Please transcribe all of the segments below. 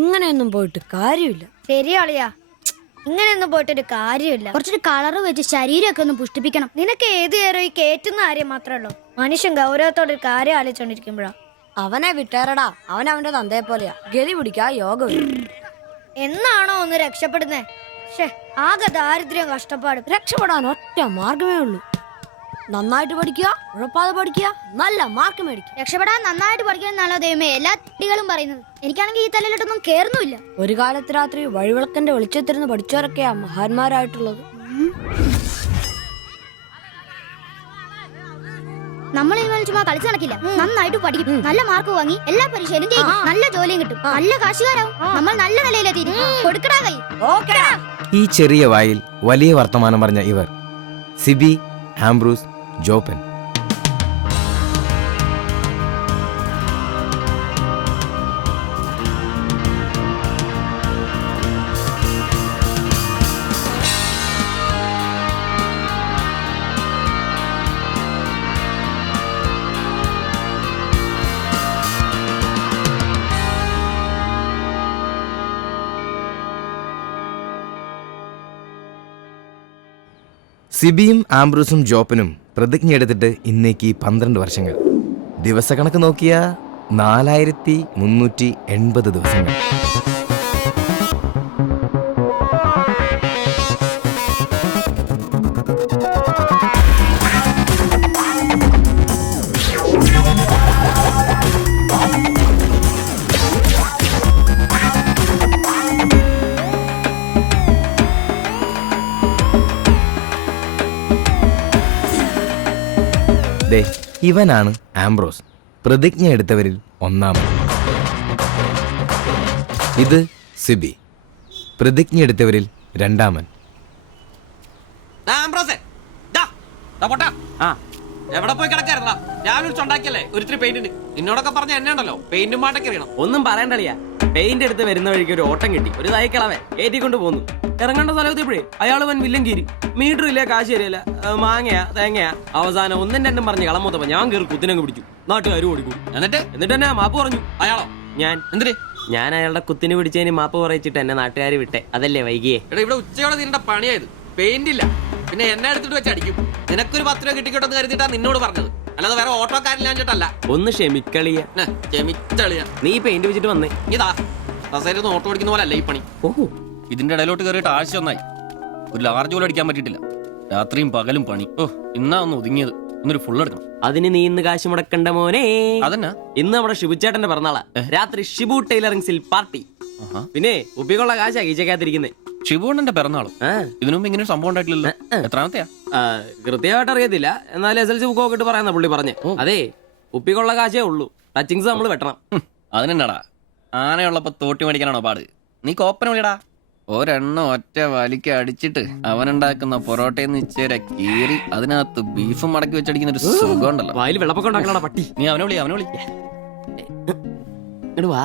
ഇങ്ങനെയൊന്നും പോയിട്ട് കാര്യമില്ല. ശരിയാളിയാ, ഇങ്ങനെയൊന്നും പോയിട്ടൊരു കാര്യമില്ല. കുറച്ചൊരു കളറ് വെച്ച് ശരീരമൊക്കെ ഒന്ന് പുഷ്ടിപ്പിക്കണം. നിനക്ക് ഏത് നേരം ഈ കേറ്റുന്ന കാര്യം മാത്രമേ ഉള്ളൂ. മനുഷ്യൻ ഗൗരവത്തോടെ ഒരു കാര്യം ആലോചിച്ചോണ്ടിരിക്കുമ്പോഴാ. അവനെ വിട്ടേരടാ, അവന്റെ തന്തയെ പോലെയാ. ഗതി പിടിക്കാ യോഗ. എന്നാണോ ഒന്ന് രക്ഷപ്പെടുന്നേ? ആകെ ദാരിദ്ര്യം കഷ്ടപ്പാട്. രക്ഷപ്പെടാൻ ഒറ്റ മാർഗമേ ഉള്ളൂ. നന്നായിട്ട് പഠിക്കുക, ഉഴപ്പാതെ പഠിക്കുക, നല്ല മാർക്ക് മേടിക്കുക. രക്ഷപ്പെടാൻ നന്നായിട്ട് പഠിക്കണമെന്നാണോ ദൈവമേ എല്ലാ കുട്ടികളും പറയുന്നത്? എനിക്കാണെങ്കിൽ ഈ തലയിലോട്ടൊന്നും കേറുന്നില്ല. ഒരു കാലത്ത് രാത്രി വഴിവിളക്കന്റെ വെളിച്ചത്തിരുന്ന് പഠിച്ചവരൊക്കെയാ മഹാന്മാരായിട്ടുള്ളത്. നമ്മൾ ഇതുപോലെ ചുമ്മാ കളിച്ചു നടക്കില്ല. നന്നായിട്ട് പഠിക്കും, നല്ല മാർക്ക് വാങ്ങി എല്ലാ പരീക്ഷയിലും ജയിക്കും, നല്ല ജോലിയും കിട്ടും, നല്ല കാശുകാരാവും. നമ്മൾ നല്ല നിലയിലെത്തി കൊടുക്കടാ കൈ. ഈ ചെറിയ വായിൽ വലിയ വർത്തമാനം പറഞ്ഞ ഇവർ സിബി, ആംബ്രൂസ്, ജോപ്പൻ. സിബിയും ആംബ്രൂസും ജോപ്പനും പ്രതിജ്ഞയെടുത്തിട്ട് ഇന്നേക്ക് 12 വർഷങ്ങൾ. ദിവസക്കണക്ക് നോക്കിയ 4380 ദിവസങ്ങൾ. ഇവനാണ് ആംബ്രോസ്, പ്രതിജ്ഞ എടുത്തവരിൽ ഒന്നാമൻ. ഇത് സിബി, പ്രതിജ്ഞ എടുത്തവരിൽ രണ്ടാമൻ. എവിടെ പോയി കിടക്കായിരുന്നാ? ഞാൻ വിളിച്ചുണ്ടാക്കിയല്ലേ ഒരിത്തിരി പെയിന്റിന്. നിന്നോടൊക്കെ പറഞ്ഞ എന്നെ ഉണ്ടല്ലോ പെയിന്റും പാട്ടൊക്കെ അറിയണം. ഒന്നും പറയണ്ടളിയാ. പെയിന്റ് എടുത്ത് വരുന്ന വഴിക്ക് ഒരു ഓട്ടം കിട്ടി. ഒരു തൈക്കളവൻ ഏറ്റിക്കൊണ്ട് പോന്നു. ഇറങ്ങേണ്ട സ്ഥലത്തെപ്പോഴേ അയാൾ വൻ വില്ലൻ കീരി. മീറ്റർ ഇല്ല, കാശ് തരില്ല, മാങ്ങയാ തേങ്ങയാ. അവസാനം ഒന്നും രണ്ടും പറഞ്ഞ് കളമൊത്തപ്പോ ഞാൻ കയറി കുത്തിനങ്ങ് പിടിച്ചു. നാട്ടുകാരും ഓടിക്കും. എന്നിട്ട് എന്നെ മാപ്പ് പറഞ്ഞു. അയാളോ? ഞാൻ എന്തിന്? ഞാൻ അയാളുടെ കുത്തിന് പിടിച്ചതിന് മാപ്പ് പറയിച്ചിട്ട് എന്നെ നാട്ടുകാർ വിട്ടെ. അതല്ലേ വൈകിയേ? ഇവിടെ ഉച്ചയോടെ തീരേണ്ട പണിയായത്. പെയിന്റ് ഇല്ല, പിന്നെ എന്നെ എടുത്തിട്ട് വെച്ച് അടിക്കും. നിനക്കൊരു 10 രൂപ കിട്ടിക്കോട്ടെന്ന് കരുതിട്ടാ നിന്നോട് പറഞ്ഞത്, അല്ലാതെ വേറെ ഓട്ടോക്കാരില്ലാഞ്ഞിട്ടല്ല. ഒന്ന് ക്ഷമിക്കളിയ. ക്ഷമിച്ചളിയ. നീ പെയിന്റ് വെച്ചിട്ട് വന്നേ. ഇതാ കസേരന്ന് ഓട്ടോ ഓടിക്കുന്ന പോലെ അല്ല ഈ പണി. ഓഹോ, ഇതിന്റെ ഇടയിലോട്ട് കയറിയിട്ട് ആഴ്ച ഒന്നായി. ഒരു ലാർജ് പോലും അടിക്കാൻ പറ്റിയിട്ടില്ല. രാത്രിയും പകലും പണി. ഇന്നാ ഒന്ന് ഒതുങ്ങിയത്. ഇന്നൊരു ഫുൾ എടുക്കണം. അതിന് നീ ഇന്ന് കാശ് മുടക്കണ്ട മോനെ. അതന്നെ, ഇന്ന് നമ്മുടെ ഷിബുച്ചേട്ടന്റെ പിറന്നാളാ. രാത്രി ഷിബു ടൈലറിംഗ്സിൽ പാർട്ടി. പിന്നെ ഉപ്പിക്കുള്ള കാശാ കീച്ചക്കാത്തിരിക്കുന്നേ. ഷിബുണ്ണന്റെ പിറന്നാളും ഇതിനു മുമ്പ് ഇങ്ങനെ സംഭവം ഉണ്ടായിട്ടില്ലല്ലോ. എത്രാമത്തെയാ? കൃത്യമായിട്ട് അറിയത്തില്ല, എന്നാലും SLC ബുക്ക് നോക്കിട്ട് പറയുന്ന പുള്ളി പറഞ്ഞേ. അതെ, ഉപ്പിക്കുള്ള കാശേ ഉള്ളൂ, ടച്ചിങ്സ് നമ്മൾ വെട്ടണം. അതിനെന്നാടാ, ആനയുള്ളപ്പോ തോട്ടി മേടിക്കാനാണോ പാട്? നീ കോപ്പന വിളിയടാ. ഒരെണ്ണം ഒറ്റ വലിക്ക് അടിച്ചിട്ട് അവനുണ്ടാക്കുന്ന പൊറോട്ടയെന്ന് ഇച്ചേരെ കീറി അതിനകത്ത് ബീഫും മടക്കി വെച്ചടിക്കുന്ന ഒരു സുഖം ഉണ്ടല്ലോ. വായിൽ വെള്ളപ്പൊക്കം ഉണ്ടാക്കണ പട്ടി. നീ അവനെ വിളി. ഇങ്ങട് വാ.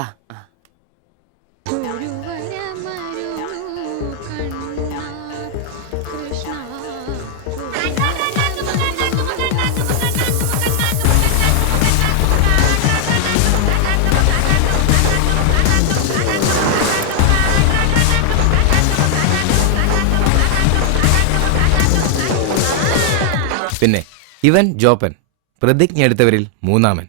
പിന്നെ ഇവൻ ജോപ്പൻ, പ്രതിജ്ഞ എടുത്തവരിൽ മൂന്നാമൻ.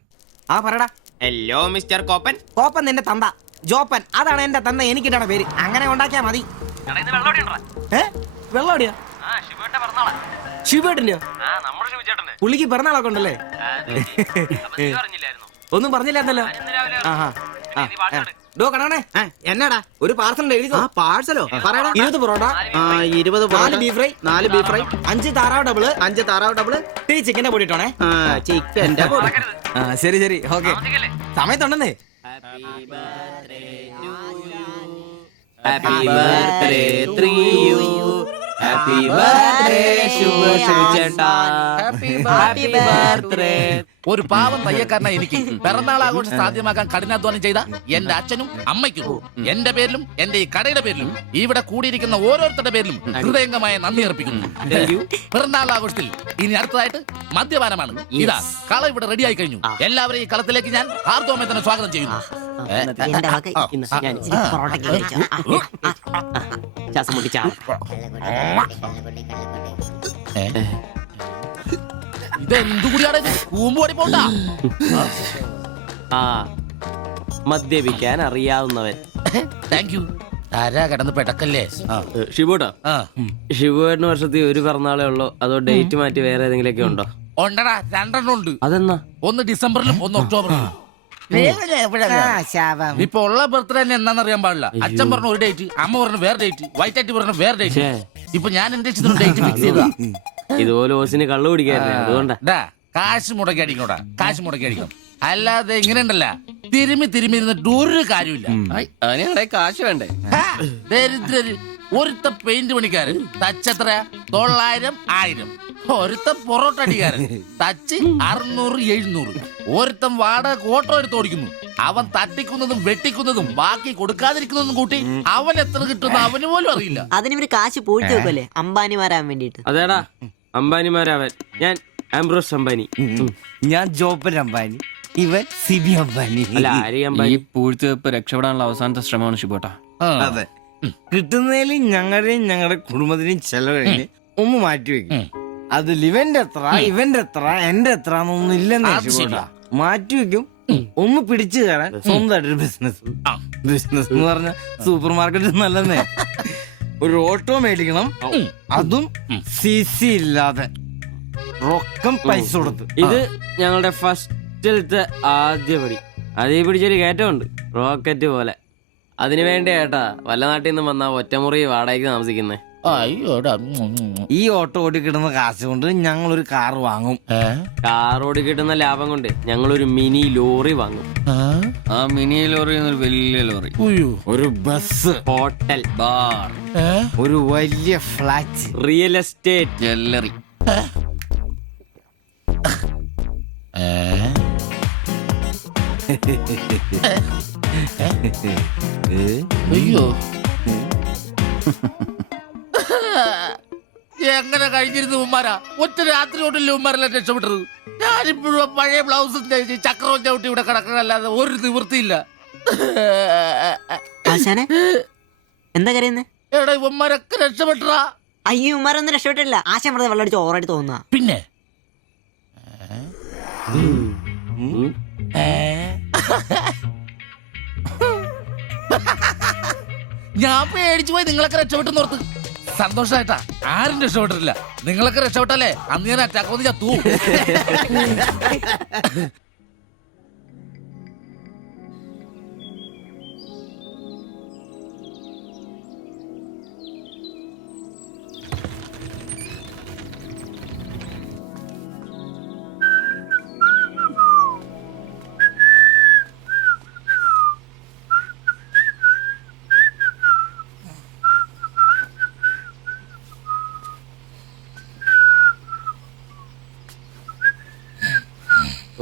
പറടാ. Hello mister കോപ്പൻ. കോപ്പൻ നിന്റെ തന്ത. ജോപ്പൻ അതാണ് എന്റെ തന്ത. എനിക്കിട്ടാണ് പേര്. അങ്ങനെ ഉണ്ടാക്കിയാ മതി. വെള്ളോടിയാ? ശിവേട്ടന്റെയോ? പുള്ളിക്ക് പിറന്നാളൊക്കെ ഉണ്ടല്ലേ? ഒന്നും പറഞ്ഞില്ലായിരുന്നല്ലോ. എന്നാടാ ഒരു പാർസൽ എഴുതി. പാഴ്സലോ? 20 parotta, 20 4 beef fry, 4 beef fry, 5 താറാവ് ഡബിള്, 5 താറാവ് ഡബിള്, ടീ ചിക്കന്റെ പൊടി ഇട്ടോണേ. ചിക്കന്റെ പൊടി. ശരി ശരി, ഓക്കെ. സമയത്തുണ്ടെന്നേ. Happy birthday to you. Happy birthday ശുഭചേട്ടാ. Happy birthday. ഒരു പാവം തയ്യക്കാരനായി എനിക്ക് പിറന്നാൾ ആഘോഷം സാധ്യമാക്കാൻ കഠിനാധ്വാനം ചെയ്ത എന്റെ അച്ഛനും അമ്മയ്ക്കും എന്റെ പേരിലും എന്റെ ഈ കടയുടെ പേരിലും ഇവിടെ കൂടിയിരിക്കുന്ന ഓരോരുത്തരുടെ പേരിലും ഹൃദയംഗമായ നന്ദി അർപ്പിക്കുന്നു. പിറന്നാൾ ആഘോഷത്തിൽ ഇനി അടുത്തതായിട്ട് മദ്യപാനമാണ്. ഇതാ കള ഇവിടെ റെഡിയായി കഴിഞ്ഞു. എല്ലാവരെയും ഈ കളത്തിലേക്ക് ഞാൻ ഹാർദവമായി തന്നെ സ്വാഗതം ചെയ്യുന്നു. എന്റെ വക ഇന്ന് ഞാൻ ഇച്ചിരി പൊറോട്ടയ്ക്ക് കഴിച്ചു. ശ്വാസം മുട്ടിച്ചാ ഇതെന്തു കൂടിയാണ് ഇത്? കൂമ്പ് പടി പോണ്ട. ആ മദ്യപിക്കാൻ അറിയാവുന്നവൻ. Thank you. ആരാ കിടന്ന് പെടക്കല്ലേ? ഷിബുട്ടാ, ആ ഷിബുവേട്ടന് വർഷത്തിൽ ഒരു പിറന്നാളേ ഉള്ളോ അതോ ഡേറ്റ് മാറ്റി വേറെ ഏതെങ്കിലുമൊക്കെ ഉണ്ടോ? ഉണ്ടടാ, 2 ഉണ്ട്. അതെന്നാ? ഒന്ന് ഡിസംബറിലും ഒന്ന് ഒക്ടോബറിലും. ഇപ്പൊ ഉള്ള ബർത്ത്ഡേ തന്നെ എന്താണെന്നറിയാൻ പാടില്ല. അച്ഛൻ പറഞ്ഞ ഒരു ഡേറ്റ്, അമ്മ പറഞ്ഞ വേറെ ഡേറ്റ്, വൈറ്റ് ആയിട്ട് പറഞ്ഞ വേറെ ഡേറ്റ്. ഇപ്പൊ ഞാൻ എന്റെ ഡേറ്റ് ഫിക്സ് ചെയ്തതാ. ഇതുപോലെ ഓസിന് കള്ളു കുടിക്കാറില്ല, അതുകൊണ്ടാ. ഡാ, കാശ് മുടക്കി അടിക്കണോടാ, കാശ് മുടക്കി അടിക്കണം. അല്ലാതെ ഇങ്ങനെ ഉണ്ടല്ല തിരുമ്മി ഇരുന്നിട്ട് ഒരു കാര്യമില്ല. അതിനെ കാശ് വേണ്ടേ? ദരിദ്രര്. ഒരുത്ത പെയിന്റ് പണിക്കാരൻ തച്ചെത്ര 900 1000. ഒരുത്ത പൊറോട്ട അടിക്കാരൻ തച്ച് 600 700. ഒരുത്തൻ വാടക ഓട്ടോ എടുത്ത് ഓടിക്കുന്നു. അവൻ തട്ടിക്കുന്നതും വെട്ടിക്കുന്നതും ബാക്കി കൊടുക്കാതിരിക്കുന്നതും കൂട്ടി അവൻ എത്ര കിട്ടുന്ന അവന് പോലും അറിയില്ല. അതിനിവര് കാശ് പൂഴ്ത്തി വെക്കല്ലേ അംബാനിമാരാൻ വേണ്ടിട്ട്. അതേടാ, അംബാനിമാരാവൻ. ഞാൻ ആംബ്രോസ് അംബാനി. ഞാൻ ജോപ്പൻ അംബാനി, ഇവൻ സിബി അംബാനി. അല്ല, ആര്യ ഈ അംബാനി. പൂഴ്ത്തിവെപ്പ് രക്ഷപ്പെടാനുള്ള അവസാനത്തെ ശ്രമമാണ് ഷിബോട്ടാ. ആ. അതെ, കിട്ടുന്നതിൽ ഞങ്ങളുടെയും ഞങ്ങളുടെ കുടുംബത്തിന്റെയും ചെലവ് കഴിഞ്ഞ് ഒന്ന് മാറ്റി വെക്കും. അതിൽ ഇവന്റെ എത്ര ഇവന്റെ എത്ര എന്റെ എത്ര എന്നൊന്നും ഇല്ലെന്ന് അത് ശരിയാ. മാറ്റി വെക്കും. ഒന്ന് പിടിച്ചു കയറാൻ സ്വന്തമായിട്ടൊരു ബിസിനസ്. ബിസിനസ് എന്ന് പറഞ്ഞ സൂപ്പർ മാർക്കറ്റ് നല്ലതേ. ഒരു ഓട്ടോ മേടിക്കണം, അതും CC ഇല്ലാതെ റൊക്കം പൈസ കൊടുത്ത്. ഇത് ഞങ്ങളുടെ ഫസ്റ്റിലത്തെ ആദ്യ പടി. അതീ പിടിച്ചൊരു കയറ്റമുണ്ട്, റോക്കറ്റ് പോലെ. അതിനു വേണ്ടി ഏട്ടാ വല്ല നാട്ടിൽ നിന്ന് വന്നാ ഒറ്റമുറി വാടകയ്ക്ക് താമസിക്കുന്നേ. അയ്യോടാ. ഈ ഓട്ടോ ഓടി കിട്ടുന്ന കാശ് കൊണ്ട് ഞങ്ങളൊരു കാർ വാങ്ങും. കാറോട് കിട്ടുന്ന ലാഭം കൊണ്ട് ഞങ്ങളൊരു മിനി ലോറി വാങ്ങും. ആ മിനി ലോറി എന്നൊരു വലിയ ലോറി, ഒരു ബസ്, ഹോട്ടൽ, ബാർ, ഒരു വലിയ ഫ്ലാറ്റ്, റിയൽ എസ്റ്റേറ്റ്, ജ്വല്ലറി. അയ്യോ, എങ്ങനെ കഴിഞ്ഞിരുന്നു ഉമ്മാരാ? ഒറ്റ രാത്രി കൊണ്ടല്ലേ ഉമ്മാരെല്ലാം രക്ഷപ്പെട്ടത്. ഞാനിപ്പോഴും പഴയ ബ്ലൗസും ചക്രവും ചവിട്ടി ഇവിടെ കിടക്കണല്ലാതെ ഒരു നിവൃത്തിയില്ല. ആശാനെ എന്താ കരയുന്നേ? എടാ, ഉമ്മാരൊക്കെ രക്ഷപ്പെട്ടടാ. അയ്യോ ഉമ്മാരൊന്നും രക്ഷപ്പെട്ടില്ല. ആശാൻ വെറുതെ വെള്ളം അടിച്ച് ഓറായിട്ട് തോന്നുക. പിന്നെ ഞാൻ പേടിച്ചു പോയി. നിങ്ങളൊക്കെ രക്ഷപ്പെട്ടെന്ന് ഓർത്ത് സന്തോഷായിട്ടാ. ആരും രക്ഷപ്പെട്ടിട്ടില്ല. നിങ്ങളൊക്കെ രക്ഷപ്പെട്ടല്ലേ അന്ന് ഞാൻ അറ്റാക്ക് വന്ന് ചത്തു.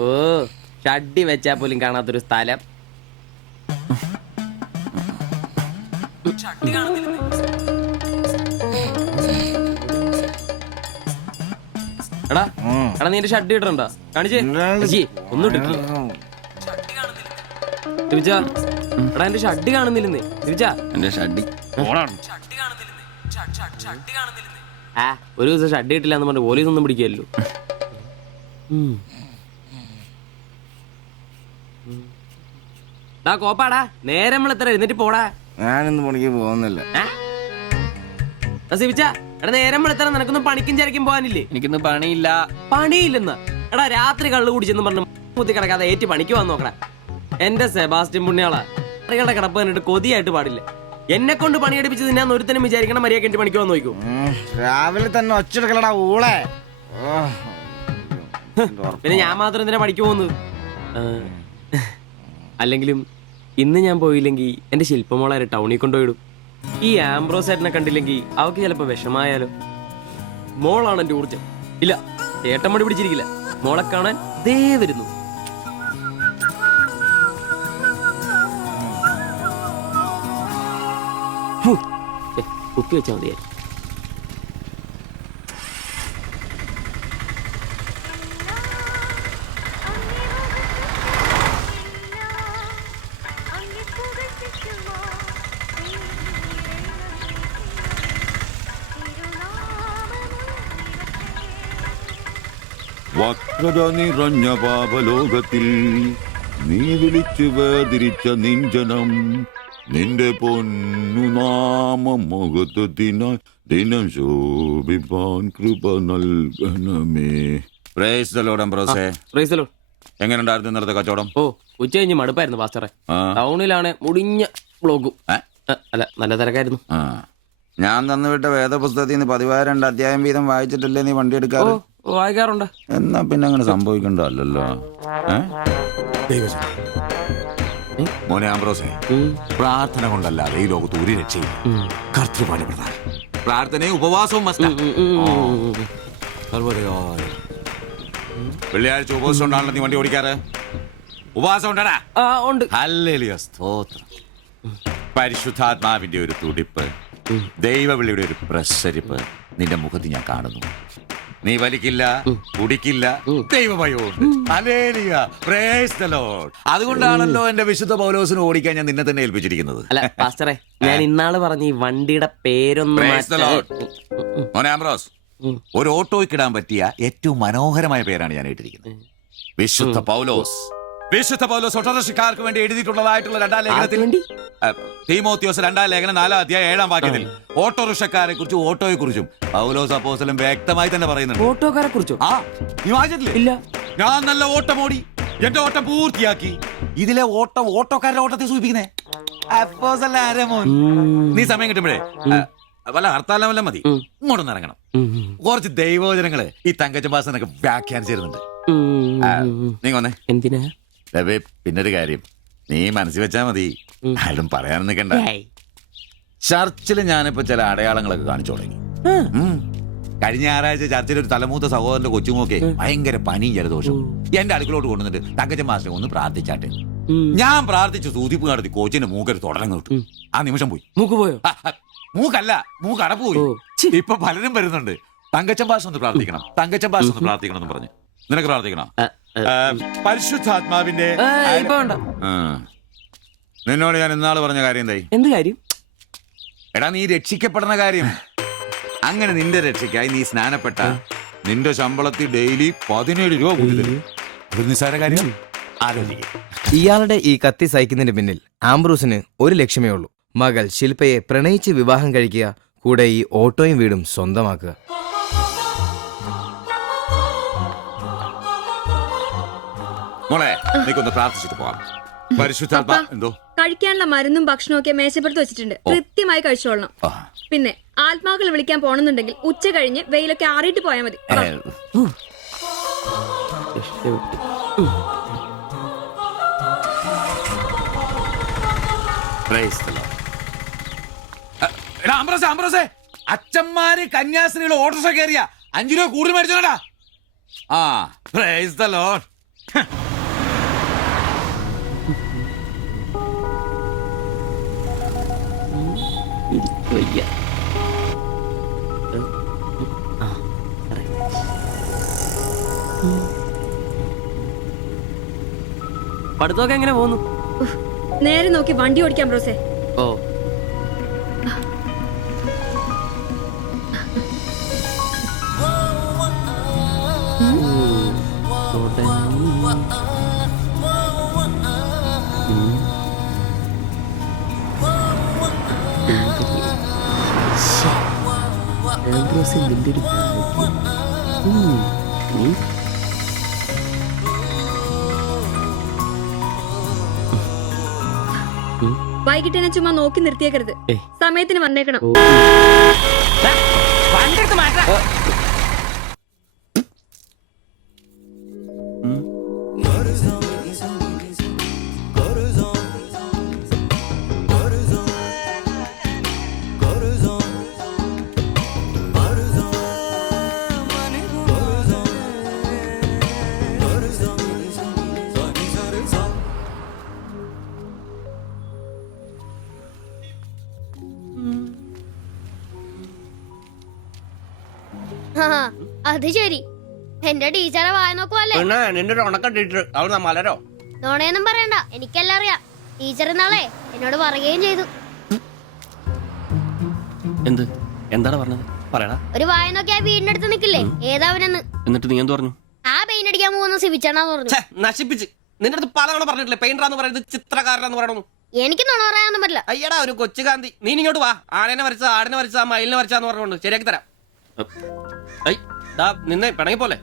ഓ, ഷഡ്ഡി വെച്ചാ പോലും കാണാത്തൊരു സ്ഥലം. എടാ എടാ, നീ എന്റെ ഷഡ്ഡി ഇട്ടിട്ടുണ്ടോ? കാണിച്ചേ. ഒന്നും ഇട്ടിട്ടില്ല. എടാ, എന്റെ ഷഡ്ഡി കാണുന്നില്ലെന്ന്. എന്റെ ഷഡ്ഡി ആ, ഒരു ദിവസം ഷഡ്ഡി ഇട്ടില്ല എന്ന് പറഞ്ഞ് പോലീസ് ഒന്നും പിടിക്കല്ലോ. കോപ്പാടാ, നേരം എത്ര എഴുന്നേറ്റ് പോടാ. ഞാനിന്ന് പണിക്ക് പോകുന്നില്ല. എടാ, നേരം എത്ര നിനക്കൊന്നും പണിക്കും ചരക്കും പോകാനില്ലേ? എനിക്കിന്ന് പണിയില്ല. പണിയില്ലെന്ന്? എടാ, രാത്രി കള്ളു കുടിച്ചെന്ന് പറഞ്ഞ് കുത്തി കിടക്കാതെ ഏറ്റി പണിക്ക് വന്ന് നോക്കടാ. എന്റെ സെബാസ്റ്റ്യൻ പുണ്യാളാ, സ്ത്രീകളുടെ കിടപ്പ് കണ്ടിട്ട് കൊതിയായിട്ട് പാടില്ല. എന്നെ കൊണ്ട് പണിയെടുപ്പിച്ച് തിന്നാന്ന് ഒരുത്തനും വിചാരിക്കണം. മര്യാദ എന്റെ പണിക്ക് വന്ന് നോക്കൂ. രാവിലെ തന്നെ ഒച്ചെടുക്കലടാ ഊളെ. പിന്നെ ഞാൻ മാത്രം എന്തിനാ പണിക്ക് പോകുന്നത്? അല്ലെങ്കിലും ഇന്ന് ഞാൻ പോയില്ലെങ്കിൽ എന്റെ ശില്പമോളെ ടൗണിൽ കൊണ്ടുപോയിടും. ഈ ആംബ്രോസ് ഏട്ടനെ കണ്ടില്ലെങ്കിൽ അവക്ക് ചിലപ്പോ വിഷമായാലോ. മോളാണ് എന്റെ ഊർജം. ഇല്ല, ഏട്ടൻ മടി പിടിച്ചിരിക്കില്ല. മോളെ കാണാൻ ദേ വരുന്നു. കുത്തി വെച്ചാൽ മതിയായി. വക്രത നിറഞ്ഞ പാപലോകത്തിൽ നീ വിളിച്ചു വേദിരിച്ച നിഞ്ജനം നിന്റെ പൊന്നു നാമം മുഖത്തിനായി ദിനം ശോഭിപ്പാൻ കൃപ നൽകണമേ. പ്രൈസ് ദി ലോർഡ് അംബ്രോസേ. പ്രൈസലോ. എങ്ങനെയുണ്ടായിരുന്നു ഇന്നലത്തെ കച്ചവടം? ഓ ഉച്ച കഴിഞ്ഞ് മടുപ്പായിരുന്നു പാസ്റ്ററെ. ആ. ടൗണിലാണ് മുടിഞ്ഞ ബ്ലോഗും. അല്ല നല്ല തിരക്കായിരുന്നു. ആ, ഞാൻ തന്നുവിട്ട വേദപുസ്തകത്തിൽ നിന്ന് 12 അധ്യായം വീതം വായിച്ചിട്ടല്ലേ നീ വണ്ടി എടുക്കാറ്? വായിക്കാറുണ്ട്. എന്നാ പിന്നെ അങ്ങനെ സംഭവിക്കണ്ടല്ലോ. മോനെ ആംബ്രോസേ, പ്രാർത്ഥന കൊണ്ടല്ലാതെ ഈ ലോകത്ത് ഒരു രക്ഷയില്ല. കർത്തൃപാട് പ്രധാനം. പ്രാർത്ഥനയും ഉപവാസവും മസ്റ്റാ. വെള്ളിയാഴ്ച ഉപവാസം ഉണ്ടാണല്ലോ നീ വണ്ടി ഓടിക്കാറ്. ഉപവാസം ഉണ്ടാടാ? ഉണ്ട്. ഹല്ലേലൂയ, സ്തോത്രം. പരിശുദ്ധാത്മാവിന്റെ ഒരു തുടിപ്പ്, ദൈവവിളിയുടെ ഒരു പ്രസരിപ്പ് നിന്റെ മുഖത്ത് ഞാൻ കാണുന്നു. നീ വലിക്കില്ല, കുടിക്കില്ല, ദൈവഭയമുണ്ട്. Hallelujah, praise the Lord. അതുകൊണ്ടാണല്ലോ എന്റെ വിശുദ്ധ പൗലോസിനെ ഓടിക്കാൻ ഞാൻ നിന്നെ തന്നെ ഏൽപ്പിച്ചിരിക്കുന്നത്. അല്ല പാസ്റ്ററെ, ഞാൻ ഇന്നാള് പറഞ്ഞ ഈ വണ്ടിയുടെ പേരൊന്നും Praise the Lord. മോനെ ആംബ്രോസ്, ഒരു ഓട്ടോയ്ക്കിടാൻ പറ്റിയ ഏറ്റവും മനോഹരമായ പേരാണ് ഞാൻ ഇട്ടിരിക്കുന്നത്. വിശുദ്ധ പൗലോസ്. വിശുദ്ധ പൗലോസ് ഓട്ടോറിക്ഷക്കാർക്ക് വേണ്ടി എഴുതിയിട്ടുള്ളതായിട്ടുള്ള 2-ാം ലേഖനത്തിൽ, തീമോത്തിയോസ് 2-ാം ലേഖനം 4-ാം അധ്യായം 7-ാം വാക്യത്തിൽ ഓട്ടോറിക്ഷക്കാരെ കുറിച്ചും ഓട്ടോയെ കുറിച്ചും പൗലോസ് അപ്പോസ്തലൻ വ്യക്തമായി തന്നെ പറയുന്നുണ്ട്. ഓട്ടോക്കാരെ കുറിച്ചോ? ആ, നീ വായിച്ചിട്ടില്ലേ? ഇല്ല. ഞാൻ നല്ല ഓട്ടം ഓടി, എന്റെ ഓട്ടം പൂർത്തിയാക്കി. ഇതിലെ ഓട്ടം ഓട്ടോക്കാരുടെ ഓട്ടത്തെ സൂചിപ്പിക്കുന്നേ. അപ്പോസ്തലൻ ആരാ മോൻ? നീ സമയം കിട്ടുമ്പോഴേ വല്ല ഹർത്താലം വല്ല മതി, ഇങ്ങോട്ടൊന്ന് ഇറങ്ങണം. കുറച്ച് ദൈവവചനങ്ങള് ഈ തങ്കച്ചമ്പാസനൊക്കെ വ്യാഖ്യാനിച്ചിരുന്നുണ്ട്. നീ വന്നേ. എന്തിനാ? പിന്നൊരു കാര്യം നീ മനസ്സിൽ വെച്ചാ മതി, ആരും പറയാൻ നിൽക്കണ്ട. ചർച്ചിൽ ഞാനിപ്പോ ചില അടയാളങ്ങളൊക്കെ കാണിച്ചു തുടങ്ങി. കഴിഞ്ഞ ഞായറാഴ്ച ചർച്ചിൽ ഒരു തലമൂത്ത സഹോദരന്റെ കൊച്ചുമോക്കെ ഭയങ്കര പനിയും ജലദോഷവും എന്റെ അടുക്കളോട്ട് കൊണ്ടുവന്നിട്ട് തങ്കച്ചൻ മാസ്റ്റർ ഒന്ന് പ്രാർത്ഥിച്ചാട്ടെ. ഞാൻ പ്രാർത്ഥിച്ചു, സൂതിപ്പ് നടത്തി കോച്ചിന്റെ മൂക്കൊരു തുടങ്ങി കിട്ടും. ആ നിമിഷം പോയി. മൂക്ക് പോയോ? മൂക്കല്ല, മൂക്ക് അടപ്പ് പോയി. ഇപ്പൊ പലരും വരുന്നുണ്ട്, തങ്കച്ചൻ ഭാഷ ഒന്ന് പ്രാർത്ഥിക്കണം, തങ്കച്ചൻ ഭാഷ ഒന്ന് പ്രാർത്ഥിക്കണം എന്ന് പറഞ്ഞു. നിനക്ക് പ്രാർത്ഥിക്കണം? പരിശുദ്ധാത്മാവിന്റെ നിന്നോട് ഞാൻ ഇന്നാള് പറഞ്ഞ കാര്യം എന്തായി? എന്ത് കാര്യം? എടാ, നീ രക്ഷിക്കപ്പെടുന്ന കാര്യം. അങ്ങനെ നിന്റെ രക്ഷയ്ക്കായി നീ സ്നാനപ്പെട്ട നിന്റെ ശമ്പളത്തിൽ ഡെയിലി 17 രൂപ കൂടി തരും. ഒരു നിസ്സാര കാര്യം ആലോചിക്കും. ഇയാളുടെ ഈ കത്തി സഹിക്കുന്നതിന് പിന്നിൽ ആംബ്രൂസിന് ഒരു ലക്ഷ്യമേ ഉള്ളൂ: മകൾ ശില്പയെ പ്രണയിച്ച് വിവാഹം കഴിക്കുക, കൂടെ ഈ ഓട്ടോയും വീടും സ്വന്തമാക്കുക. മോളെ, നീക്കൊന്ന് പ്രാർത്ഥിച്ചിട്ട് പോവാം. പരിശുദ്ധാത്മാ എന്തോ കഴിക്കാനുള്ള മരുന്നും ഭക്ഷണവും ഒക്കെ മേശപ്പുറത്ത് വെച്ചിട്ടുണ്ട്. കൃത്യമായി കഴിച്ചോളണം. പിന്നെ ആത്മാക്കൾ വിളിക്കാൻ പോണെന്നുണ്ടെങ്കിൽ ഉച്ച കഴിഞ്ഞ് വെയിലൊക്കെ ആറിയിട്ട് പോയാൽ മതി. അച്ഛന്മാര് കന്യാസ്ത്രീകൾ ഓട്ടോറിക്ഷ കയറിയ 5 രൂപ കൂടുതൽ മേടിച്ചോടാ. ആ, പ്രൈസ് ദി ലോർഡ്. പഠിത്തമൊക്കെ എങ്ങനെ പോകുന്നു? നേരെ നോക്കി വണ്ടി ഓടിക്കാം ബ്രോസേ. ഓ, വൈകിട്ട് എന്നെ ചുമ്മാ നോക്കി നിർത്തിയേക്കരുത്. സമയത്തിന് വന്നേക്കണം. അത് ശരി, എന്റെ ടീച്ചറെ വായ നോക്കുവല്ലേ? നിന്റെ ഒരു ഉണക്കം ടീച്ചർ അവിടെ മലരോ? നോണയൊന്നും പറയണ്ട, എനിക്കെല്ലാം അറിയാം. ടീച്ചർ നാളെ എന്നോട് പറയുകയും ചെയ്തു. എന്ത്? എന്താണ് പറഞ്ഞത്? പറയടാ. ഒരു വായ നോക്കിയാ വീടിന്റെ അടുത്ത് നിക്കില്ലേ, ഏതാവനെന്ന്. എന്നിട്ട് നീ എന്ത് പറഞ്ഞു? ആ പെയിന്റ് അടിക്കാൻ പോകുന്ന സിവിച്ചാണെന്ന് പറഞ്ഞു. ഛെ, നശിപ്പിച്ച്. നിന്റെ അടുത്ത് പലതവണ പറഞ്ഞിട്ടില്ലേ പെയിന്ററാന്ന് പറയുന്നത് ചിത്രകാരനാന്ന് പറയണമെന്ന്. എനിക്ക് നുണ പറയാനൊന്നും പറ്റില്ല. അയ്യടാ ഒരു കൊച്ചു കാന്തി. നീ ഇങ്ങോട്ട് വാ. ആടിനെ വരച്ച മയിലിനെ വരച്ചാന്ന് പറഞ്ഞുകൊണ്ട് ശരിയാക്കി തരാം. നിന്നെ പിണങ്ങി പോലെ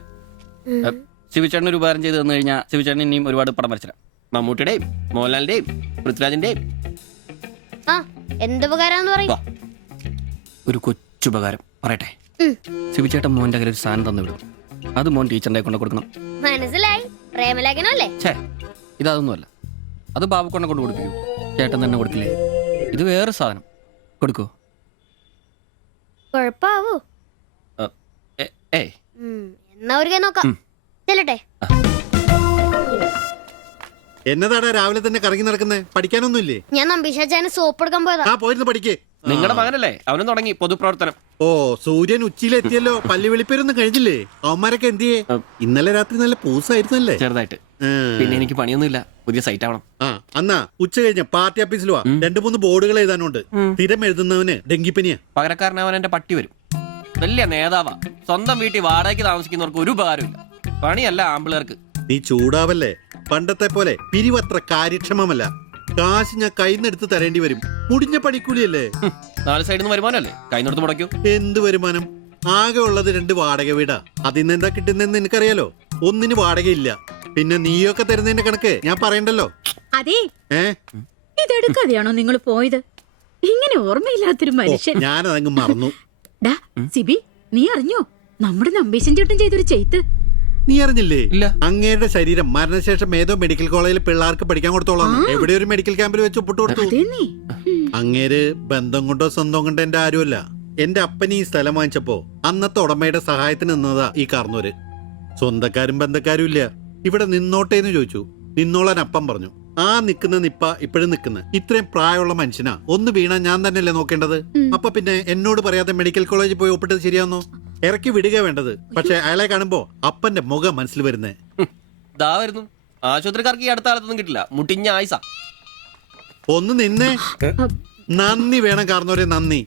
ശിവചേട്ടൻ ഒരു ഉപകാരം ചെയ്ത് തന്നു കഴിഞ്ഞാൽ ശിവചേട്ടൻ ഇനിയും ഒരുപാട് പടം വരച്ചിടാം. മമ്മൂട്ടിയുടെയും മോഹൻലാലിന്റെയും പൃഥ്വിരാജിന്റെയും. ആ എന്തുപകാരാന്ന് പറയും. ഒരു കൊച്ചുപകാരം പറയട്ടെ. ശിവചേട്ടൻ മോന്റെ കയ്യിൽ ഒരു സാധനം തന്നു വിടും. അത് മോൻ ടീച്ചറിന്റെ കൊണ്ട് കൊടുക്കണം. മനസ്സിലായി. പ്രേമലേഖനല്ലേ? ഛേ, ഇതൊന്നുമല്ല. അത് ബാബുക്കൊണ്ടെ കൊണ്ട് കൊടുപ്പിക്കൂ. ചേട്ടൻ തന്നെ കൊടുക്കില്ലേ? ഇത് വേറെ സാധനം. കൊടുക്കൂ. കൊഴപ്പാവൂ. ഏയ് എന്നാ ഒരു കൈ നോക്കാം. ചെല്ലട്ടെ. എന്നതാടാ രാവിലെ തന്നെ കറങ്ങി നടക്കുന്നേ? പഠിക്കാനൊന്നുമില്ലേ? ഞാൻ നമ്പീശാച്ചാന് സോപ്പ് എടുക്കാൻ പോയതാ. ആ പോയിരുന്നു പഠിക്കേ. നിങ്ങളുടെ മകനല്ലേ, അവനും തുടങ്ങി പൊതുപ്രവർത്തനം. ഓ സൂര്യൻ ഉച്ചയിലെത്തിയല്ലോ. പല്ലി വെളിപ്പേരൊന്നും കഴിഞ്ഞില്ലേ? അവന്മാരൊക്കെ എന്തിയേ? ഇന്നലെ രാത്രി നല്ല പൂസായിരുന്നല്ലേ? ചെറുതായിട്ട്. പിന്നെ എനിക്ക് പണിയൊന്നുമില്ല. പുതിയ സൈറ്റ് ആവണം. ആ എന്നാ ഉച്ച കഴിഞ്ഞ പാർട്ടി ഓഫീസിൽ വാ. 2-3 ബോർഡുകൾ എഴുതാനുണ്ട്. സ്ഥിരം എഴുതുന്നവന് ഡെങ്കിപ്പനിയാ. പകരക്കാരനവൻ എന്റെ പട്ടി വരും. വലിയ നേതാവാ. സ്വന്തം വീട്ടിൽ വാടകയ്ക്ക് താമസിക്കുന്നവർക്ക് ഒരു ഉപകാരമില്ല. പണിയല്ല ആമ്പിളേർക്ക്. നീ ചൂടാവല്ലേ. പണ്ടത്തെ പോലെ പിരിവത്ര കാര്യക്ഷമമല്ല. കാശ് ഞാൻ കൈന്നെടുത്ത് തരേണ്ടി വരും. മുടിഞ്ഞ പണിക്കൂലിയല്ലേ? 4 സൈഡിൽ നിന്ന് വരുമാനമല്ലേ കൈനോടത്ത് മുടക്കൂ. എന്ത് വരുമാനം? ആകെ ഉള്ളത് 2 വാടക വീടാ. അതിന്ന് എന്താ കിട്ടുന്നെന്ന് എനിക്കറിയാലോ. ഒന്നിന് വാടകയില്ല. പിന്നെ നീയൊക്കെ തരുന്നതിന്റെ കണക്ക് ഞാൻ പറയണ്ടല്ലോ. അതെ, ഇതെടുക്കാതെയാണോ നിങ്ങൾ പോയത്? ഇങ്ങനെ ഓർമ്മയില്ലാത്തൊരു മനുഷ്യൻ. ഞാനതങ്ങ് മറന്നു. ഡാ സിബി, നീ അറിഞ്ഞോ നമ്മുടെ നമ്പീശൻ ചേട്ടൻ ചെയ്തൊരു ചെയ്ത്ത്? നീ അറിഞ്ഞില്ലേ? ഇല്ല. അങ്ങയുടെ ശരീരം മരണശേഷം ഏതോ മെഡിക്കൽ കോളേജിൽ പിള്ളേർക്ക് പഠിക്കാൻ കൊടുത്തോളാം. എവിടെ ഒരു മെഡിക്കൽ ക്യാമ്പിൽ വെച്ച് ഒപ്പിട്ട് കൊടുത്തു. അങ്ങേര് ബന്ധം കൊണ്ടോ സ്വന്തം കൊണ്ടോ എന്റെ ആരുമല്ല. എന്റെ അപ്പന് ഈ സ്ഥലം വാങ്ങിച്ചപ്പോ അന്നത്തെ ഉടമയുടെ സഹായത്തിന് നിന്നതാ ഈ കാർന്നൂര്. സ്വന്തക്കാരും ബന്ധക്കാരും ഇല്ല. ഇവിടെ നിന്നോട്ടേന്ന് ചോദിച്ചു. നിന്നോളാൻ അപ്പം പറഞ്ഞു. ആ നിക്കുന്ന നിപ്പ ഇപ്പോഴും നിക്കുന്ന. ഇത്രയും പ്രായമുള്ള മനുഷ്യനാ. ഒന്ന് വീണാ ഞാൻ തന്നെയല്ലേ നോക്കേണ്ടത്? അപ്പൊ പിന്നെ എന്നോട് പറയാതെ മെഡിക്കൽ കോളേജിൽ പോയി ഒപ്പിട്ടത് ശരിയാന്നോ? ഇറക്കി വിടുക വേണ്ടത്. പക്ഷെ അയാളെ കാണുമ്പോ അപ്പന്റെ മുഖം മനസ്സിൽ വരുന്നേ. ദാ വരുന്നു. ആശുപത്രിക്കാർക്ക് ഈ അടുത്ത കാലത്തൊന്നും കിട്ടില്ല. മുട്ടിഞ്ഞ ആയിസ. ഒന്ന് നിന്നേ. നന്ദി വേണം കാർന്നോരെ, നന്ദി.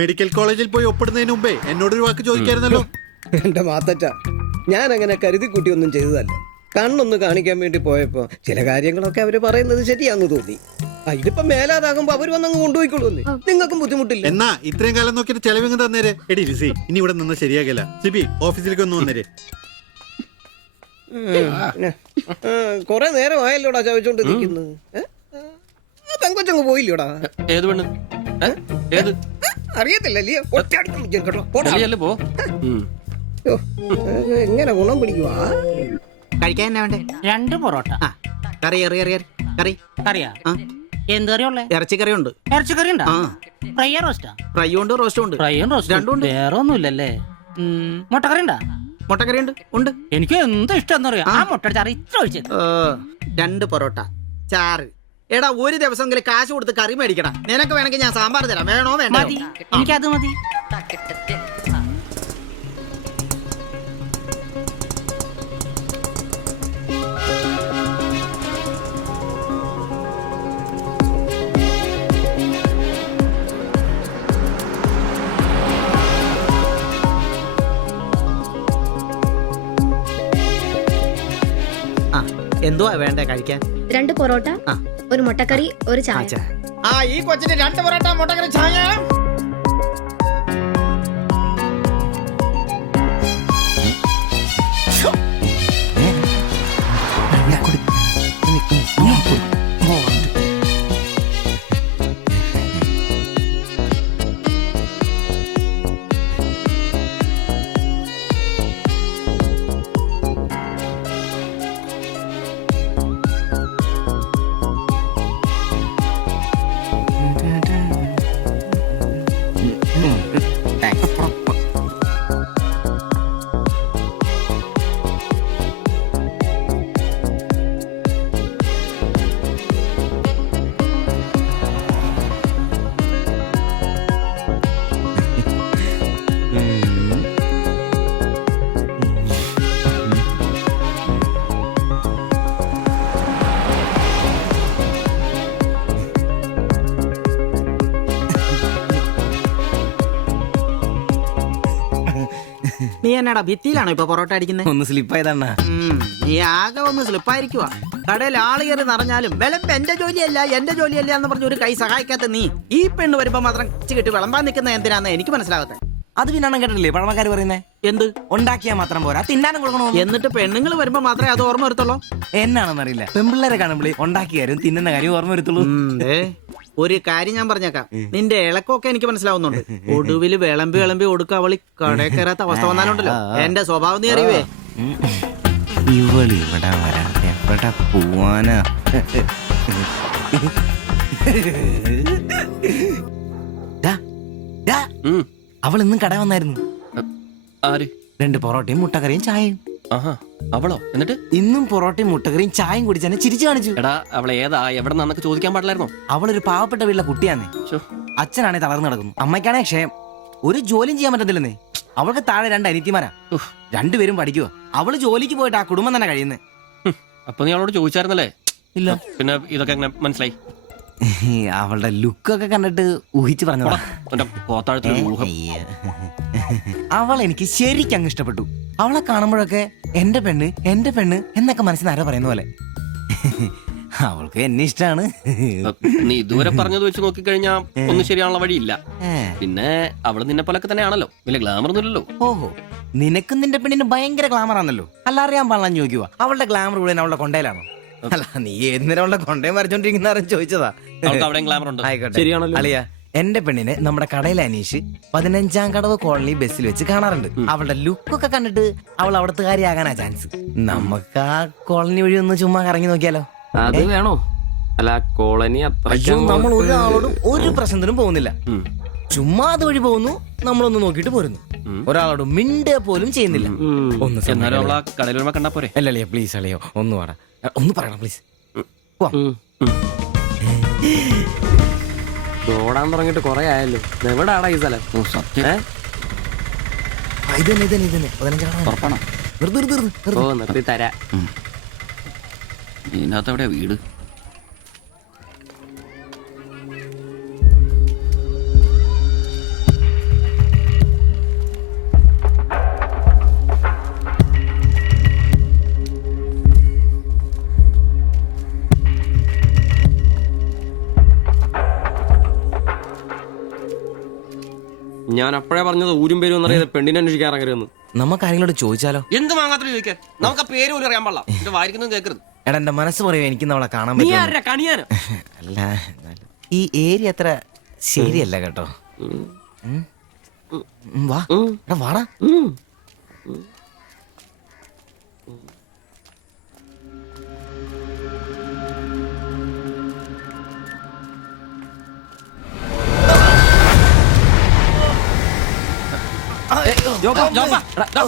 മെഡിക്കൽ കോളേജിൽ പോയി ഒപ്പിടുന്നതിന് മുമ്പേ എന്നോടൊരു വാക്ക് ചോദിക്കായിരുന്നല്ലോ. എന്റെ മാത്തറ്റ, ഞാൻ അങ്ങനെ കരുതി കൂട്ടി ഒന്നും ചെയ്തതല്ല. കണ്ണൊന്ന് കാണിക്കാൻ വേണ്ടി പോയപ്പോ ചില കാര്യങ്ങളൊക്കെ അവര് പറയുന്നത് ശരിയാന്ന് തോന്നി. ഇതിപ്പോ മേലാതാകുമ്പോ അവര് വന്നങ്ങ് കൊണ്ടുപോയിക്കൊള്ളൂന്ന്. നിങ്ങൾക്കും ബുദ്ധിമുട്ടില്ല. എന്നാ ഇത്രയും കാലം നോക്കിയിട്ട് ചെലവിങ് തന്നേരെ. എടി ലിസി, ഇനി ഇവിടെ നിന്ന് ശരിയാകില്ല. സിബി ഓഫീസിലേക്ക് ഒന്ന് വന്നേരെ. കൊറേ നേരം ആയല്ലോടാ ചോദിച്ചോണ്ട് നിൽക്കുന്നത്. പെങ്കൊച്ചങ്ങ് പോയില്ലോടാ. ഏത് പെണ്ണ്? ഏത് അറിയത്തില്ലല്ലേ? പോ. എങ്ങനെ ഗുണം പിടിക്കുവാ? കഴിക്കാൻ എന്നാ വേണ്ടേ? 2 പൊറോട്ട. കറി കറി കറിയാ? എന്ത് കറിയുള്ളേ? ഇറച്ചിക്കറി ഉണ്ട്. ഇറച്ചിക്കറി ഉണ്ടാ? ഫ്രൈ റോസ്റ്റാ? ഫ്രൈ ഉണ്ട്, റോസ്റ്റും ഉണ്ട്. ഫ്രൈയും റോസ്റ്റും രണ്ടും ഉണ്ട്. വേറെ ഒന്നുമില്ലല്ലേ? മുട്ടക്കറി ഉണ്ടാ? മുട്ടക്കറി ഉണ്ട്. എനിക്ക് എന്ത് ഇഷ്ടം അറിയാം. ആ മുട്ട ചാറ് ഇത്ര ഒഴിച്ചത്. 2 പൊറോട്ട, ചാറ്. എടാ ഒരു ദിവസമെങ്കിലും കാശ് കൊടുത്ത് കറി മേടിക്കടാ. നിനക്ക് വേണമെങ്കിൽ ഞാൻ സാമ്പാർ തരാം. വേണോ? വേണ്ട. മതി, എനിക്കത് മതി. എന്തുവാ വേണ്ടേ കഴിക്കാൻ? 2 പൊറോട്ട, ഒരു മുട്ടക്കറി, ഒരു ചായ. ഈ കൊച്ചിന് 2 പൊറോട്ട, മുട്ടക്കറി, ചായ. നീ എന്നാടാ ഭിത്തിയിലാണോ ഇപ്പൊ പൊറോട്ട അടിക്കുന്നത്? ഒന്ന് സ്ലിപ്പായതണ്ണ. നീ ആകെ ഒന്ന് സ്ലിപ്പായിരിക്കുവാ. കടയിൽ ആള് കയറി നിറഞ്ഞാലും വിളമ്പ് എന്റെ ജോലിയല്ല എന്ന് പറഞ്ഞ ഒരു കൈ സഹായിക്കാത്ത നീ ഈ പെണ്ണ് വരുമ്പോ മാത്രം കിട്ടി വിളമ്പാൻ നിൽക്കുന്ന എന്തിനാന്ന് എനിക്ക് മനസ്സിലാകത്തെ. അത് പിന്നെ അണ്ണൻ കേട്ടില്ലേ പഴമക്കാര് പറയുന്നേ? എന്ത് ഉണ്ടാക്കിയാൽ മാത്രം പോരാ, തിന്നാനും കൊടുക്കണോ. എന്നിട്ട് പെണ്ണുങ്ങൾ വരുമ്പോ മാത്രമേ അത് ഓർമ്മ വരുത്തുള്ളൂ. എന്നാണെന്നറിയില്ല, പെൺപിള്ളേരെ കാണുമ്പോഴേ ഉണ്ടാക്കിയ കാര്യം തിന്നുന്ന കാര്യം ഓർമ്മ വരുത്തുള്ളൂ. ഒരു കാര്യം ഞാൻ പറഞ്ഞേക്കാം, നിന്റെ ഇളക്കൊക്കെ എനിക്ക് മനസ്സിലാവുന്നുണ്ട്. ഒടുവില് വിളമ്പി കൊടുക്കുക അവളി കടയിൽ കയറാത്ത അവസ്ഥ വന്നാലുണ്ടല്ലോ എന്റെ സ്വഭാവം നീ അറിയുവേ. ഇവള് ഇവിടെ വരാതെ എവിടെ പോവാനാ? അവൾ ഇന്നും കട വന്നായിരുന്നു. ആര്? 2 പൊറോട്ടയും മുട്ടക്കറിയും ചായയും. അവളോ? എന്നിട്ട് ഇന്നും പൊറോട്ടയും മുട്ടക്കറിയും ചായയും കുടിച്ചാൽ ചിരിച്ചു കാണിച്ചു. എടാ അവളെ ഏതാ എവിടെ നിന്നൊക്കെ ചോദിക്കാൻ പാടില്ലായിരുന്നോ? അവളൊരു പാവപ്പെട്ട വീട്ടിലെ കുട്ടിയാന്നേ. അച്ഛനാണെ തളർന്നു നടക്കുന്നു, അമ്മയ്ക്കാണെ ക്ഷയം. ഒരു ജോലിയും ചെയ്യാൻ പറ്റത്തില്ലെന്നേ. അവൾക്ക് താഴെ 2 അനിയത്തിമാരാ, 2 പേരും പഠിക്കുക. അവള് ജോലിക്ക് പോയിട്ട് ആ കുടുംബം തന്നെ കഴിയുന്നേ. അപ്പൊ നീ അവളോട് ചോദിച്ചായിരുന്നല്ലേ? ഇല്ല. പിന്നെ ഇതൊക്കെ എങ്ങനെ മനസ്സിലായി? അവളുടെ ലുക്കൊക്കെ കണ്ടിട്ട് ഊഹിച്ചു പറഞ്ഞതാ. അവൾ എനിക്ക് ശരിക്കും അങ്ങ് ഇഷ്ടപ്പെട്ടു. അവളെ കാണുമ്പോഴൊക്കെ എന്റെ പെണ്ണ് എന്നൊക്കെ മനസ്സിന് ആരോ പറയുന്ന പോലെ. അവൾക്ക് എന്നെ ഇഷ്ടാണ്. നീ ഇതുവരെ പറഞ്ഞത് വെച്ച് നോക്കിക്കഴിഞ്ഞാ ഒന്നും ശരിയാണുള്ള വഴിയില്ല. പിന്നെ അവള് നിന്നെ പോലൊക്കെ തന്നെയാണല്ലോ, വലിയ ഗ്ലാമർ ഒന്നുമില്ലല്ലോ. ഓഹോ, നിനക്കും നിന്റെ പെണ്ണിന് ഭയങ്കര ഗ്ലാമർ ആണല്ലോ. അല്ല അറിയാൻ പാടില്ല ചോദിക്കുക, അവളുടെ ഗ്ലാമർ കൂടെ അവളുടെ കൊണ്ടയിലാണോ? അല്ല, നീ ഏത് നേരം അവളുടെ കൊണ്ടയും വരച്ചോണ്ടിരിക്കുന്ന ചോദിച്ചതാ. ശരിയാണല്ലോ. അളിയ, എന്റെ പെണ്ണിനെ നമ്മുടെ കടയിലെ അനീഷ് 15-ാം കടവ് കോളനി ബസ്സിൽ വെച്ച് കാണാറുണ്ട്. അവളുടെ ലുക്കൊക്കെ കണ്ടിട്ട് അവൾ അവിടുത്തെ കാര്യമാകാനാ ചാൻസ്. നമുക്ക് ആ കോളനി വഴി ഒന്ന് ചുമ്മാ കറങ്ങി നോക്കിയാലോ? അത് വേണോ? അല്ല, കോളനി അയ്യോ, നമ്മൾ ഒരാളോടും ഒരു പ്രശ്നത്തിനും പോകുന്നില്ല. ചുമ്മാ അത് വഴി പോകുന്നു, നമ്മളൊന്ന് നോക്കിയിട്ട് പോരുന്നു. ഒരാളോട് മിണ്ടേ പോലും ചെയ്യുന്നില്ല. അല്ലല്ലേ, പ്ലീസ് അളിയോ ഒന്ന് പറയണം പ്ലീസ്. ഓടാൻ തുടങ്ങിട്ട് കൊറേ ആയല്ലോ. എവിടാടാ ഈ സ്ഥലം? നിർത്തി തരാ. ഇതിനകത്ത് എവിടെയാ വീട്? ഞാൻ അപ്പോഴേ പറഞ്ഞത് ഊരും പേരും എന്നറിയാതെ പെണ്ണിനെ അന്വേഷിക്കാൻ ഇറങ്ങരുതെന്ന്. നമുക്ക് ആരെങ്കിലും ചോദിച്ചാലോ? എന്ത് മാങ്ങാത്രം ചോദിക്കാൻ? നമുക്ക് ആ പേര് പോലും അറിയാൻ പാടില്ല. എന്റെ വായിക്കുന്നതും കേൾക്കരുത്. എടാ, എന്റെ മനസ്സ് പറയും എനിക്ക് നമ്മളെ കാണാൻ പറ്റും. അല്ല, ഈ ഏരിയ അത്ര ശരിയല്ല കേട്ടോ. വാടാ.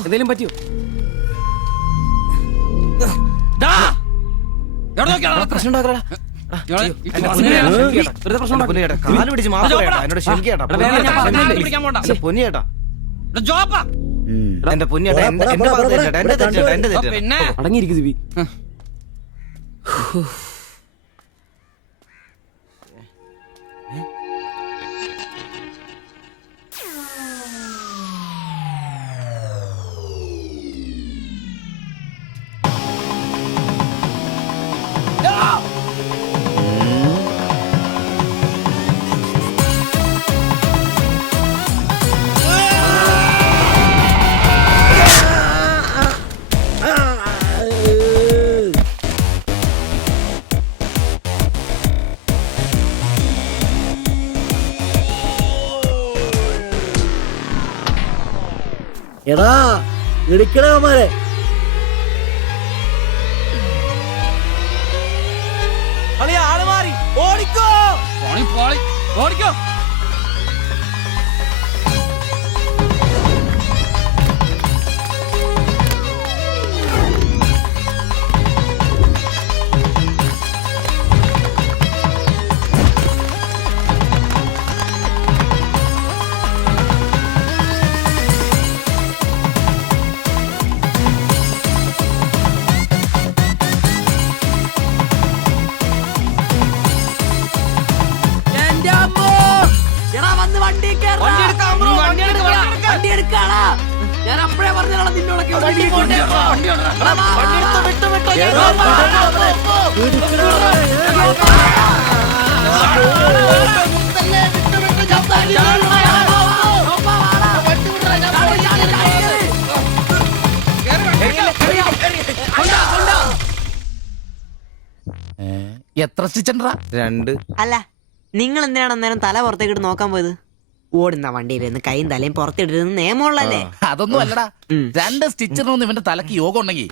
എന്തെങ്കിലും പറ്റിയോ? പ്രശ്നം എന്റെ പൊന്നിയേട്ടാ, അടങ്ങിയിരിക്കും ദിവി. എടാ, ഇടിക്കണമാരെ ആള് മാറി. ഓടിക്കോ ഓടിക്കോ. വണ്ടി എടുക്കാടാ. ഞാൻ അപ്പഴേ പറഞ്ഞാണ് നിന്നോടൊക്കെ ഇവിടെ ഇടിക്കും. എത്ര സ്റ്റിച്ചണ്ടാ? 2. അല്ല നിങ്ങൾ എന്തിനാണ് അന്നേരം തല പുറത്തേക്കിട്ട് നോക്കാൻ പോയത്? ഓടുന്ന വണ്ടിയിലിരുന്ന് കൈയും തലയും പുറത്തിട്ടിരുന്ന് നിയമമുള്ളല്ലേ? അതൊന്നും അല്ലടാ. 2 സ്റ്റിച്ചറിനൊന്നും ഇവന്റെ തലക്ക് യോഗം ഉണ്ടെങ്കിൽ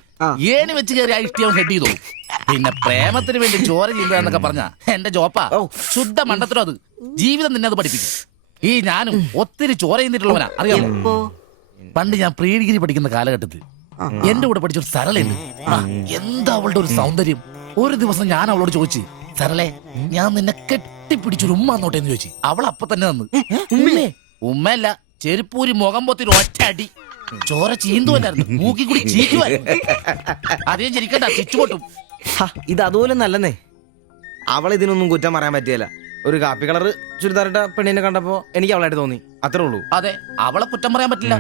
ഏണി വെച്ച് കയറി ആ ഇഷ്ടിയാവും ഹെഡ് ചെയ്തോ. പിന്നെ പ്രേമത്തിന് വേണ്ടി ചോര ചെയ്യുന്നതെന്നൊക്കെ പറഞ്ഞ എന്റെ ജോപ്പാ ശുദ്ധ മണ്ടത്തിലോ. അത് ജീവിതം നിന്നെ അത് പഠിപ്പിക്കും. ഈ ഞാനും ഒത്തിരി ചോര ചെയ്യുന്നിട്ടുള്ളവനാ, അറിയാമോ? പണ്ട് ഞാൻ പ്രീ ഡിഗ്രി പഠിക്കുന്ന കാലഘട്ടത്തിൽ എന്റെ കൂടെ പഠിച്ചൊരു സരളയുണ്ട്. എന്താ അവളുടെ ഒരു സൗന്ദര്യം. ഒരു ദിവസം ഞാൻ അവളോട് ചോദിച്ചു, സരളെ ഞാൻ നിന്നെ കെട്ടിപ്പിടിച്ചൊരു ഉമ്മ എന്നോട്ടെ എന്ന് ചോദിച്ചു. അവൾ അപ്പൊ തന്നെ തന്നു. ഉമ്മയല്ല, ചെരുപ്പൂരി മുഖം പൊത്തിരി ഒറ്റ അടി. ചോര ചീന്തുവല്ലായിരുന്നു, മൂക്കി കൂടി ചീറ്റുവായിരുന്നു. അധികം ചിരിക്കണ്ട, ചിച്ചു പൊട്ടും. ഇത് അതുപോലെ നല്ലെന്നേ. അവളെ ഇതിനൊന്നും കുറ്റം പറയാൻ പറ്റിയല്ല. ഒരു കാപ്പി കളർ ചുരിദാറിട്ട പെണ്ണിനെ കണ്ടപ്പോ എനിക്ക് അവളായിട്ട് തോന്നി, അത്രേ ഉള്ളൂ. അതെ, അവളെ കുറ്റം പറയാൻ പറ്റില്ല.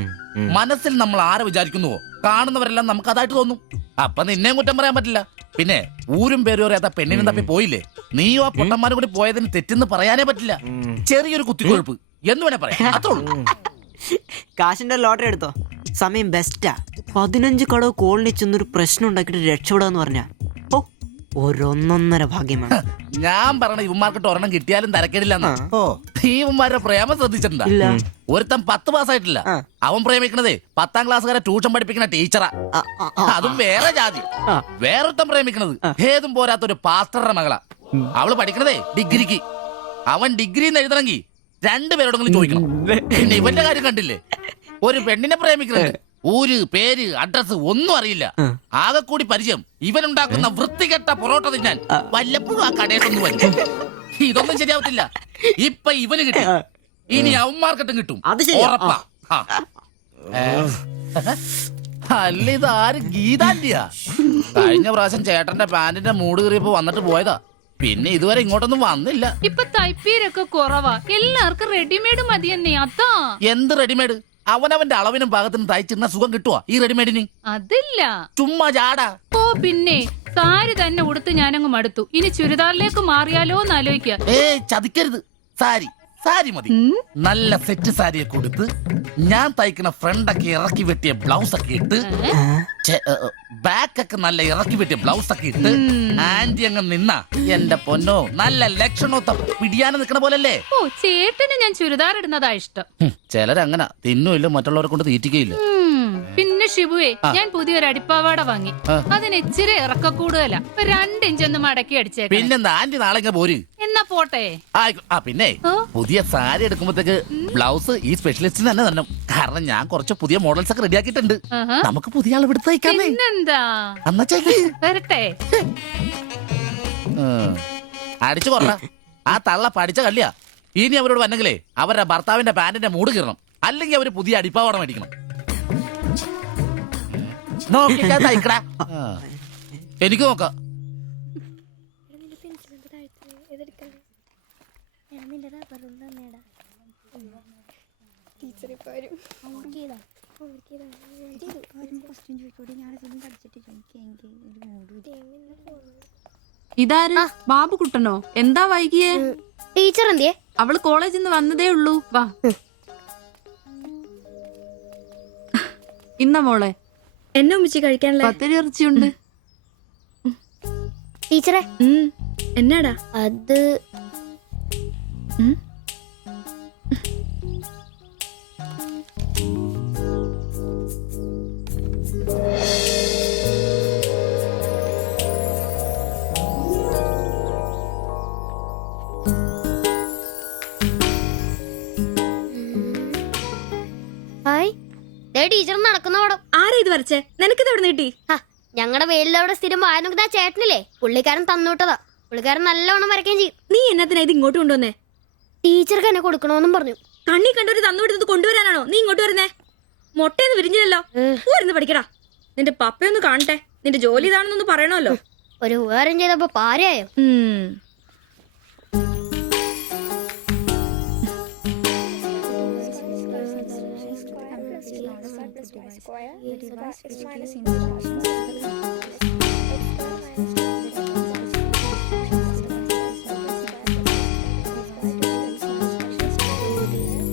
മനസ്സിൽ നമ്മൾ ആരെ വിചാരിക്കുന്നുവോ കാണുന്നവരെല്ലാം നമുക്ക് അതായിട്ട് തോന്നും. അപ്പൊ നിന്നെയും കുറ്റം പറയാൻ പറ്റില്ല. പിന്നെ ഊരും പേരും അറിയാത്ത പെണ്ണിനും തപ്പി പോയില്ലേ, നീയും ആ പൊട്ടന്മാരും കൂടി പോയതിന് തെറ്റെന്ന് പറയാനേ പറ്റില്ല. ചെറിയൊരു കുത്തിക്കൊഴുപ്പ് എന്ന് വേണേ പറയാം, അത്രേ ഉള്ളൂ. കാശിന്റെ ലോട്ടറി എടുത്തോ, സമയം ബെസ്റ്റാ. 15 കടവ് കോളിനി ചെന്നൊരു പ്രശ്നം ഉണ്ടാക്കിട്ട് രക്ഷപ്പെടാന്ന് പറഞ്ഞ ഒരൊന്നൊന്നര ഭാഗ്യമാണ്. ഞാൻ പറഞ്ഞ ഇവന്മാർക്കിട്ട് ഒരെണ്ണം കിട്ടിയാലും തരക്കേടില്ലെന്നാ. ഇവന്മാരുടെ പ്രേമം ശ്രദ്ധിച്ചിട്ടുണ്ടാ? ഒരുത്തൻ 10 പാസ്സായിട്ടില്ല, അവൻ പ്രേമിക്കണതേ 10ാം ക്ലാസ്സുകാരെ ട്യൂഷൻ പഠിപ്പിക്കുന്ന ടീച്ചറാ. അതും വേറെ ജാതി. വേറൊരുത്തൻ പ്രേമിക്കണത് ഏതും പോരാത്തൊരു പാസ്റ്ററുടെ മകളാ. അവള് പഠിക്കണതേ ഡിഗ്രിക്ക്. അവൻ ഡിഗ്രി എഴുതണമെങ്കിൽ 2 പേരോടെങ്കിലും ചോദിക്കണം. പിന്നെ ഇവന്റെ കാര്യം കണ്ടില്ലേ, ഒരു പെണ്ണിനെ പ്രേമിക്കുന്നുണ്ട്, ഊര് പേര് അഡ്രസ് ഒന്നും അറിയില്ല. ആകെ കൂടി പരിചയം ഇവനുണ്ടാക്കുന്ന വൃത്തികെട്ട പൊറോട്ട തിന്നാൻ വല്ലപ്പോഴും ആ കടയിലൊന്നും വരും. ഇതൊന്നും ശരിയാവത്തില്ല. ഇപ്പൊ ഇവന് കിട്ടി, ഇനി അവന്മാർക്കിട്ടും കിട്ടും, ഉറപ്പാ. അല്ല, ഇത് ആര് ഗീതാന്റിയാ? കഴിഞ്ഞ പ്രാവശ്യം ചേട്ടന്റെ പാന്റിന്റെ മൂട് കയറിയപ്പോ വന്നിട്ട് പോയതാ. പിന്നെ ഇതുവരെ ഇങ്ങോട്ടൊന്നും വന്നില്ല. ഇപ്പൊ തയ്പ്പീരൊക്കെ കുറവാ, എല്ലാവർക്കും റെഡിമെയ്ഡ് മതിയെന്നേ. അതാ. എന്ത് റെഡിമെയ്ഡ്? അവനവന്റെ അളവിനും പാകത്തിനും തയ്ച്ചിരുന്ന സുഖം കിട്ടുവാ ഈ റെഡിമെയ്ഡിന്? അതില്ല, ചുമ്മാ ജാടാ. ഓ പിന്നെ സാരി തന്നെ ഉടുത്ത് ഞാനങ്ങ് മടുത്തു. ഇനി ചുരിദാറിലേക്ക് മാറിയാലോ എന്ന് ആലോചിക്കുക. ചതിക്കരുത്. സാരി മതി. നല്ല സെറ്റ് സാരിയെ കൊടുത്ത് ഞാൻ തയ്ക്കുന്ന ഫ്രണ്ടൊക്കെ ഇറക്കി വെട്ടിയ ബ്ലൗസ് ഒക്കെ ഇട്ട്, ബാക്കൊക്കെ നല്ല ഇറക്കി വെട്ടിയ ബ്ലൗസ് ഒക്കെ ഇട്ട് ആന്റി അങ്ങ് നിന്ന എന്റെ പൊന്നോ നല്ല ലക്ഷണത്തെ പിടിയാന് നിക്കണ പോലല്ലേ. ഓ, ചേട്ടന് ഞാൻ ചുരിദാർ ഇടുന്നതാ ഇഷ്ടം. ചിലരങ്ങനെ തിന്നുമില്ല, മറ്റുള്ളവരെ കൊണ്ട് തീറ്റിക്കയില്ല. പിന്നെ ഷിബുവേ, ഞാൻ പുതിയൊരു അടിപ്പാവാട വാങ്ങി. അതിന് ഇച്ചിരി ഇറക്ക കൂടുതല. 2 ഇഞ്ച് ഒന്ന് മടക്കി അടിച്ചേക്കാം. പിന്നെന്താ, ആന്റി നാളെ പോര്. എന്നാ പോട്ടെ. പിന്നെ പുതിയ സാരി എടുക്കുമ്പോഴത്തേക്ക് ബ്ലൗസ് ഈ സ്പെഷ്യലിസ്റ്റിന് തന്നെ തന്നെ. കാരണം ഞാൻ കുറച്ച് പുതിയ മോഡൽസ് ഒക്കെ റെഡിയാക്കിയിട്ടുണ്ട്. നമുക്ക് പുതിയ ആൾ എടുത്ത് തയ്ക്കാന്നേ. പിന്നെന്താ, വരട്ടെ. അടിച്ചു കൊറ. ആ തള്ള പഠിച്ച കല്ലിയാ. ഇനി അവരോട് വന്നെങ്കിലേ അവരുടെ ഭർത്താവിന്റെ പാന്റിന്റെ മൂട് കീറണം, അല്ലെങ്കിൽ അവര് പുതിയ അടിപ്പാവാട മേടിക്കണം. എനിക്ക് നോക്കാം. ഇതാര്? ബാബുക്കുട്ടനോ? എന്താ വൈകിയേ? ടീച്ചർ എന്തിയെ? അവള് കോളേജിൽ നിന്ന് വന്നതേ ഉള്ളൂ. വാ. ഇന്ന മോളെ എന്നെ ഉമ്മിച്ച് കഴിക്കാനുള്ള പത്തിരി ഇറച്ചിയുണ്ട്. ടീച്ചറെ എന്നാടാ അത്? ടീച്ചർ നടക്കുന്ന പടം. ആരാ ഇത് വരച്ചേ? നിനക്കിത് എവിടെ കിട്ടി? ഞങ്ങളുടെ വീട്ടിലവിടെ സ്ഥിരം വായനോക്കുന്ന ചേട്ടനില്ലേ, പുള്ളിക്കാരൻ തന്നുവിട്ടതാ. പുള്ളിക്കാരൻ നല്ലവണ്ണം വരയ്ക്കുകയും ചെയ്യും. നീ എന്നത്തിനാ ഇത് ഇങ്ങോട്ട് കൊണ്ടുവന്നേ? ടീച്ചർക്ക് എന്നെ കൊടുക്കണമെന്നും പറഞ്ഞു. കണ്ണി കണ്ടൊരു തന്നുവിട്ടത് കൊണ്ടുവരാനാണോ നീ ഇങ്ങോട്ട് വരുന്നേ? മുട്ടയൊന്നും വിരിഞ്ഞില്ലല്ലോ. പോയിരുന്നു പഠിക്കടാ. നിന്റെ പപ്പയൊന്ന് കാണട്ടെ. നിന്റെ ജോലി ഇതാണെന്നൊന്ന് പറയണമല്ലോ. ഒരു ഉപകാരം ചെയ്തപ്പോ പാരയായോ?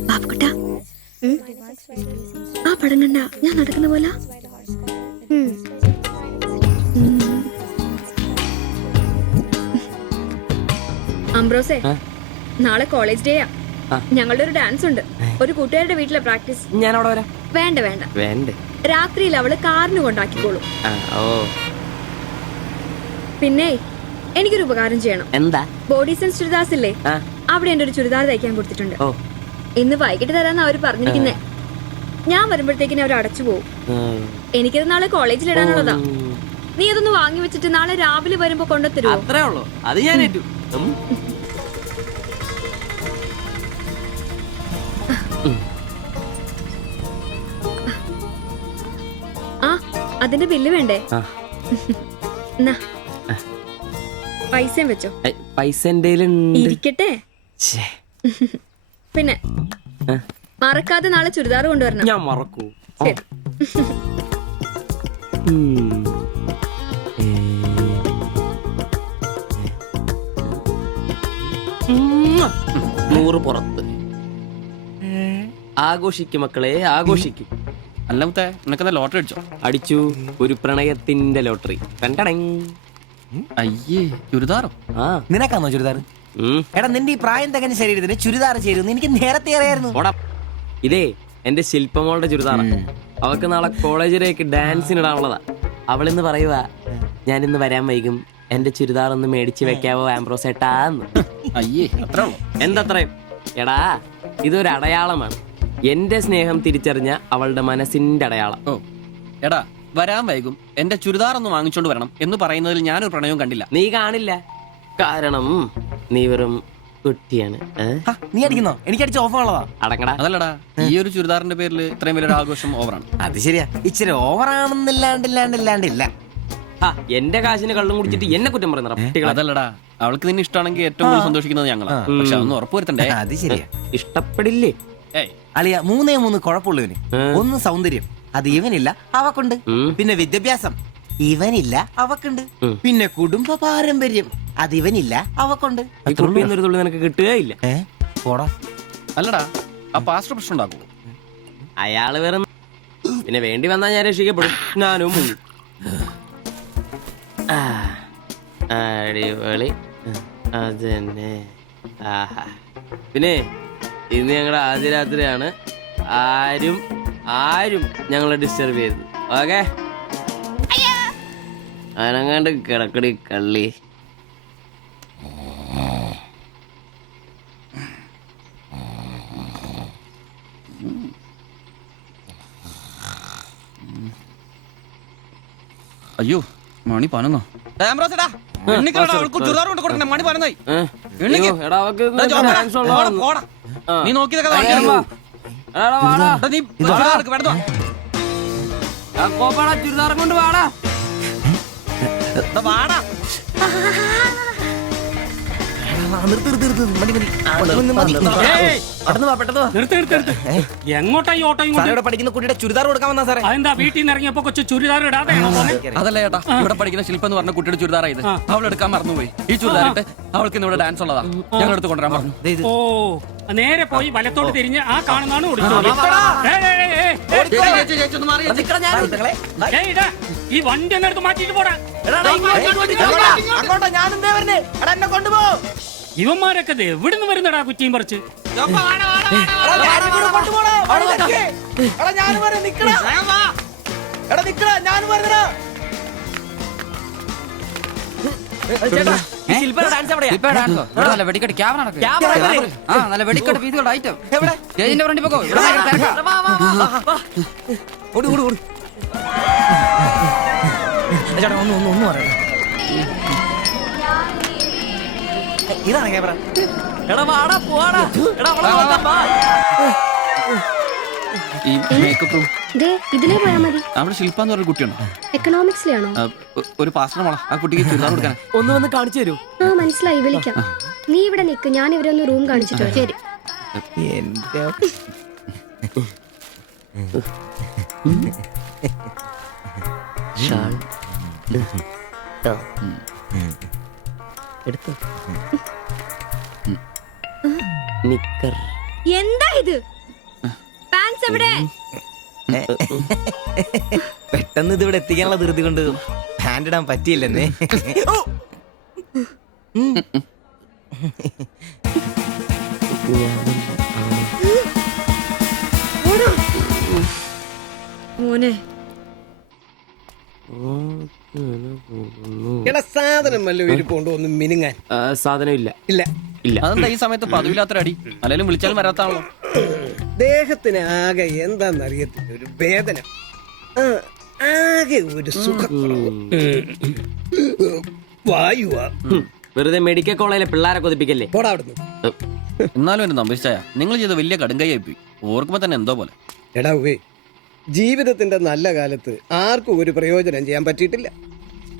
ബാബുക്കുട്ടാ, ആ പടം കണ്ട ഞാൻ നടക്കുന്ന പോലെ അംബ്രോസേ, നാളെ കോളേജ് ഡേയാ. ഞങ്ങളുടെ ഒരു ഡാൻസ് ഉണ്ട്. ഒരു കൂട്ടുകാരുടെ വീട്ടിലെ പ്രാക്ടീസ്. ഞാൻ അവിടെ വരാം. വേണ്ട വേണ്ട, വേണ്ടേ? രാത്രിയിൽ അവള് കാറിന് കൊണ്ടാക്കിക്കോളും. ഓ, പിന്നെ എനിക്കൊരു ഉപകാരം ചെയ്യണം. എന്താ? ബോഡി സെൻസ് ചുരിദാർസ് ഇല്ലേ, അവിടെ എന്റെ ഒരു ചുരിദാർ തയ്ക്കാൻ കൊടുത്തിട്ടുണ്ട്. ഇന്ന് വൈകിട്ട് തരാന്ന് അവര് പറഞ്ഞിരിക്കുന്നേ. ഞാൻ വരുമ്പോഴത്തേക്കിന് അവർ അടച്ചു പോകും. എനിക്കത് നാളെ കോളേജിൽ ഇടാനുള്ളതാ. നീ അതൊന്ന് വാങ്ങി വെച്ചിട്ട് നാളെ രാവിലെ വരുമ്പോ കൊണ്ടുത്തരുമോ? അത്രേ ഉള്ളൂ. അത് ഞാൻ ഏറ്റു. ആ, അതിന്റെ ബില്ല് വേണ്ടേ? എന്നാ, പൈസയും വെച്ചോ. പൈസ എന്റെ ഇരിക്കട്ടെ. പിന്നെ മറക്കാതെ നാളെ ചുരിദാർ കൊണ്ടുവരണം. ഞാൻ മറക്കൂ. ശരി. നൂറ് പുറത്ത്. ആഘോഷിക്കും മക്കളെ, ആഘോഷിക്കും. അല്ല മുത്തേ, നിനക്കെന്താ ലോട്ടറി അടിച്ചോ? അടിച്ചു, ഒരു പ്രണയത്തിന്റെ ലോട്ടറി. അയ്യേ, ചുരിദാറോ? നിനക്കാന്നോ ചുരിദാർ? എടാ, നിന്റെ ഈ പ്രായം തികഞ്ഞ ശരീരത്തിന് ചുരിദാർ ചേരുന്നു എനിക്ക് നേരത്തെ അറിയായിരുന്നു. ഇതേ എന്റെ ശില്പമോളുടെ ചുരിദാറാ. അവൾക്ക് നാളെ കോളേജിലേക്ക് ഡാൻസിനിടാനുള്ളതാ. അവളിന്ന് പറയുക, ഞാനിന്ന് വരാൻ വൈകും, എന്റെ ചുരിദാർ ഒന്ന് മേടിച്ച് വെക്കാവോ ആംബ്രോസേട്ടാന്ന്. അയ്യേ, അത്ര എന്തത്രയും? എടാ, ഇതൊരു അടയാളമാണ്. എന്റെ സ്നേഹം തിരിച്ചറിഞ്ഞ അവളുടെ മനസ്സിന്റെ അടയാളം. ഓ എടാ, വരാൻ വൈകും, എന്റെ ചുരിദാർ ഒന്ന് വാങ്ങിച്ചോണ്ട് വരണം എന്ന് പറയുന്നതിൽ ഞാനൊരു പ്രണയവും കണ്ടില്ല. നീ കാണില്ല, കാരണം നീ വെറും കുട്ടിയാണ്. നീ അടിക്കുന്നോ? എനിക്ക് അടിച്ച ഓഫ് ഉള്ളതാ. അടങ്ങടാ. അതല്ലടാ, ഈ ഒരു ചുരിദാറിന്റെ പേരിൽ ഇത്രയും വലിയൊരു ആഘോഷം ഓവറാണ്. അത് ശരിയാ, ഇച്ചിരി ഓവറാണെന്നില്ലാണ്ടില്ല. എന്റെ കാശിന് കള്ളും കുടിച്ചിട്ട് എന്നെ കുറ്റം പറയുന്ന. അതല്ലടാ, അവൾക്ക് നിന്നെ ഇഷ്ടമാണെങ്കിൽ ഏറ്റവും കൂടുതൽ സന്തോഷിക്കുന്നത് ഞങ്ങളാ. പക്ഷെ അതൊന്ന് ഉറപ്പുവരുത്തണ്ടേ? അത് ശരിയാ. ഇഷ്ടപ്പെടില്ലേ? അളിയ, 3 കുഴപ്പമുള്ളവന്. ഒന്ന് സൗന്ദര്യം, അത് ഇവനില്ല, അവക്കുണ്ട്. പിന്നെ വിദ്യാഭ്യാസം, ഇവനില്ല, അവക്കുണ്ട്. പിന്നെ കുടുംബ പാരമ്പര്യം, അത് ഇവനില്ല, അവക്കുണ്ട്. നിനക്ക് കിട്ടുകയില്ല. അല്ലടാ, ആ പാസ്റ്റർ പ്രശ്നം ഉണ്ടാക്കുമോ? അയാള് വേറെ. പിന്നെ വേണ്ടി വന്നാൽ ഞാൻ രക്ഷിക്കപ്പെടും. ഞാനും മുങ്ങും. അടിപൊളി, അതന്നെ. ആഹാ. പിന്നെ ഇന്ന് ഞങ്ങളുടെ ആദ്യ രാത്രിയാണ്. ആരും ഞങ്ങളെ ഡിസ്റ്റർബ് ചെയ്തു. ഓക്കെ, അനങ്ങാണ്ട് കിടക്കടി കള്ളി. അയ്യോ, മണി 11. നീ നോക്കിയതൊക്കെ ചുരിദാറും കൊണ്ട് വാടാ. എങ്ങോട്ടാ ഈ ഓട്ടോയും പഠിക്കുന്ന കുട്ടിയുടെ ചുരിദാർ കൊടുക്കാൻ വന്നാ സാറേ? അതെന്താ വീട്ടിൽ നിന്ന് ഇറങ്ങിയപ്പോ കൊച്ചു ചുരിദാർ ഇടാതെ? അതല്ല ചേട്ടാ, ഇവിടെ പഠിക്കുന്ന ശില്പം എന്ന് പറഞ്ഞ കുട്ടിയുടെ ചുരിദാറാ ഇത്. അവൾ എടുക്കാൻ മറന്നുപോയി. ഈ ചുരിദാറിട്ട് അവൾക്ക് ഇന്ന് ഇവിടെ ഡാൻസ് ഉള്ളതാ. ഞങ്ങൾ എടുത്ത് കൊണ്ടുവരാൻ പറഞ്ഞു. ഓ, നേരെ പോയി വലത്തോട്ട് തിരിഞ്ഞ് ആ കാണുന്നതാണ് ഈ വണ്ടി എന്നെടുത്ത് മാറ്റിട്ട് പോടാ. ഇവന്മാരൊക്കെ എവിടുന്ന് വരുന്നടാ കുറ്റിയും പറിച്ച്? ഇതാണ് ക്യാമറ. ഈ മേക്കപ്പ് റൂം ഇതിലേ പോയാ മതി. അവിടെ ശില്പ എന്ന് പറഞ്ഞ കുട്ടിയുണ്ടോ? എക്കണോമിക്സിലാണോ? ഒരു പാസ്റ്റർ മോളാ. ആ കുട്ടിക്ക് ചുരിദാർ കൊടുക്കാൻ ഒന്ന് വന്ന് കാണിച്ചു തരൂ. ആ, മനസ്സിലായി, വിളിക്കാം. നീ ഇവിടെ നിക്ക്, ഞാൻ ഇവരെ ഒന്ന് റൂം കാണിച്ചിട്ട് വരാം. ശരി. എന്റെ ഷാൾ എടുത്തു നിക്കർ എന്താ ഇത്? പാൻസ് എവിടെ? പെട്ടെന്ന് ഇത് ഇവിടെ എത്തിക്കാനുള്ള ധൃതി കൊണ്ട് ഹാൻഡ് ഇടാൻ പറ്റിയില്ലെന്നേ. മോനെ എടാ സാധനം വല്ല ഇരിപ്പുണ്ടോ ഒന്ന് മിനുങ്ങാൻ? സാധനം ഇല്ല. ഇല്ല. ഇല്ല. അതെന്താ ഈ സമയത്ത് പതിവില്ലാത്തൊരു അടി? അല്ലെങ്കിലും വിളിച്ചാലും വരാത്താണല്ലോ. ദേഹത്തിന് ആകെ എന്താന്നറിയത്തില്ല, ഒരു വേദന, ആകെ ഒരു സുഖം. വായുവാ. വെറുതെ മെഡിക്കൽ കോളേജിലെ പിള്ളേരെ കൊതിപ്പിക്കല്ലേ. പോടാ അവിടുന്ന്. എന്നാലും എന്റെ നമ്പരിച്ചായ നിങ്ങൾ ചെയ്ത വലിയ കടുങ്കയായി പോയി. ഓർക്കുമ്പോ തന്നെ എന്തോ പോലെ. എടാ ഉവേ, ജീവിതത്തിന്റെ നല്ല കാലത്ത് ആർക്കും ഒരു പ്രയോജനം ചെയ്യാൻ പറ്റിയിട്ടില്ല.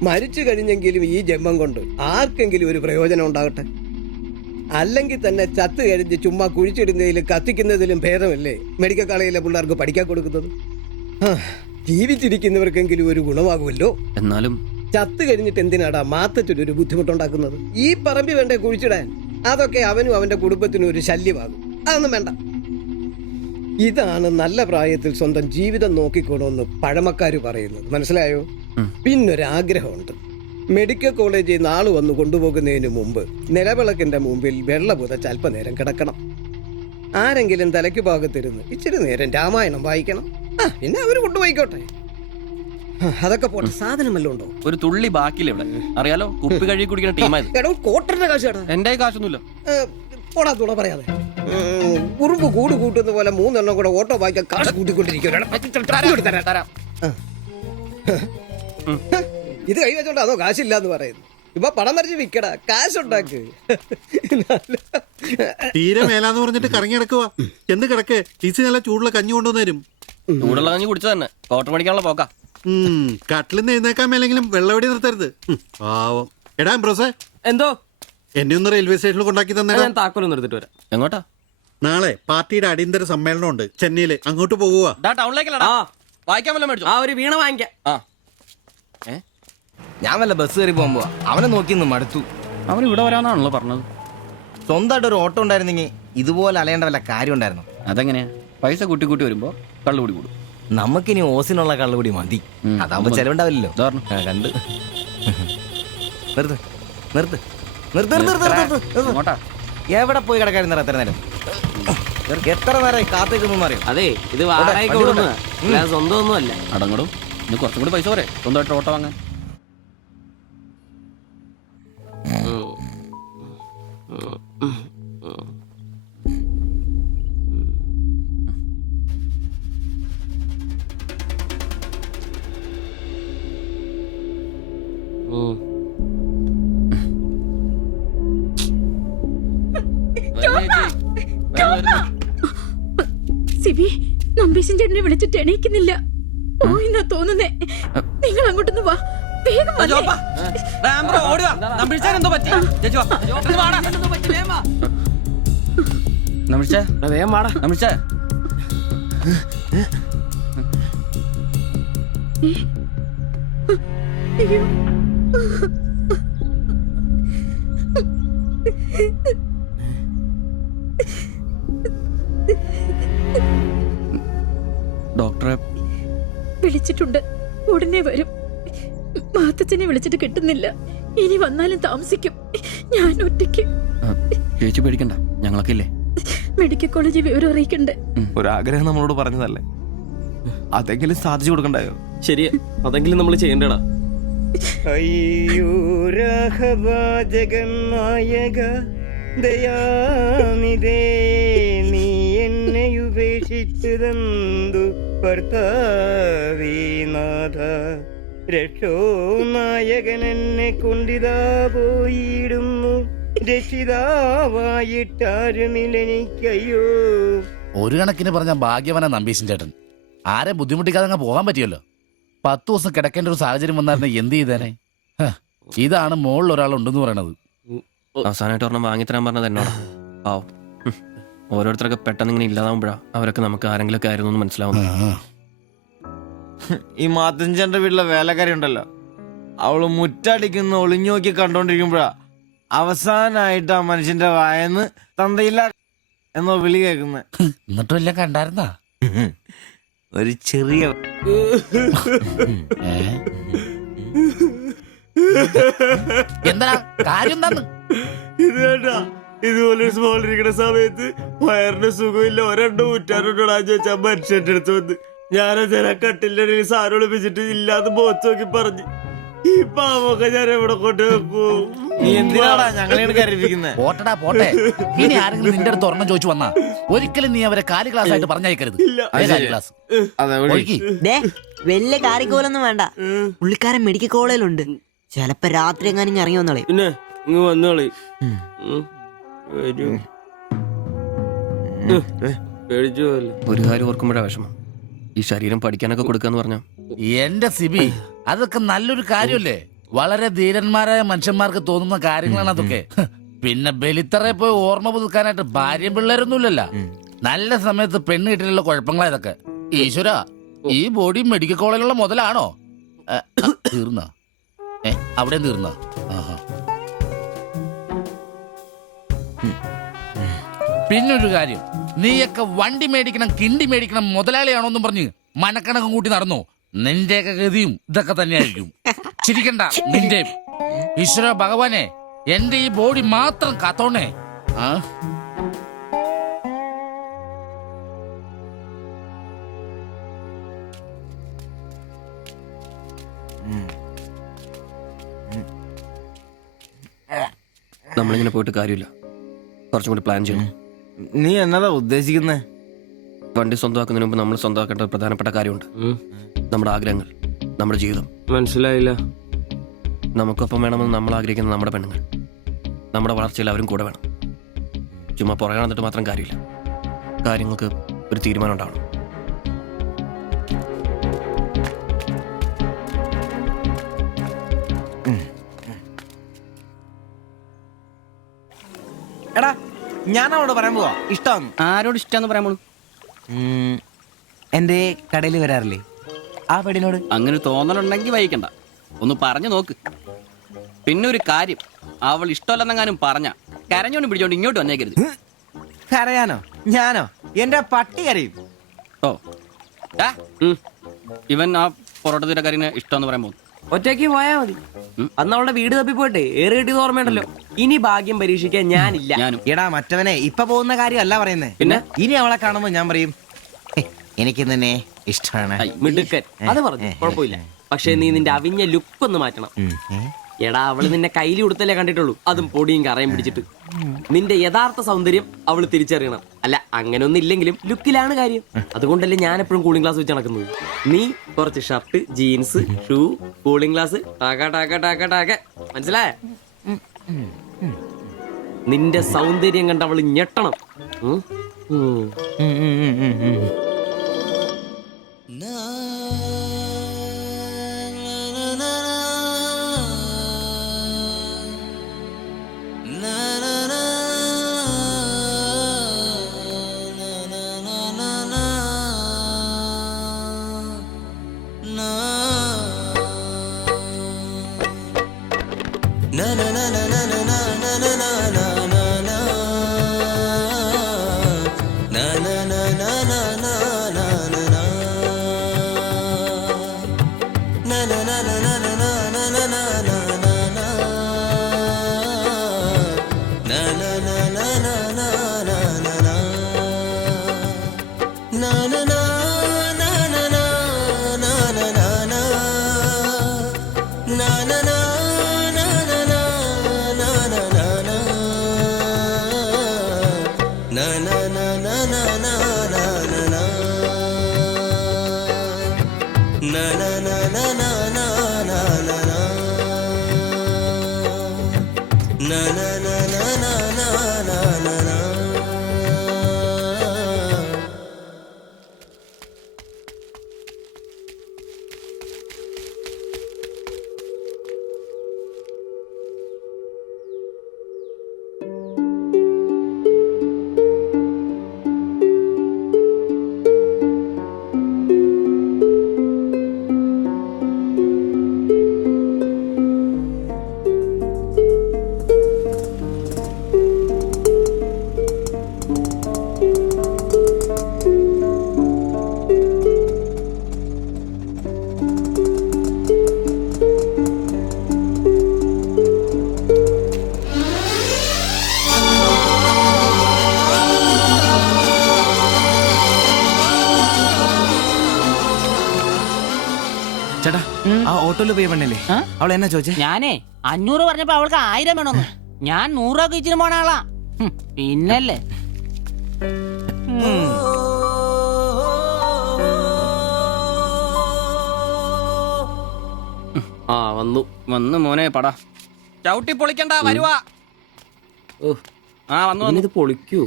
മരിച്ചു കഴിഞ്ഞെങ്കിലും ഈ ജന്മം കൊണ്ട് ആർക്കെങ്കിലും ഒരു പ്രയോജനം ഉണ്ടാകട്ടെ. അല്ലെങ്കിൽ തന്നെ ചത്ത് കഴിഞ്ഞ് ചുമ്മാ കുഴിച്ചിടുന്നതിലും കത്തിക്കുന്നതിലും ഭേദമല്ലേ മെഡിക്കൽ കോളേജിലെ പിള്ളേർക്ക് പഠിക്കാൻ കൊടുക്കുന്നത്? ജീവിച്ചിരിക്കുന്നവർക്കെങ്കിലും ഒരു ഗുണമാകുമല്ലോ. എന്നാലും ചത്ത് കഴിഞ്ഞിട്ട് എന്തിനാടാ മാത്തച്ചൊരു ബുദ്ധിമുട്ടുണ്ടാക്കുന്നത്? ഈ പറമ്പി വേണ്ടേ കുഴിച്ചിടാൻ? അതൊക്കെ അവനും അവന്റെ കുടുംബത്തിനും ഒരു ശല്യമാകും. അതൊന്നും വേണ്ട. ഇതാണ് നല്ല പ്രായത്തിൽ സ്വന്തം ജീവിതം നോക്കിക്കോണമെന്ന് പഴമക്കാര് പറയുന്നത്, മനസ്സിലായോ? പിന്നൊരാഗ്രഹമുണ്ട്. മെഡിക്കൽ കോളേജിൽ നാള് വന്ന് കൊണ്ടുപോകുന്നതിന് മുമ്പ് നിലവിളക്കിന്റെ മുമ്പിൽ വെള്ള പുതച്ച് അല്പനേരം കിടക്കണം. ആരെങ്കിലും തലയ്ക്ക് ഭാഗത്തിരുന്ന് ഇച്ചിരി നേരം രാമായണം വായിക്കണം. പിന്നെ അവര് കൊണ്ടുപോയിക്കോട്ടെ. അതൊക്കെ പോട്ടെ, സാധനം വല്ലതും ഉണ്ടോ? ഒരു തുള്ളി ബാക്കിയില്ല ഇവിടെ. അറിയാലോ, കുപ്പി കഴുകി കുടിക്കുന്ന ടീമായത്. എടോ, കോട്ടറിന്റെ കാശ് കേട്ടോ. എന്റെ കാശൊന്നുമില്ല. പോടാ തുണ പറയാതെ. ഉറുമ്പ് കൂട് കൂട്ടുന്ന പോലെ 3 എണ്ണം കൂടെ ഓട്ടോ വായിക്കാൻ കാശ് കൂട്ടിക്കൊണ്ടിരിക്കും. ഇത് കൈവച്ചോണ്ട് അതോ കാശില്ല എന്ന് പറയുന്നു. ഇപ്പൊ പണം വരച്ച് വിക്കടാ, കാശുണ്ടാക്ക്. തീരെ മേലാന്ന് പറഞ്ഞിട്ട് കറങ്ങി കിടക്കുക. എന്ന് കിടക്ക്, ടീച്ചർ നല്ല ചൂടുള്ള കഞ്ഞി കൊണ്ടുവന്ന് തരും. ചൂടുള്ള കഞ്ഞി കുടിച്ചു തന്നെ കോട്ടർ പഠിക്കാനുള്ള പോക്കാ. കട്ടിലിന്ന് എഴുന്നേക്കാൻ മേലെങ്കിലും വെള്ളവടി നിർത്തരുത്. പാവം. എടാ ബ്രോസേ, എന്തോ എന്നെ ഒന്ന് റെയിൽവേ സ്റ്റേഷനിൽ കൊണ്ടാക്കി തന്നെ. ഞാൻ താക്കോലൊന്നും എടുത്തിട്ട് വരാം. എങ്ങോട്ടാ? നാളെ പാർട്ടിയുടെ അടിയന്തര സമ്മേളനം ഉണ്ട് ചെന്നൈയില്. അങ്ങോട്ട് പോകുക. ടൗണിലേക്കല്ലടാ. വായിക്കാൻ വല്ല മേടിച്ചു. ഒരു വീണ വാങ്ങിക്കാം. ഞാൻ വല്ല ബസ് കയറി പോകുമ്പോ അവനെ നോക്കി നിന്ന് മടുത്തു. അവൻ ഇവിടെ വരാന്നാണല്ലോ പറഞ്ഞത്. സ്വന്തമായിട്ട് ഒരു ഓട്ടോ ഉണ്ടായിരുന്നെങ്കിൽ ഇതുപോലെ അലയേണ്ട വല്ല കാര്യം ഉണ്ടായിരുന്നു. അതെങ്ങനെയാ? പൈസ കൂട്ടി കൂട്ടി വരുമ്പോ കള്ളുകൂടി കൂടും. നമുക്കിനി ഓസിനുള്ള കള്ളുകൂടി മതി. അതാവുമ്പോ ചെലവുണ്ടാവില്ലല്ലോ. കണ്ട് നിർത്ത് നിർത്ത് നിർത്ത് നിർത്ത്. എവിടെ പോയി കിടക്കാരുന്ന എത്ര നേരം? എത്ര നേരം കാത്തേക്കൊന്നും അറിയാം. അതെ, ഇത് വാടകയ്ക്ക് കൊടുക്കുന്നതാ, സ്വന്തം ഒന്നും അല്ല. അടങ്ങടും. ഇനി കുറച്ചും കൂടി പൈസ പോരെ സ്വന്തമായിട്ട് ഓട്ടോ വാങ്ങാൻ. സിബി, നമ്പീശൻ ചേട്ടനെ വിളിച്ചിട്ട് എണീക്കുന്നില്ല. പോയിന്നാ തോന്നുന്നേ. നിങ്ങൾ അങ്ങോട്ടൊന്ന് വാ, വേഗം വന്നേ. അയ്യോ, ഡോക്ടറെ വിളിച്ചിട്ടുണ്ട്, ഉടനെ വരും. മാത്തച്ഛനെ വിളിച്ചിട്ട് കിട്ടുന്നില്ല. ഇനി വന്നാലും താമസിക്കും. ഞാൻ ഒറ്റയ്ക്ക്. ചേച്ചി പേടിക്കണ്ട, ഞങ്ങളൊക്കെ ഇല്ലേ. മെഡിക്കൽ കോളേജിൽ വിവരം അറിയിക്കണ്ടേ? ഒരാഗ്രഹം നമ്മളോട് പറഞ്ഞതല്ലേ, അതെങ്കിലും സാധിച്ചു കൊടുക്കണ്ടായോ? ശരിയാ, അതെങ്കിലും നമ്മൾ ചെയ്യണ്ടടാ. അയ്യോ രാഘവാ ജഗന്നായക ദയാനിധേ, നീ എന്നെ ഉപേക്ഷിച്ചതെന്തു ഭർത്താവീനാഥ. രക്ഷോ നായകൻ എന്നെ കൊണ്ടിതാ പോയിടുന്നു, രക്ഷിതാവായിട്ടാരുമില്ലെനിക്കയ്യോ. ഒരു കണക്കിന് പറഞ്ഞ ഭാഗ്യവന നമ്പീശൻ ചേട്ടൻ. ആരെ ബുദ്ധിമുട്ടിക്കാതെ അങ്ങ് പോകാൻ പറ്റിയല്ലോ. 10 ദിവസം കിടക്കേണ്ട ഒരു സാഹചര്യം വന്നായിരുന്നു എന്ത് ചെയ്തേനെ? ഇതാണ് മുകളിൽ ഒരാളുണ്ടെന്ന് പറയണത്. അവസാനമായിട്ട് ഒരെണ്ണം വാങ്ങിത്തരാൻ പറഞ്ഞത് എന്നോടാ. പാവം. ഓരോരുത്തരൊക്കെ പെട്ടെന്ന് ഇങ്ങനെ ഇല്ലാതാവുമ്പോഴാ അവരൊക്കെ നമുക്ക് ആരെങ്കിലൊക്കെ ആയിരുന്നു എന്ന് മനസ്സിലാവുന്നു. ഈ മാത്തഞ്ചന്റെ വീട്ടിലെ വേലക്കാരി ഉണ്ടല്ലോ, അവള് മുറ്റടിക്കുന്ന ഒളിഞ്ഞു നോക്കി കണ്ടോണ്ടിരിക്കുമ്പോഴാ അവസാനായിട്ട് ആ മനുഷ്യന്റെ വായന്ന് തന്തയില്ല എന്നോ വിളി കേൾക്കുന്നത്. എന്നിട്ടും എല്ലാം കണ്ടായിരുന്നാ? ഒരു ചെറിയ എന്താ കാര്യം? എന്താന്ന് ഇതേട്ടാ, ഇതുപോലെ സ്മോൾ ഇരിക്കുന്ന സമയത്ത് വയറിന് സുഖമില്ല, ഒരെണ്ണം ഊറ്റാറുണ്ടോടാ ചോദിച്ചാ മനുഷ്യന്റെ അടുത്ത് വന്ന് ഞാനതേ കട്ടിലിന്റെ ഇടയിൽ സാരം ഒളിപ്പിച്ചിട്ട് ഇല്ലാതെ ബോത്ത് നോക്കി പറഞ്ഞു. ഈ പാവൊക്കെ ഞാൻ എവിടെ കൊണ്ട് വെക്കൂ? നീ എന്തിനാടാ ഞങ്ങളെയാണ് കരയിപ്പിക്കുന്നത്? പോട്ടടാ പോട്ടെ. ഇനി ആരെങ്കിലും നിന്റെ അടുത്ത് ഒരെണ്ണം ചോദിച്ചു വന്നാ ഒരിക്കലും നീ അവരെ കാലി ക്ലാസ് ആയിട്ട് പറഞ്ഞയക്കരുത്. ക്ലാസ് വലിയ കാരിക്കോലൊന്നും വേണ്ട. പുള്ളിക്കാരൻ മെഡിക്കൽ കോളേജിലുണ്ട്. ചിലപ്പോ രാത്രി എങ്ങാനും ഇറങ്ങി വന്നോളെ. പിന്നെ ഇങ്ങ് വന്നോളി. ഒരു കാര്യം ഓർക്കുമ്പോഴാ വിഷമം. ഈ ശരീരം പഠിക്കാനൊക്കെ കൊടുക്കാന്ന് പറഞ്ഞ എന്റെ സിബി, അതൊക്കെ നല്ലൊരു കാര്യമല്ലേ? വളരെ ധീരന്മാരായ മനുഷ്യന്മാർക്ക് തോന്നുന്ന കാര്യങ്ങളാണ് അതൊക്കെ. പിന്നെ ബലിത്തറയെ പോയി ഓർമ്മ പുതുക്കാനായിട്ട് ഭാര്യയും പിള്ളേരൊന്നുമില്ലല്ല. നല്ല സമയത്ത് പെണ്ണ് കിട്ടിയുള്ള കുഴപ്പങ്ങളാ ഇതൊക്കെ. ഈശ്വര, ഈ ബോഡി മെഡിക്കൽ കോളേജിലുള്ള മുതലാണോ? തീർന്ന അവിടെ തീർന്ന. പിന്നൊരു കാര്യം, നീയൊക്കെ വണ്ടി മേടിക്കണം, കിണ്ടി മേടിക്കണം, മുതലാളിയാണോന്നും പറഞ്ഞ് മനക്കണക്കം കൂട്ടി നടന്നു. നിന്റെയൊക്കെ ഗതിയും ഇതൊക്കെ തന്നെയായിരിക്കും. ചിരിക്കണ്ട നിന്റെ. ഈശ്വര ഭഗവാനെ, എന്റെ ഈ ബോഡി മാത്രം കാത്തോണേ. നമ്മളിങ്ങനെ പോയിട്ട് കാര്യമില്ല, കുറച്ചും കൂടി പ്ലാൻ ചെയ്യണം. നീ എന്നതാ ഉദ്ദേശിക്കുന്നേ? വണ്ടി സ്വന്തമാക്കുന്നതിന് മുമ്പ് നമ്മൾ സ്വന്തമാക്കേണ്ട ഒരു പ്രധാനപ്പെട്ട കാര്യമുണ്ട്. നമ്മുടെ ആഗ്രഹങ്ങൾ, നമ്മുടെ ജീവിതം. മനസ്സിലായില്ല. നമുക്കൊപ്പം വേണമെന്ന് നമ്മൾ ആഗ്രഹിക്കുന്ന നമ്മുടെ പെണ്ണുങ്ങൾ. നമ്മുടെ വളർച്ചയിൽ അവരും കൂടെ വേണം. ചുമ്മാ പുറകെ നടന്നിട്ട് മാത്രം കാര്യമില്ല. കാര്യങ്ങൾക്ക് ഒരു തീരുമാനം ഉണ്ടാവണം. എടാ, ഞാൻ അവളോട് പറയാൻ പോവാ ഇഷ്ടമാണ്. ആരോട് ഇഷ്ടമെന്ന് പറയാൻ പോണു? എന്റെ കടയിൽ വരാറില്ലേ ആ പെടിനോട്? അങ്ങനെ തോന്നലുണ്ടെങ്കിൽ വൈകണ്ട, ഒന്ന് പറഞ്ഞു നോക്ക്. പിന്നെ ഒരു കാര്യം, അവൾ ഇഷ്ടമല്ലെന്നെങ്ങാനും പറഞ്ഞ കരഞ്ഞോണ്ട് പിടിച്ചോണ്ട് ഇങ്ങോട്ട് വന്നേക്കരുത്. കരയാനോ? ഞാനോ? എന്റെ പട്ടി കരയും. ഓ, ഇവൻ ആ പൊറോട്ട തീരക്കാരിനെ ഇഷ്ടമെന്ന് പറയാൻ പോകും. ഒറ്റയ്ക്ക് പോയാ മതി. അന്ന് അവളുടെ വീട് തപ്പി പോട്ടെ, ഏറെ കിട്ടിയത് ഓർമ്മയുണ്ടല്ലോ. ഇനി ഭാഗ്യം പരീക്ഷിക്കാൻ ഞാനില്ല. എടാ മറ്റവനെ, ഇപ്പൊ പോകുന്ന കാര്യമല്ല പറയുന്നേ. പിന്നെ ഇനി അവളെ കാണുമ്പോ ഞാൻ പറയും എനിക്ക് തന്നെ ഇഷ്ടമാണ്. മിടുക്കൻ, അത് പറഞ്ഞു കുഴപ്പമില്ല. പക്ഷെ നീ നിന്റെ അവിഞ്ഞ ലുക്ക് ഒന്ന് മാറ്റണം. എടാ, അവള് നിന്നെ കയ്യിൽ കൊടുത്തല്ലേ കണ്ടിട്ടുള്ളൂ, അതും പൊടിയും കറയും പിടിച്ചിട്ട്. നിന്റെ യഥാർത്ഥ സൗന്ദര്യം അവള് തിരിച്ചറിയണം. അല്ല, അങ്ങനെ ഒന്നും ഇല്ലെങ്കിലും ലുക്കിലാണ് കാര്യം. അതുകൊണ്ടല്ലേ ഞാൻ എപ്പോഴും കൂളിംഗ് ഗ്ലാസ് വെച്ച് നടക്കുന്നത്. നീ കുറച്ച് shirt, jeans, shoe, cooling glass, മനസ്സിലായ? നിന്റെ സൗന്ദര്യം കണ്ട് അവള് ഞെട്ടണം. ഓട്ടോയിൽ പോയി പെണ്ണല്ലേ അവൾ എന്നാ ചോദിച്ചേ? ഞാനേ 500 പറഞ്ഞപ്പോ അവൾക്ക് 1000 വേണമെന്ന്. ഞാൻ 100 ഒക്കെ ഇച്ചിരി പോണ ആളാ. പിന്നല്ലേ ആ വന്നു വന്ന് മോനെ പടാ ചവിട്ടി പൊളിക്കണ്ട വരുവാ. ആ വന്നു വന്നു. ഇത് പൊളിക്കൂ.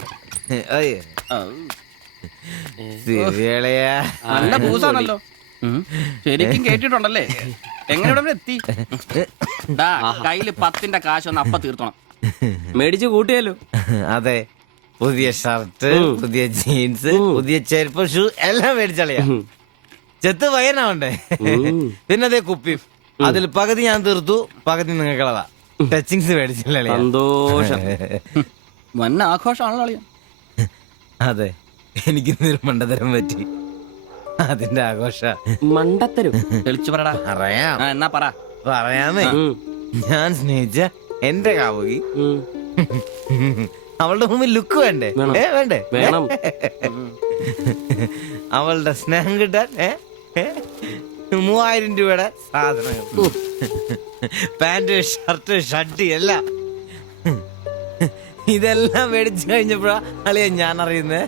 നല്ല പൂസാണല്ലോ. ശരിക്കും കേട്ടിട്ടുണ്ടല്ലേ? എങ്ങനെ ഇവിടെ എത്തി? കയ്യില് 10ന്റെ കാശ് ഒന്ന് അപ്പ തീർത്തോണം. മേടിച്ച് കൂട്ടിയല്ലോ. അതെ, പുതിയ ഷർട്ട്, പുതിയ ജീൻസ്, പുതിയ ചെരുപ്പ്, ഷൂ എല്ലാം മേടിച്ചളയാ. ചെത്ത് വയനാവണ്ടേ? പിന്നെ അതേ കുപ്പി, അതിൽ പകുതി ഞാൻ തീർത്തു, പകുതി നിങ്ങൾക്കുള്ളതാ. ടച്ചിങ്സ് മേടിച്ചില്ലേ? സന്തോഷം. വൻ ആഘോഷമാണല്ലോ അളിയാ. അതെ, എനിക്കിന്നൊരു മണ്ടതരം പറ്റി, അതിന്റെ ആഘോഷ. മണ്ടത്തരും തെളിച്ചു പറടാ. പറയാം. എന്നാ പറ. പറയാമേ. ഞാൻ സ്നേഹിച്ച എന്റെ കാമുകി അവളുടെ മുമ്പിൽ ലുക്ക് വേണ്ടേ? വേണ്ടേ? വേണം. അവളുടെ സ്നേഹം കിട്ടാൻ 3000 രൂപയുടെ സാധനങ്ങൾ, പാന്റ്, ഷർട്ട്, ഷഡ്ഡി എല്ലാം. ഇതെല്ലാം മേടിച്ചു കഴിഞ്ഞപ്പോഴാ അളിയ ഞാൻ അറിയുന്നത്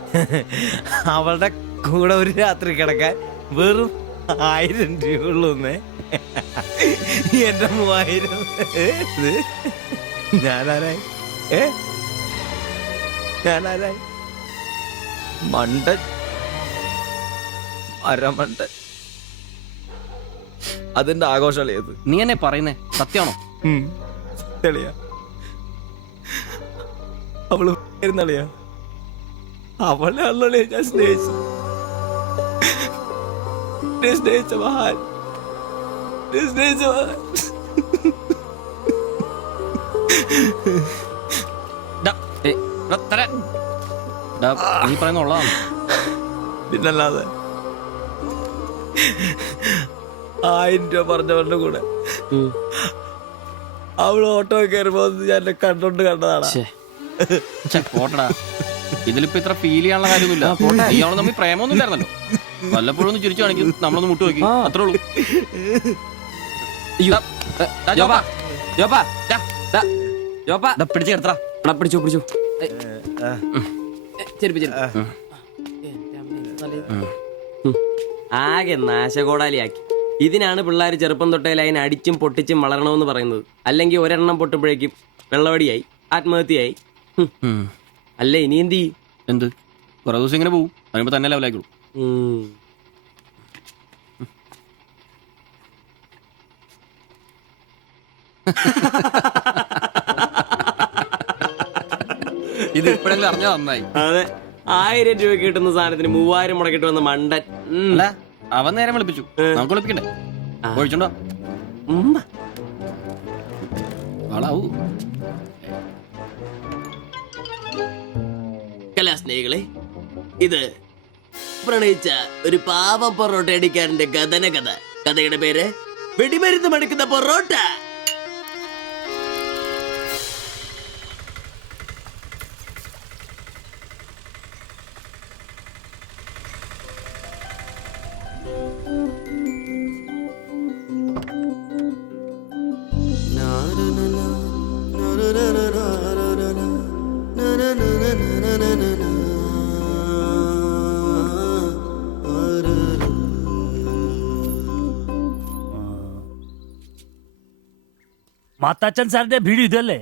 അവളുടെ കൂടെ ഒരു രാത്രി കിടക്കാൻ വെറും 1000 രൂപ ഉള്ളൂന്നേ. എന്റെ 3000 ഞാനാരായി? ഞാനാരായി? മണ്ടൻ, അരമണ്ടൻ. അതിന്റെ ആഘോഷമല്ലേ? നീ എന്നെ പറയുന്നേ സത്യമാണോ? തെളിയ അവള് ളിയാ അവളെ അല്ലേ ഞാൻ സ്നേഹിച്ചു. സ്നേഹിച്ച മഹാൻ, സ്നേഹിച്ച മഹാൻ. നീ പറയുന്ന ഉള്ളതാണ്. പിന്നല്ലാതെ 1000 രൂപ പറഞ്ഞവരുടെ കൂടെ അവള് ഓട്ടോ കയറുമ്പോ ഞാൻ എന്നെ കണ്ടോണ്ട് കണ്ടതാണ്. പോട്ടടാ, ഇതിലിപ്പോ ഇത്ര ഫീൽ ചെയ്യാനുള്ള കാര്യമൊന്നുമില്ല. ഇയാള് തമ്മിൽ പ്രേമൊന്നും ഇല്ലായിരുന്നല്ലോ. വല്ലപ്പോഴും ഒന്ന് ചിരിച്ചു കാണിക്കും, നമ്മളൊന്ന് മുട്ടു നോക്കി, അത്രേ ഉള്ളൂ. പിടിച്ചു കിടത്താ. പിടിച്ചോ പിടിച്ചോ. ആകെ നാശകോടാലിയാക്കി. ഇതിനാണ് പിള്ളേർ ചെറുപ്പം തൊട്ടേ ലൈൻ അടിച്ചും പൊട്ടിച്ചും വളരണമെന്ന് പറയുന്നത്. അല്ലെങ്കിൽ ഒരെണ്ണം പൊട്ടുമ്പോഴേക്കും വെള്ളവടിയായി, ആത്മഹത്യയായി. അല്ല ഇനി എന്ത് ചെയ്യും? എന്ത് കുറെ ദിവസം ഇങ്ങനെ പോവും, പറയുമ്പോ തന്നെ ലെവലായിക്കോളൂ. ഇത് ഇപ്പോഴെങ്കിലും അറിഞ്ഞാ നന്നായി. അതെ, 1000 രൂപ കിട്ടുന്ന സാധനത്തിന് 3000 മുടക്കിട്ട് വന്ന മണ്ടൻ. അല്ല, അവൻ നേരം വിളിപ്പിച്ചു, നമുക്ക് വിളിപ്പിക്കണ്ടേ? ഒഴിച്ചുണ്ടോ? ആളാവൂ. കലാസ്നേഹികളെ, ഇത് പ്രണയിച്ച ഒരു പാവം പൊറോട്ട അടിക്കാരന്റെ കഥന കഥ. കഥയുടെ പേര് വെടിമരുന്ന് മടുക്കുന്ന പൊറോട്ട. മാത്താച്ചൻ സാറിന്റെ വീട് ഇതല്ലേ?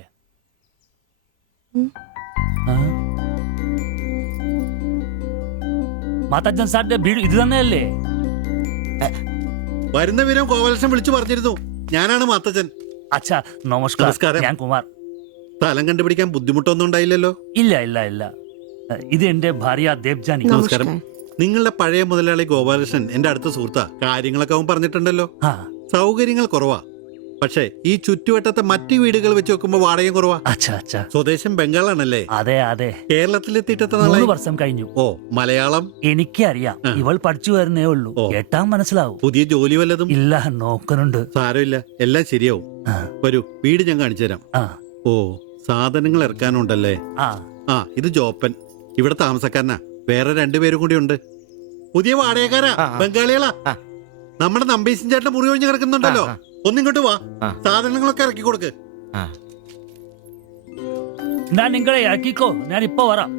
മാത്താച്ചൻ സാറിന്റെ വീട് ഇത് തന്നെയല്ലേ? വരുന്ന വിവരം കോവലക്ഷൻ വിളിച്ചു പറഞ്ഞിരുന്നു. ഞാനാണ് മാത്തച്ചൻ. അച്ഛാ നമസ്കാരം. ഞാൻ കുമാർ. സ്ഥലം കണ്ടുപിടിക്കാൻ ബുദ്ധിമുട്ടൊന്നും ഉണ്ടായില്ലല്ലോ? ഇല്ല ഇല്ല ഇല്ല. ഇത് എന്റെ ഭാര്യ ദേവ്ജാനി. നമസ്കാരം. നിങ്ങളുടെ പഴയ മുതലാളി ഗോപാലകൃഷ്ണൻ എന്റെ അടുത്ത സുഹൃത്താ. കാര്യങ്ങളൊക്കെ അവൻ പറഞ്ഞിട്ടുണ്ടല്ലോ. സൗകര്യങ്ങൾ കുറവാ, പക്ഷേ ഈ ചുറ്റുവട്ടത്തെ മറ്റു വീടുകൾ വെച്ച് നോക്കുമ്പോൾ വാടകയും കുറവാ. സ്വദേശം ബംഗാളാണല്ലേ? അതെ അതെ. കേരളത്തിലെത്തിയിട്ട് 3 വർഷം കഴിഞ്ഞു. ഓ, മലയാളം എനിക്കറിയാം. ഇവൾ പഠിച്ചു വരുന്നേ ഉള്ളൂ. കേട്ടാ മനസ്സിലാവും. പുതിയ ജോലി വല്ലതും? ഇല്ല, നോക്കുന്നുണ്ട്. സാരമില്ല, എല്ലാം ശരിയാവും. വരൂ, വീട് ഞാൻ കാണിച്ചു തരാം. ഓ, സാധനങ്ങൾ ഇറക്കാനുണ്ടല്ലേ? ആ, ഇത് ജോപ്പൻ, ഇവിടെ താമസക്കാരനാ. വേറെ 2 പേരും കൂടി ഉണ്ട്. പുതിയ വാടകക്കാരാ, ബംഗാളികളാ. നമ്മുടെ നമ്പീശൻ ചേട്ടൻ മുറി ഒഴിഞ്ഞു കിടക്കുന്നുണ്ടല്ലോ, ഒന്നിങ്ങോട്ട് വാ, സാധനങ്ങളൊക്കെ ഇറക്കി കൊടുക്ക്. ഞാൻ നിങ്ങളെ ഇറക്കിക്കോ, ഞാൻ ഇപ്പൊ വരാം.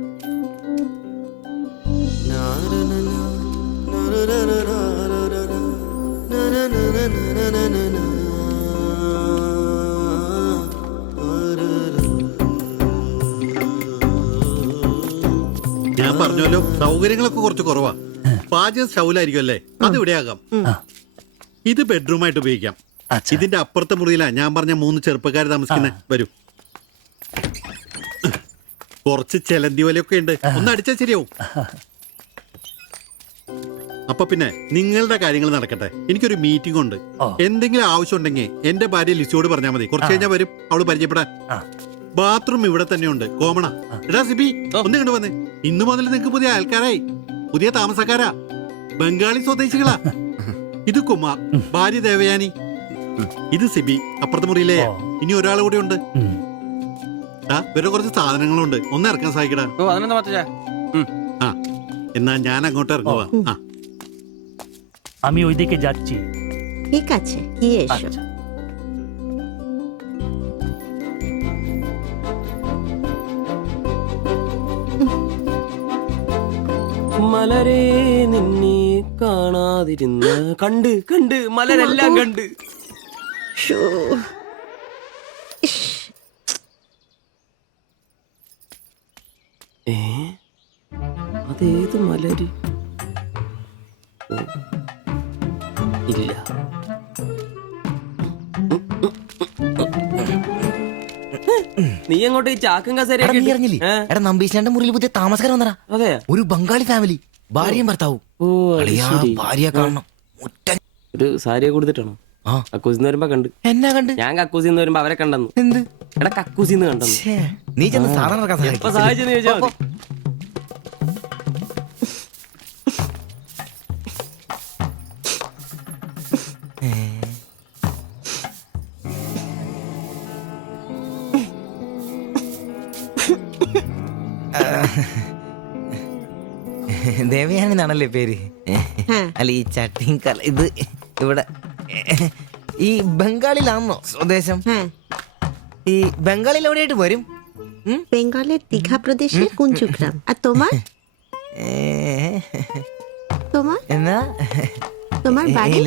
ഞാൻ പറഞ്ഞല്ലോ, സൗകര്യങ്ങളൊക്കെ കുറച്ച് കുറവാ. പാചകം സ്റ്റൗലായിരിക്കും അല്ലേ? അത് ഇവിടെ ആകാം. ഇത് ബെഡ്റൂമായിട്ട് ഉപയോഗിക്കാം. ഇതിന്റെ അപ്പുറത്തെ മുറിയിലാ ഞാൻ പറഞ്ഞ 3 ചെറുപ്പക്കാർ താമസിക്കുന്നത്. വരൂ. കുറച്ച് ചെലന്തി വലയൊക്കെ ഉണ്ട്, ഒന്ന് അടിച്ചാൽ ശരിയാവും. അപ്പൊ പിന്നെ നിങ്ങളുടെ കാര്യങ്ങൾ നടക്കട്ടെ, എനിക്കൊരു മീറ്റിംഗ് ഉണ്ട്. എന്തെങ്കിലും ആവശ്യം ഉണ്ടെങ്കിൽ എന്റെ ഭാര്യ ലിസിയോട് പറഞ്ഞാൽ മതി. കുറച്ച് കഴിഞ്ഞാൽ വരും അവള് പരിചയപ്പെടാൻ. ബാത്റൂം ഇവിടെ തന്നെയുണ്ട്, കോമണ. എടാ സിബി, ഒന്ന് കണ്ടു വന്നേ. ഇന്നു മുതൽ നിങ്ങൾക്ക് പുതിയ ആൾക്കാരായി, പുതിയ താമസക്കാരാ, ബംഗാളി സ്വദേശികളാ. ഇത് കുമാർ, ഭാര്യ ദേവയാനി. ഇത് സിബി, അപ്പുറത്തെ മുറിയിലെ. ഇനി ഒരാൾ കൂടെ ഉണ്ട്. വേറെ കുറച്ച് സാധനങ്ങളുണ്ട്, ഒന്ന് ഇറക്കാൻ സഹായിക്കടാ. ആ, എന്നാ ഞാൻ അങ്ങോട്ട് ഇറങ്ങുവാ. আমি ওইদিকে যাচ্ছি। ঠিক আছে, গিয়ে এসো। മലരെ നിന്നെ കാണാതിരുന്ന കണ്ട് കണ്ട് മലരെല്ലാം കണ്ട്. അതേത് മലര്? ഇല്ല. നീ അങ്ങോട്ട് ഈ ചാക്കും കസേരയൊക്കെ നമ്പീശാന്റെ മുറിയിൽ പുതിയ താമസക്കാരൻ വന്നടാ. അതെ, ഒരു ബംഗാളി ഫാമിലി, ഭാര്യയും ഭർത്താവും. ഭാര്യ കാണണം. ഒരു സാരിയെ കൊടുത്തിട്ടാണോ? കക്കൂസിന്ന് വരുമ്പോ കണ്ട്. എന്നാ കണ്ട്? ഞാൻ കക്കൂസിന്ന് വരുമ്പോ അവരെ കണ്ടെന്നു. എന്ത്? എടാ കക്കൂസിന്ന് കണ്ടെന്നു. നീ ചെന്ന് സാധനം എപ്പോ സഹായിച്ചെന്ന് ചോദിച്ചാ മതി. ദേവയാനി എന്നാണല്ലേ പേര്? അല്ല, ഈ ചട്ടിയും കല ഇത് ഇവിടെ ഈ ബംഗാളിലാണോ സ്വദേശം? ഈ ബംഗാളിൽ എവിടെയായിട്ട് വരും? বেঙ্গলের দীঘা প্রদেশের কুঞ্জগ্রাম। আর তোমার? তোমার എന്നാ তোমার বাড়ি?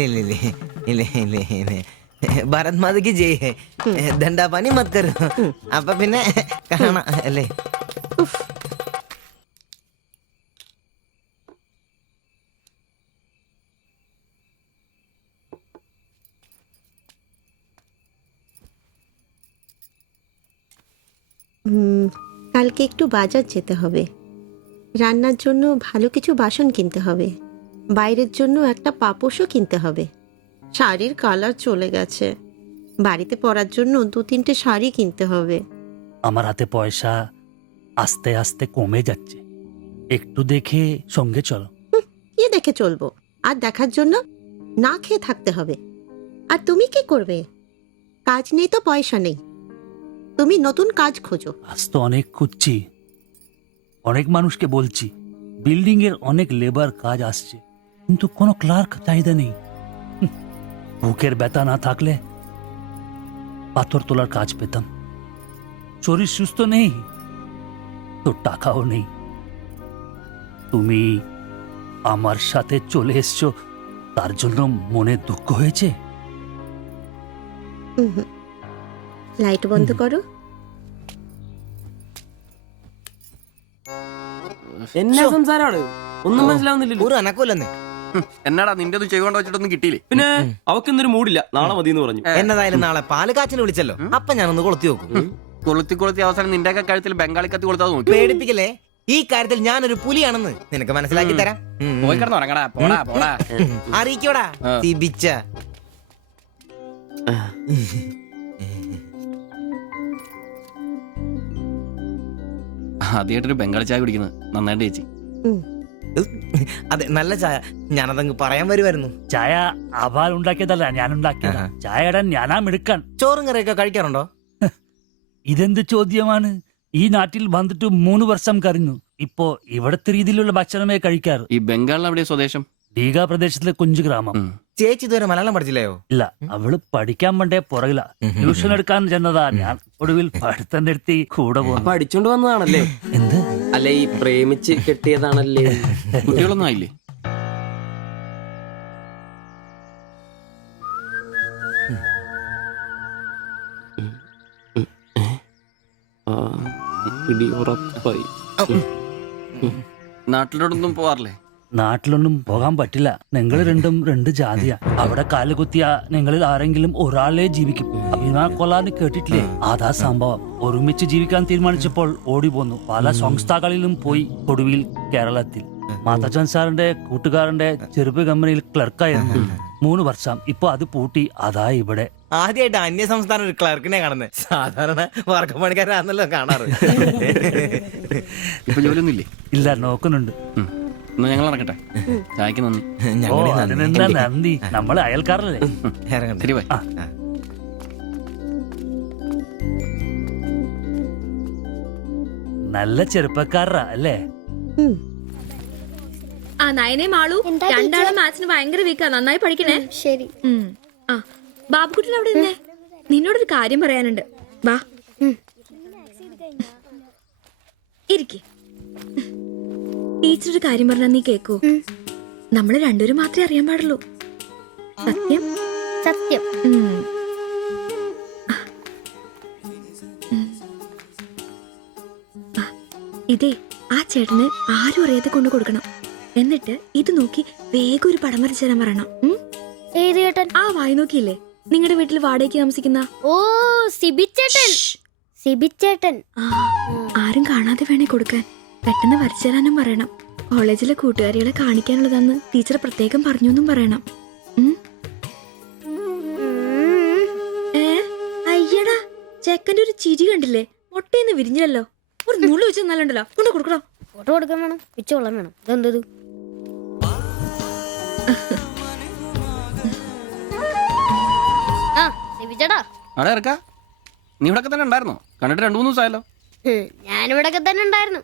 ഭാരത് മാതയ്ക്ക് ജയ്. ദണ്ഡാപാനി മത് കരോ. അപ്പൊ പിന്നെ കാണാം അല്ലേ? কালকে একটু বাজার যেতে হবে, রান্নার জন্য ভালো কিছু বাসন কিনতে হবে, বাইরের জন্য একটা পাপোশও কিনতে হবে। শাড়ির কালার চলে গেছে, বাড়িতে পরার জন্য 2-3টে শাড়ি কিনতে হবে। আমার হাতে পয়সা আস্তে আস্তে কমে যাচ্ছে, একটু দেখে সঙ্গে চলো। কি দেখে চলবো? আর দেখার জন্য না খেয়ে থাকতে হবে। আর তুমি কি করবে? কাজ নেই তো পয়সা নেই, তুমি নতুন কাজ খোঁজো। আজ তো অনেক খুঁজছি, অনেক মানুষকে বলছি, বিল্ডিং এর অনেক লেবার কাজ আসছে, কিন্তু কোনো ক্লার্ক চাহিদা নেই। বুকের ব্যথা না থাকলে পাথর তোলার কাজ পেতাম। শরীর সুস্থ নেই তো টাকাও নেই। তুমি আমার সাথে চলে এসছো, তার জন্য মনে দুঃখ হয়েছে? ലൈറ്റ് ബന്ദ് করো। എന്നാ സംസാരമാണ്? ഒന്നും മനസ്സിലാവുന്നില്ലല്ലോ. ഒരു അനക്കമില്ലെന്നേ. എന്നാടാ നിന്റെ ഒന്നും ചെയ്തുകൊണ്ട് വെച്ചിട്ടൊന്നും കിട്ടിയില്ലേ? പിന്നെ അവക്കൊന്നൊരു മൂടില്ല, നാളെ മതി എന്ന് പറഞ്ഞു. എന്നതായാലും നാളെ പാല് കാച്ചിന് വിളിച്ചല്ലോ, അപ്പൊ ഞാനൊന്ന് കൊളുത്തി നോക്കും. കൊളുത്തി അവസാനം നിന്റെയൊക്കെ കഴുത്തിൽ ബംഗാളി കത്തി കൊളുത്താതെ നോക്കി. പേടിപ്പിക്കല്ലേ, ഈ കാര്യത്തിൽ ഞാനൊരു പുലിയാണെന്ന് നിനക്ക് മനസ്സിലാക്കി തരാം. പോയി കിടന്ന് ഉറങ്ങടാ. പോടാ പോടാ. അറിയിക്കോടാ തിബിച്ച. ആദ്യമായിട്ടൊരു ബംഗാളി ചായ കുടിക്കുന്നത് നന്നായിട്ട് ചേച്ചി. അതെ, നല്ല ചായ. ഞാനതങ്ങ് പറയാൻ വരുമായിരുന്നു. ചായ അപാൽ ഉണ്ടാക്കിയതല്ല, ഞാൻ ഉണ്ടാക്കിയതാ. ചായ ഇടാൻ ഞാനാ മിടുക്കാൻ. ചോറും കറിയൊക്കെ കഴിക്കാറുണ്ടോ? ഇതെന്ത് ചോദ്യമാണ്? ഈ നാട്ടിൽ വന്നിട്ട് 3 വർഷം കഴിഞ്ഞു. ഇപ്പോ ഇവിടത്തെ രീതിയിലുള്ള ഭക്ഷണമേ കഴിക്കാറ്. ഈ ബംഗാളിൽ എവിടെയാ സ്വദേശം? ദീഘ പ്രദേശത്തിലെ കുഞ്ചു ഗ്രാമം. ചേച്ചി ഇതുവരെ മലയാളം പഠിച്ചില്ലയോ? ഇല്ല, അവള് പഠിക്കാൻ വേണ്ടേ പുറകില. ട്യൂഷൻ എടുക്കാൻ ചെന്നതാ. ഞാൻ ഒടുവിൽ പഠിത്തം നിർത്തി കൂടെ പോകുന്നു. പഠിച്ചോണ്ട് വന്നതാണല്ലേ? എന്ത്? അല്ല, ഈ പ്രേമിച്ച് കെട്ടിയതാണല്ലേ? കുട്ടികളൊന്നും ആയില്ലേ? പിടി ഉറപ്പായി. നാട്ടിലോട്ടൊന്നും പോവാറില്ലേ? നാട്ടിലൊന്നും പോകാൻ പറ്റില്ല. നിങ്ങൾ രണ്ടും രണ്ട് ജാതിയാ. അവിടെ കാലുകുത്തിയ നിങ്ങളിൽ ആരെങ്കിലും ഒരാളെ ജീവിക്കും. അഭിമാന കൊല്ലാന്ന് കേട്ടിട്ടില്ലേ? അതാ സംഭവം. ഒരുമിച്ച് ജീവിക്കാൻ തീരുമാനിച്ചപ്പോൾ ഓടി പോന്നു. പല സംസ്ഥാകളിലും പോയി. ഒടുവിൽ കേരളത്തിൽ മാതാജൻ സാറിന്റെ കൂട്ടുകാരന്റെ ചെറുപ്പ് കമ്പനിയിൽ ക്ലർക്കായിരുന്നു 3 വർഷം. ഇപ്പൊ അത് പൂട്ടി. അതാ ഇവിടെ. ആദ്യമായിട്ട് അന്യ സംസ്ഥാന ഒരു ക്ലർക്കിനെ കാണുന്നത്. സാധാരണ വർഗപ്പണിക്കാരാണല്ലോ കാണാറ്. ഇപ്പൊ ജോലിയൊന്നും ഇല്ലേ? ഇല്ല, നോക്കുന്നുണ്ട്. എന്നാ ഞങ്ങൾ ഇറങ്ങട്ടെ. ചായക്ക് നന്ദി. ഓ, അതിനെന്താ നന്ദി, നമ്മള് അയൽക്കാരല്ലേ. ശരി, ബൈ. നല്ല ചെറുപ്പക്കാരാ അല്ലേ? ആ നയനെ മാളു, രണ്ടാളും മാത്സിന് ഭയങ്കര വീക്കാ. നന്നായി പഠിക്കണേ. ശരി. ആ ബാബുക്കുട്ടൻ അവിടെ നിന്നേ, നിന്നോടൊരു കാര്യം പറയാനുണ്ട്. വാ ഇരിക്കെ. ടീച്ചർ ഒരു കാര്യം പറഞ്ഞാ നീ കേക്കോ? നമ്മള് രണ്ടുപേരും മാത്രമേ അറിയാൻ പാടുള്ളൂ. സത്യം സത്യം. ഇതേ ആ ചേട്ടന് ആരും അറിയാതെ കൊണ്ടു കൊടുക്കണം. എന്നിട്ട് ഇത് നോക്കി വേഗം ഒരു പടം വരച്ചു തരാൻ പറയണം. ഏത് ചേട്ടൻ? ആ വായി നോക്കിയില്ലേ, നിങ്ങളുടെ വീട്ടിൽ വാടകയ്ക്ക് താമസിക്കുന്ന? ഓ, സിബിച്ചേട്ടൻ. സിബിച്ചേട്ടൻ. ആരും കാണാതെ വേണേ കൊടുക്കാൻ. പെട്ടെന്ന് വരച്ചു തരാനും പറയണം. കോളേജിലെ കൂട്ടുകാരികളെ കാണിക്കാനുള്ളതാന്ന് ടീച്ചർ പ്രത്യേകം പറഞ്ഞൊന്നും പറയണം. അയ്യടാ, ചെക്കന്റെ ഒരു ചിരി കണ്ടില്ലേ? മുട്ടയെന്ന് വിരിഞ്ഞല്ലോ. ഒരു നുള്ളു വെച്ച് നല്ലുണ്ടല്ലോ. കൊണ്ട് കൊടുക്കണോ? ഫോട്ടോ കൊടുക്കാൻ വേണം, പിച്ചോളം വേണം. ഇതെന്തത്? ആ സിബിച്ചേട്ടാ. അവിടെ ഇറക്കാ. നീ ഇവിടെ തന്നെ ഉണ്ടായിരുന്നോ? കണ്ടിട്ട് 2-3 ദിവസമായല്ലോ. ഞാനിവിടൊക്കെ തന്നെ ഉണ്ടായിരുന്നു.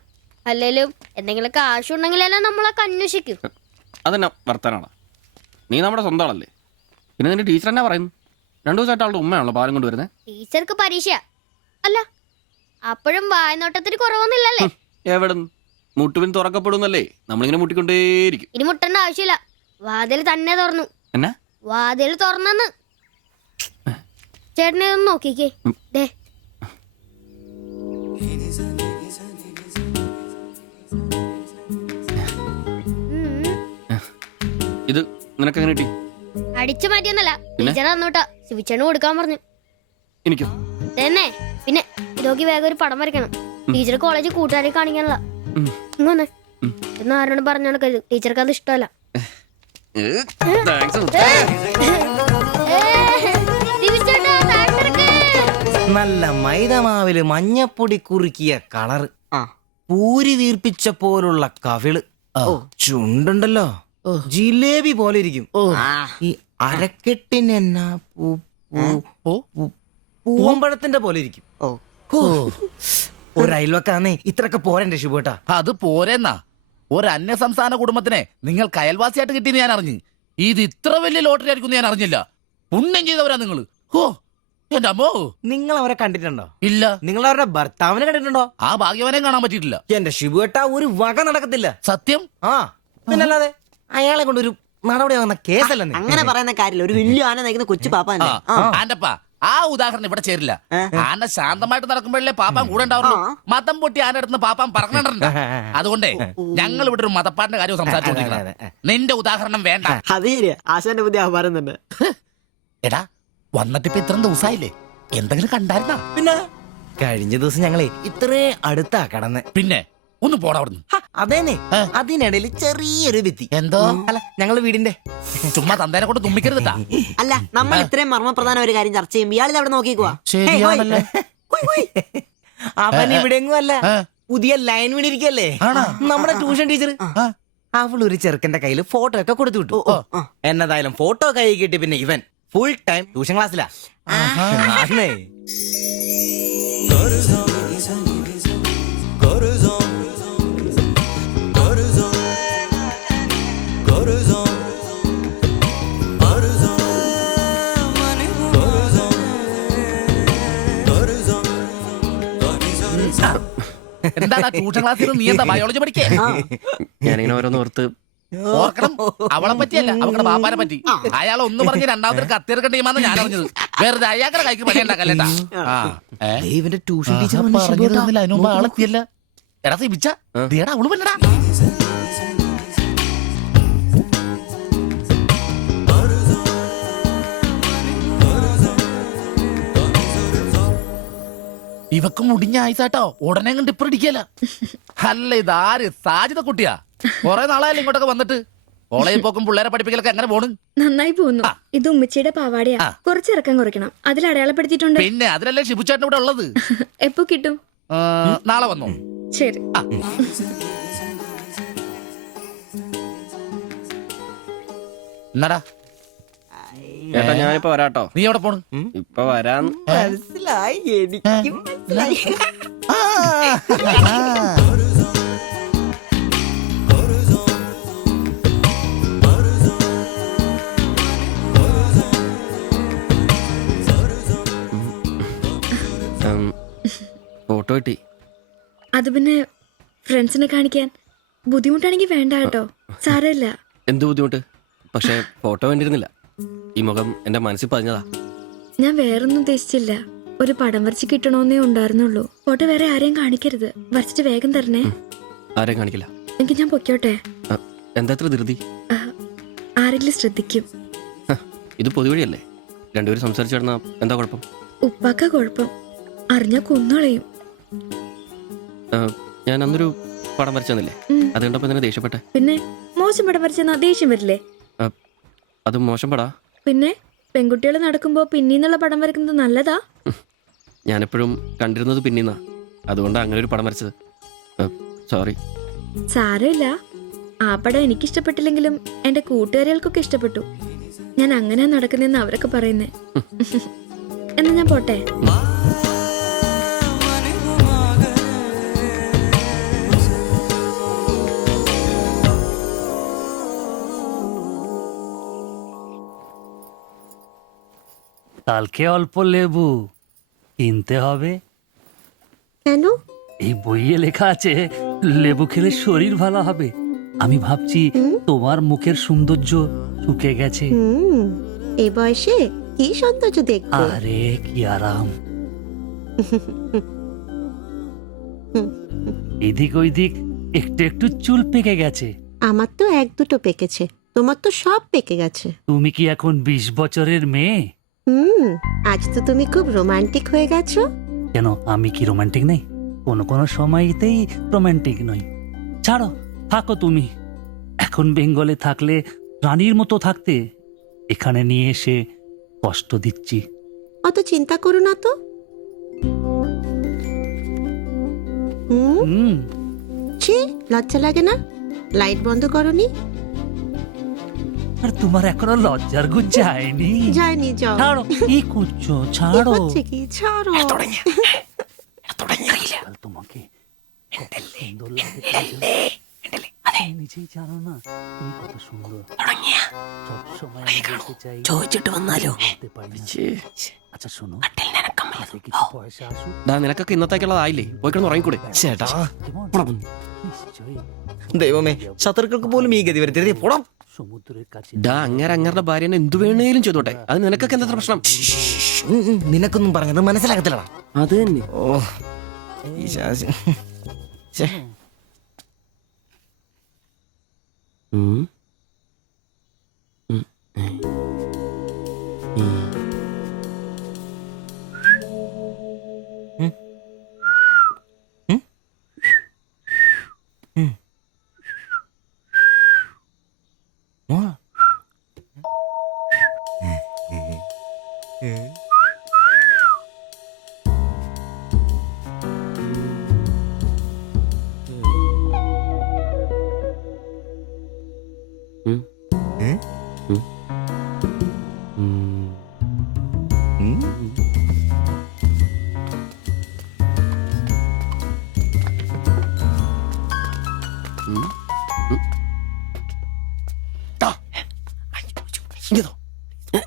അല്ലേലും എന്തെങ്കിലും കാശുണ്ടെങ്കിലല്ലേ നമ്മളൊക്കെ അന്വേഷിക്കും. അതെന്നാ വർത്താനാണ്? നീ നമ്മുടെ സ്വന്തം ആളല്ലേ. പിന്നെ നിന്റെ ടീച്ചർ എന്നാ പറയുന്നു? 2 ദിവസമായിട്ട് അവളുടെ ഉമ്മയാണല്ലോ പാലും കൊണ്ടുവരുന്നത്. ടീച്ചർക്ക് പരീക്ഷ അല്ല, അപ്പോഴും വായനോട്ടത്തിന് കുറവൊന്നുമില്ലല്ലേ? എവിടെ മുട്ടുപിൻ തുറക്കപ്പെടുന്നല്ലേ? നമ്മളിങ്ങനെ മുട്ടിക്കൊണ്ടേയിരിക്കും. ഇനി മുട്ടേണ്ട ആവശ്യമില്ല. വാതിൽ തന്നെ തുറന്നു. എന്നാ വാതിൽ തുറന്നെന്ന്. ചേട്ടനെ ഒന്ന് നോക്കിക്കേ. ദേ ഇത് നിനക്ക് എങ്ങനെ കിട്ടി? അടിച്ചു മാറ്റിയൊന്നല്ല, ടീച്ചർ തന്നോട്ടാ. ശിവിച്ചേണ് കൊടുക്കാൻ പറഞ്ഞു. എനിക്കോ? തന്നെ. പിന്നെ ഇതൊക്കെ വേഗം ഒരു പടം വരയ്ക്കണം. ടീച്ചർ കോളേജിൽ കൂട്ടുകാരെ കാണിക്കാനുള്ള. ഇങ്ങൊന്ന് ഇന്ന് ആരോടും പറഞ്ഞു നടക്കരുത്. ടീച്ചർക്ക് അത് ഇഷ്ടമല്ല. നല്ല മൈദമാവില് മഞ്ഞപ്പൊടി കുറുക്കിയ കളറ്, പൂരി വീർപ്പിച്ച പോലുള്ള കവിള്, ചുണ്ടുണ്ടല്ലോ ജിലേബി പോലെ ഇരിക്കും. ഈ അരക്കെട്ടിന് എന്നാ പൂവമ്പഴത്തിന്റെ പോലെ ഇരിക്കും. ഒരു അയൽവക്കാന്നേ ഇത്രയൊക്കെ പോരണ്ടേ ശുഭേട്ടാ? അത് പോരെന്നാ. ഒരു അന്യ സംസ്ഥാന കുടുംബത്തിനെ നിങ്ങൾക്ക് അയൽവാസിയായിട്ട് കിട്ടിയെന്ന് ഞാൻ അറിഞ്ഞു. ഇത് ഇത്ര വലിയ ലോട്ടറി ആയിരിക്കും ഞാൻ അറിഞ്ഞില്ല. പുണ്യം ചെയ്തവരാ നിങ്ങള്. ഓ എന്റെ അമ്മോ. നിങ്ങൾ അവരെ കണ്ടിട്ടുണ്ടോ? ഇല്ല. നിങ്ങൾ അവരുടെ ഭർത്താവിനെ കണ്ടിട്ടുണ്ടോ? ആ ഭാഗ്യവനെയും കാണാൻ പറ്റിയിട്ടില്ല. എന്റെ ശിബുവേട്ടാ, ഒരു വക നടക്കത്തില്ല. സത്യം. ആ പിന്നല്ലാതെ അയാളെ കൊണ്ടൊരു നടപടി ആവുന്ന കേസല്ലെന്ന്. അങ്ങനെ പറയുന്ന കാര്യമില്ല. ഒരു വലിയ ആന നയിക്കുന്ന കൊച്ചു പാപ്പ. ആന്റപ്പാ, ആ ഉദാഹരണം ഇവിടെ ചേരില്ല. ആന ശാന്തമായിട്ട് നടക്കുമ്പോഴല്ലേ പാപ്പാൻ കൂടെ ഉണ്ടാവുള്ളൂ. മതം പൊട്ടി ആന അടുത്ത് പാപ്പാൻ പറഞ്ഞിട്ടുണ്ട്. അതുകൊണ്ടേ ഞങ്ങൾ ഇവിടെ ഒരു മതപ്പാടിന്റെ കാര്യം സംസാരിച്ചോണ്ടിരിക്കണം. നിന്റെ ഉദാഹരണം വേണ്ട. അത് ശരിയാ, ആശാന്റെ പുതിയ പറയുന്നുണ്ട്. എടാ, വന്നിട്ടിപ്പോ ഇത്ര ദിവസമായില്ലേ, എന്തെങ്കിലും കണ്ടായിരുന്നാ? പിന്നെ കഴിഞ്ഞ ദിവസം ഞങ്ങളെ ഇത്രേ അടുത്താ കടന്ന്. പിന്നെ ഒന്ന് പോടാ അവിടുന്ന്. അതേനെ, അതിനിടയിൽ ചെറിയൊരു ഭിത്തി. എന്തോ? അല്ല, ഞങ്ങളുടെ വീടിന്റെ. ചുമ്മാ തന്തേനെ കൊണ്ട് തുമ്മിക്കരുതാ. അല്ല, നമ്മൾ ഇത്രയും മർമ്മപ്രധാന ഒരു കാര്യം ചർച്ച ചെയ്യുമ്പോ ഇയാളിത് അവിടെ നോക്കിക്കുവാ. അവൻ ഇവിടെങ്ങും അല്ല, പുതിയ ലൈൻ വീണിരിക്കല്ലേ നമ്മുടെ ട്യൂഷൻ ടീച്ചർ. അവൾ ഒരു ചെറുക്കന്റെ കയ്യിൽ ഫോട്ടോ ഒക്കെ കൊടുത്തു വിട്ടു. എന്നതായാലും ഫോട്ടോ കൈ കിട്ടി. പിന്നെ ഇവൻ ഫുൾ ടൈം ട്യൂഷൻ ക്ലാസ്സിലാ. എന്താ ട്യൂഷൻ ക്ലാസ്സിൽ നീ എന്താ ബയോളജി പഠിക്കേ? ഞാനിങ്ങനെ ഓരോന്ന് ഓർത്ത് ഓർക്കണം, അവളെ പറ്റിയല്ല, അവളുടെ ബാപ്പാനെ പറ്റി. അയാൾ ഒന്ന് പറഞ്ഞ് രണ്ടാമത്തെ കത്തിയെടുക്കേണ്ട ടീമാന്ന് ഞാൻ അറിഞ്ഞത്. വെറുതെ അയാളുടെ കൈക്ക് പണി ഉണ്ടാക്കല്ലേട്ടാ. ഇവന്റെ ട്യൂഷൻ ടീച്ചർ അതിന് മുമ്പ് ആളെത്തിയല്ല. എടാ സിബിച്ച അവള് പറ്റടാ. ഇവക്ക് മുടിഞ്ഞ ആയിസാട്ടോ, ഉടനെ കണ്ട് ഇപ്പൊ ഇടിക്കല. അല്ല ഇതാര് സാജിത കുട്ടിയാ? കൊറേ നാളായാലും ഇങ്ങോട്ടൊക്കെ വന്നിട്ട്. കോളേജിൽ പോക്കും പിള്ളേരെ പഠിപ്പിക്കലൊക്കെ എങ്ങനെ പോണ്? നന്നായി പോകുന്നു. ഇത് ഉമ്മച്ചിയുടെ പാവാടയാ, കുറച്ചിറക്കം കുറയ്ക്കണം. അതിൽ അടയാളപ്പെടുത്തിയിട്ടുണ്ട്. പിന്നെ അതിലല്ലേ ഷിബുച്ചേട്ടൻ ഇവിടെ ഉള്ളത്. എപ്പോ കിട്ടും? നാളെ വന്നോ? ശരി. എന്നാടാ ചേട്ടാ ഞാനിപ്പോ വരാട്ടോ. നീ എവിടെ പോണ്? ഇപ്പൊ വരാന്ന്. മനസ്സിലായി, എനിക്കും മനസ്സിലായി. ഫോട്ടോ കിട്ടി. അത് പിന്നെ ഫ്രണ്ട്സിനെ കാണിക്കാൻ ബുദ്ധിമുട്ടാണെങ്കിൽ വേണ്ട കേട്ടോ, സാരമില്ല. എന്ത് ബുദ്ധിമുട്ട്? പക്ഷെ ഫോട്ടോ വേണ്ടിയിരുന്നില്ല. ഈ മുഖം എന്റെ മനസ്സിൽ പതിഞ്ഞതാ. ഞാൻ വേറൊന്നും ഉദ്ദേശിച്ചില്ല. ഒരു പടം വരച്ച് കിട്ടണമെന്നേ ഉണ്ടായിരുന്നുള്ളൂ. ഫോട്ടോ വേറെ ആരെയും കാണിക്കരുത്. വരച്ചിട്ട് വേഗം തരണേ. ആരെയും കാണിക്കില്ല. എങ്കിൽ ഞാൻ പൊക്കോട്ടെ. എന്താ ഇത്ര ധൃതി? ആരെങ്കിലും ശ്രദ്ധിക്കും. ഇത് പൊതുവഴിയല്ലേ, രണ്ടുപേരും സംസാരിച്ചു കിടന്നാ എന്താ കുഴപ്പം? ഉപ്പാക്ക കുഴപ്പം, അറിഞ്ഞാ കൊന്നുകളയും. ഞാൻ അന്നൊരു പടം വരച്ചു തന്നില്ലേ, അത് കണ്ടപ്പോ എന്തിനാ ദേഷ്യപ്പെട്ടെ? പിന്നെ മോശം പടം വരച്ചെന്നാ ദേഷ്യം വരില്ലേ? അത് മോശം പടാ. പിന്നെ പെൺകുട്ടികൾ നടക്കുമ്പോ പിന്നീന്നുള്ള പടം വരക്കുന്നത് നല്ലതാ. ഞാനെപ്പോഴും കണ്ടിരുന്നത് പിന്നീന്നാ, അതുകൊണ്ടാ അങ്ങനെ ഒരു പടം വരച്ചത്. സോറി. സാരമില്ല. ആ പടം എനിക്കിഷ്ടപ്പെട്ടില്ലെങ്കിലും എന്റെ കൂട്ടുകാരികൾക്കൊക്കെ ഇഷ്ടപ്പെട്ടു. ഞാൻ അങ്ങനെ നടക്കുന്നെന്ന് അവരൊക്കെ പറയുന്നേ. എന്നാ ഞാൻ പോട്ടെ. কালকে অল্প লেবু কিনতে হবে। কেন? এই বইয়ে লেখা আছে লেবু খেলে শরীর ভালো হবে। আমি ভাবছি তোমার মুখের সৌন্দর্য শুকে গেছে। এই বয়সে কি সৌন্দর্য দেখবে? আরে কি আরাম। এদিক ওইদিক একটু একটু চুল পেকে গেছে। আমার তো এক দুটো পেকেছে, তোমার তো সব পেকে গেছে। তুমি কি এখন 20 বছরের মেয়ে? আজ তো তুমি খুব রোমান্টিক হয়ে গেছো। কেন, আমি কি রোমান্টিক নেই? কোনো কোনো সময়তেই রোমান্টিক নই। ছাড়ো, থাকো তুমি। এখন বেঙ্গলে থাকলে রানীর মতো থাকতে, এখানে নিয়ে এসে কষ্ট দিচ্ছি। অত চিন্তা করো না তো। ছি, লজ্জা লাগে না? লাইট বন্ধ করনি? আর তোমার এখনো লজ্জার গুণ যায়নি? যায়নি, যাও। ছাড়ো, কি করছো? ছাড়ো। কি ছাড়ো? তোমাকে সুন্দর লাগে, নিজেই জানো না তুমি কত সুন্দর। সবসময় আমি বলতে চাই, ചോദിച്ചിട്ട് വന്നാലോ? বলতে পারি না। আচ্ছা শোনো, হাতে কিছু পয়সা আসুক। നിനക്കൊക്കെ ഇന്നത്തേക്കുള്ളതായില്ലേ, പോയി കിടന്ന് ഉറങ്ങിക്കൂടെ? ചേട്ടാ, নিশ্চয়ই ദൈവമേ, ശത്രുക്കൾക്ക് പോലും ഈ ഗതി വരുത്തരുതേ. പോടാം. সমুদ্রের কাছে അങ്ങരുടെ ഭാര്യനെ എന്തു വേണേലും ചെയ്തോട്ടെ, അത് നിനക്കൊക്കെ എന്താ പ്രശ്നം? നിനക്കൊന്നും പറഞ്ഞത് മനസ്സിലാകത്തില്ലടാ. അത് തന്നെ. ഓ ഈ ശാസി. ഛേ.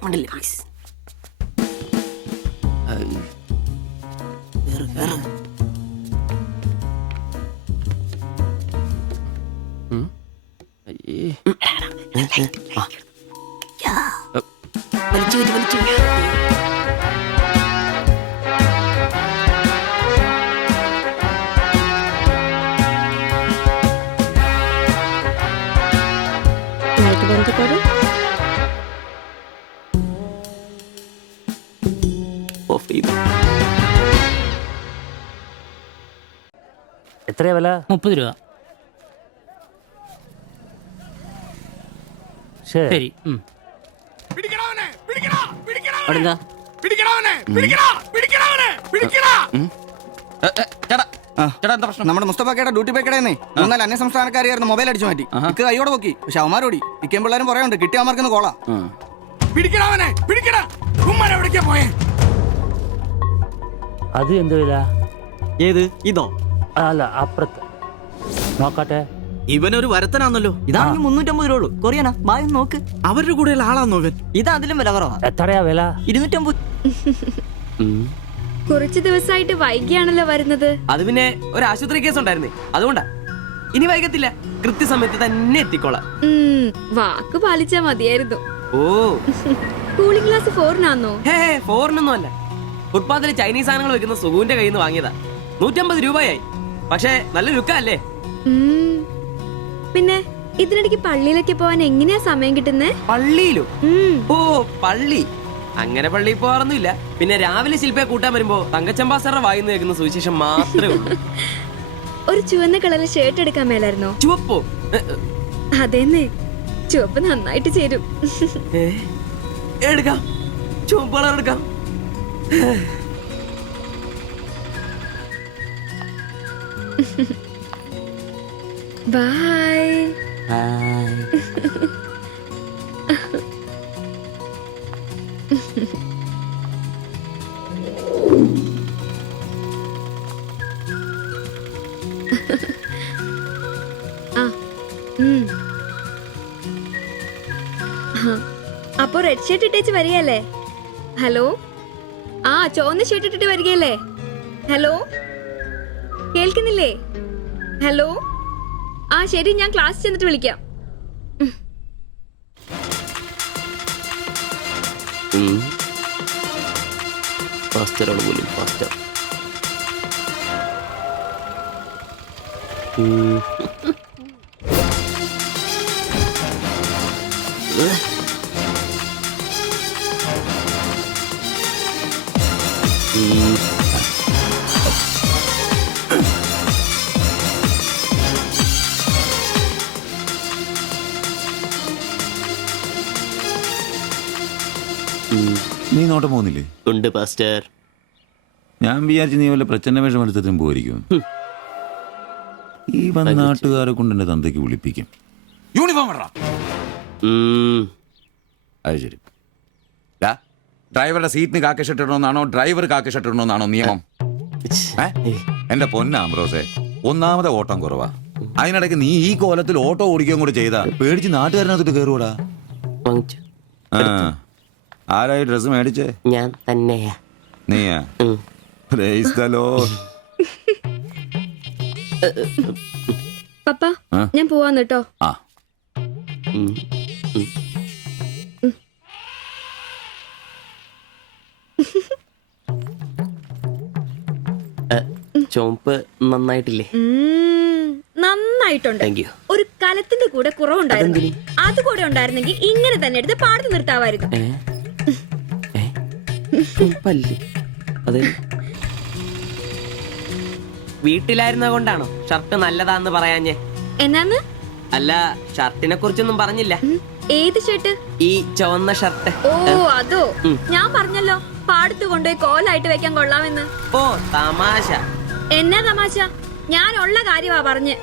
മണ്ടല്ലേ പ്ലീസ്. വലിച്ചു കയറ്റി വലിച്ചു. লাইট বন্ধ করো। ഓഫ് ചെയ്തു. എത്രയാ വില? 30 രൂപ. ശരി. അവിടെന്താ? നമ്മുടെ മുസ്തഫാക്കയുടെ ഡ്യൂട്ടി പേക്കടേന്നേ 3 അന്യ സംസ്ഥാനക്കാരിയായിരുന്നു മൊബൈൽ അടിച്ചു മാറ്റി. ഇക്ക് കൈയോടെ പോക്കി. പക്ഷെ അവന്മാരോടി ഇക്കേം പിള്ളേരും പറയുന്നുണ്ട് കിട്ടിയ അവന്മാർക്കൊന്ന് കോളാ. അത് എന്ത് വില? ഏത് ഇതോ? അല്ല അപ്പുറത്ത് നോക്കട്ടെ. ഇവനൊരു വരത്തനാന്നല്ലോ. ഇതാണെങ്കിൽ 350 രൂപ ഉള്ളൂ. കൊറിയനാ ബായ് നോക്ക്. അവരുടെ കൂടെയുള്ള ആളാന്നോ ഇവൻ? ഇത് അതിലും വില കുറവാ. എത്രയാ വില? 250. കുറച്ച് ദിവസമായിട്ട് വൈകിയാണല്ലോ വരുന്നത്. അത് പിന്നെ ഒരു ആശുപത്രി കേസ് ഉണ്ടായിരുന്നേ, അതുകൊണ്ടാ. ഇനി വൈകത്തില്ല, കൃത്യസമയത്ത് തന്നെ എത്തിക്കോളാം. വാക്ക് പാലിച്ചാ മതിയായിരുന്നു. ഓ കൂളിംഗ് ഗ്ലാസ് 4-നാന്നോ? ഹേ ഫോറിനൊന്നും അല്ല. ഫുട്പാത്തിൽ ചൈനീസ് സാധനങ്ങൾ വെക്കുന്ന സുഖുവിന്റെ കയ്യിൽ നിന്ന് വാങ്ങിയതാ. 150 രൂപയായി. പക്ഷെ നല്ല ലുക്കല്ലേ? പിന്നെ ഇതിനിടയ്ക്ക് പള്ളിയിലൊക്കെ പോവാൻ എങ്ങനെയാ സമയം കിട്ടുന്നേ? പള്ളിയിലോ? ഓ പള്ളി, അങ്ങനെ പള്ളിയിൽ പോവാറൊന്നുമില്ല. പിന്നെ രാവിലെ ശില്പയെ കൂട്ടാൻ വരുമ്പോ തങ്കച്ചമ്പാസറ വായിന്ന് കേൾക്കുന്ന സുവിശേഷം മാത്രമേ ഉള്ളൂ. ഒരു ചുവന്ന കളറിൽ ഷർട്ട് എടുക്കാൻ മേലായിരുന്നോ? ചുവപ്പോ? അതെന്നെ, ചുവപ്പ് നന്നായിട്ട് ചേരും. എടുക്കാം, ചുവപ്പ് കളർ എടുക്കാം. ബൈ. അപ്പൊ റെഡ് ഷർട്ട് ഇട്ടേച്ച് വരികയല്ലേ? ഹലോ, ചുവന്ന ഷർട്ട് ഇട്ടിട്ട് വരികയല്ലേ? ഹലോ, കേൾക്കുന്നില്ലേ? ഹലോ, ശരി, ഞാൻ ക്ലാസ് ചെന്നിട്ട് വിളിക്കാം. നീ നോട്ടം പോകുന്നില്ലേ? ഉണ്ട് പാസ്റ്റർ. ഞാൻ വിചാരിച്ചു നീ വല്ല പ്രച്ഛന്ന വേഷം എടുത്തിട്ടും പോയിരിക്കും. ഈ വന്ന നാട്ടുകാരെ കൊണ്ട് എന്റെ തന്തയ്ക്ക് വിളിപ്പിക്കും. യൂണിഫോം ഇടറാ. അത് ശരി. ഡ്രൈവറുടെ സീറ്റിന് കാക്ക ഷർട്ട് ഇടണമെന്നാണോ ഡ്രൈവർ കാക്ക ഷർട്ട് ഇടണമെന്നാണോ നിയമം? എന്റെ പൊന്ന ആംബ്രോസെ, ഒന്നാമത്തെ ഓട്ടം കുറവാ. അതിനിടയ്ക്ക് നീ ഈ കോലത്തിൽ ഓട്ടോ ഓടിക്കുകയും കൂടെ ചെയ്താ പേടിച്ച് നാട്ടുകാരനകത്തിട്ട് കയറൂടാ. ആരായി ഡ്രസ് മേടിച്ചേ? ഞാൻ തന്നെയാ. നീയാ? പപ്പ, ഞാൻ പോവാന്ന് കേട്ടോ. ചോപ്പ് നന്നായിട്ടില്ലേ? നന്നായിട്ടുണ്ട്. ഒരു കലത്തിന്റെ കൂടെ കുറവുണ്ടായിരുന്നു. അത് കൂടെ ഉണ്ടായിരുന്നെങ്കിൽ ഇങ്ങനെ തന്നെ എടുത്ത് പാടത്ത് നിർത്താമായിരുന്നു. വീട്ടിലായിരുന്ന കൊണ്ടാണോ ഷർട്ട് നല്ലതാന്ന് പറയാഞ്ഞേ? എന്നാന്ന്? അല്ല, ഷർട്ടിനെ കുറിച്ചൊന്നും പറഞ്ഞില്ല. ഏത് ഷർട്ട്? ഈ ചുവന്ന ഷർട്ട്. ഓ അതോ, ഞാൻ പറഞ്ഞല്ലോ പാടത്ത് കൊണ്ടുപോയി കോലായിട്ട് വെക്കാൻ കൊള്ളാമെന്ന്. ഓ തമാശ. എന്നാ തമാശ? ഞാൻ ഉള്ള കാര്യമാ പറഞ്ഞ്.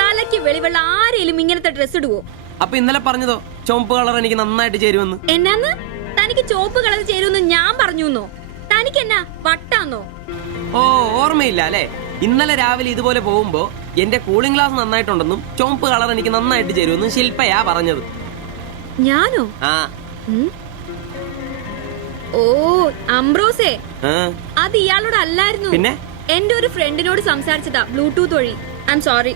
തലയ്ക്ക് വെളിവുള്ള ആരെങ്കിലും ഇങ്ങനത്തെ ഡ്രസ് ഇടുവോ? അപ്പൊ ഇന്നലെ പറഞ്ഞതോ ചുവപ്പ് കളർ എനിക്ക് നന്നായിട്ട് ചേരുമെന്ന്? എന്നാന്ന്? തനിക്ക് ചുവപ്പ് കളർ ചേരുമെന്ന് ഞാൻ പറഞ്ഞുന്നോ? തനിക്ക് എന്നാ വട്ടാന്നോ? ഓ ഓർമ്മയില്ല അല്ലെ? ഇന്നലെ രാവിലെ ഇതുപോലെ പോകുമ്പോ എന്റെ കൂളിംഗ് ഗ്ലാസ് നന്നായിട്ടുണ്ടെന്നും ചുവപ്പ് കളർ എനിക്ക് നന്നായിട്ട് ചേരുമെന്നും ശില്പയാ പറഞ്ഞത്. ഞാനോ? ഓ അംബ്രോസേ, അത് ഇയാളോട് അല്ലായിരുന്നു. പിന്നെ എന്റെ ഒരു ഫ്രണ്ടിനോട് സംസാരിച്ചതാ ബ്ലൂടൂത്ത് വഴി. I'm sorry.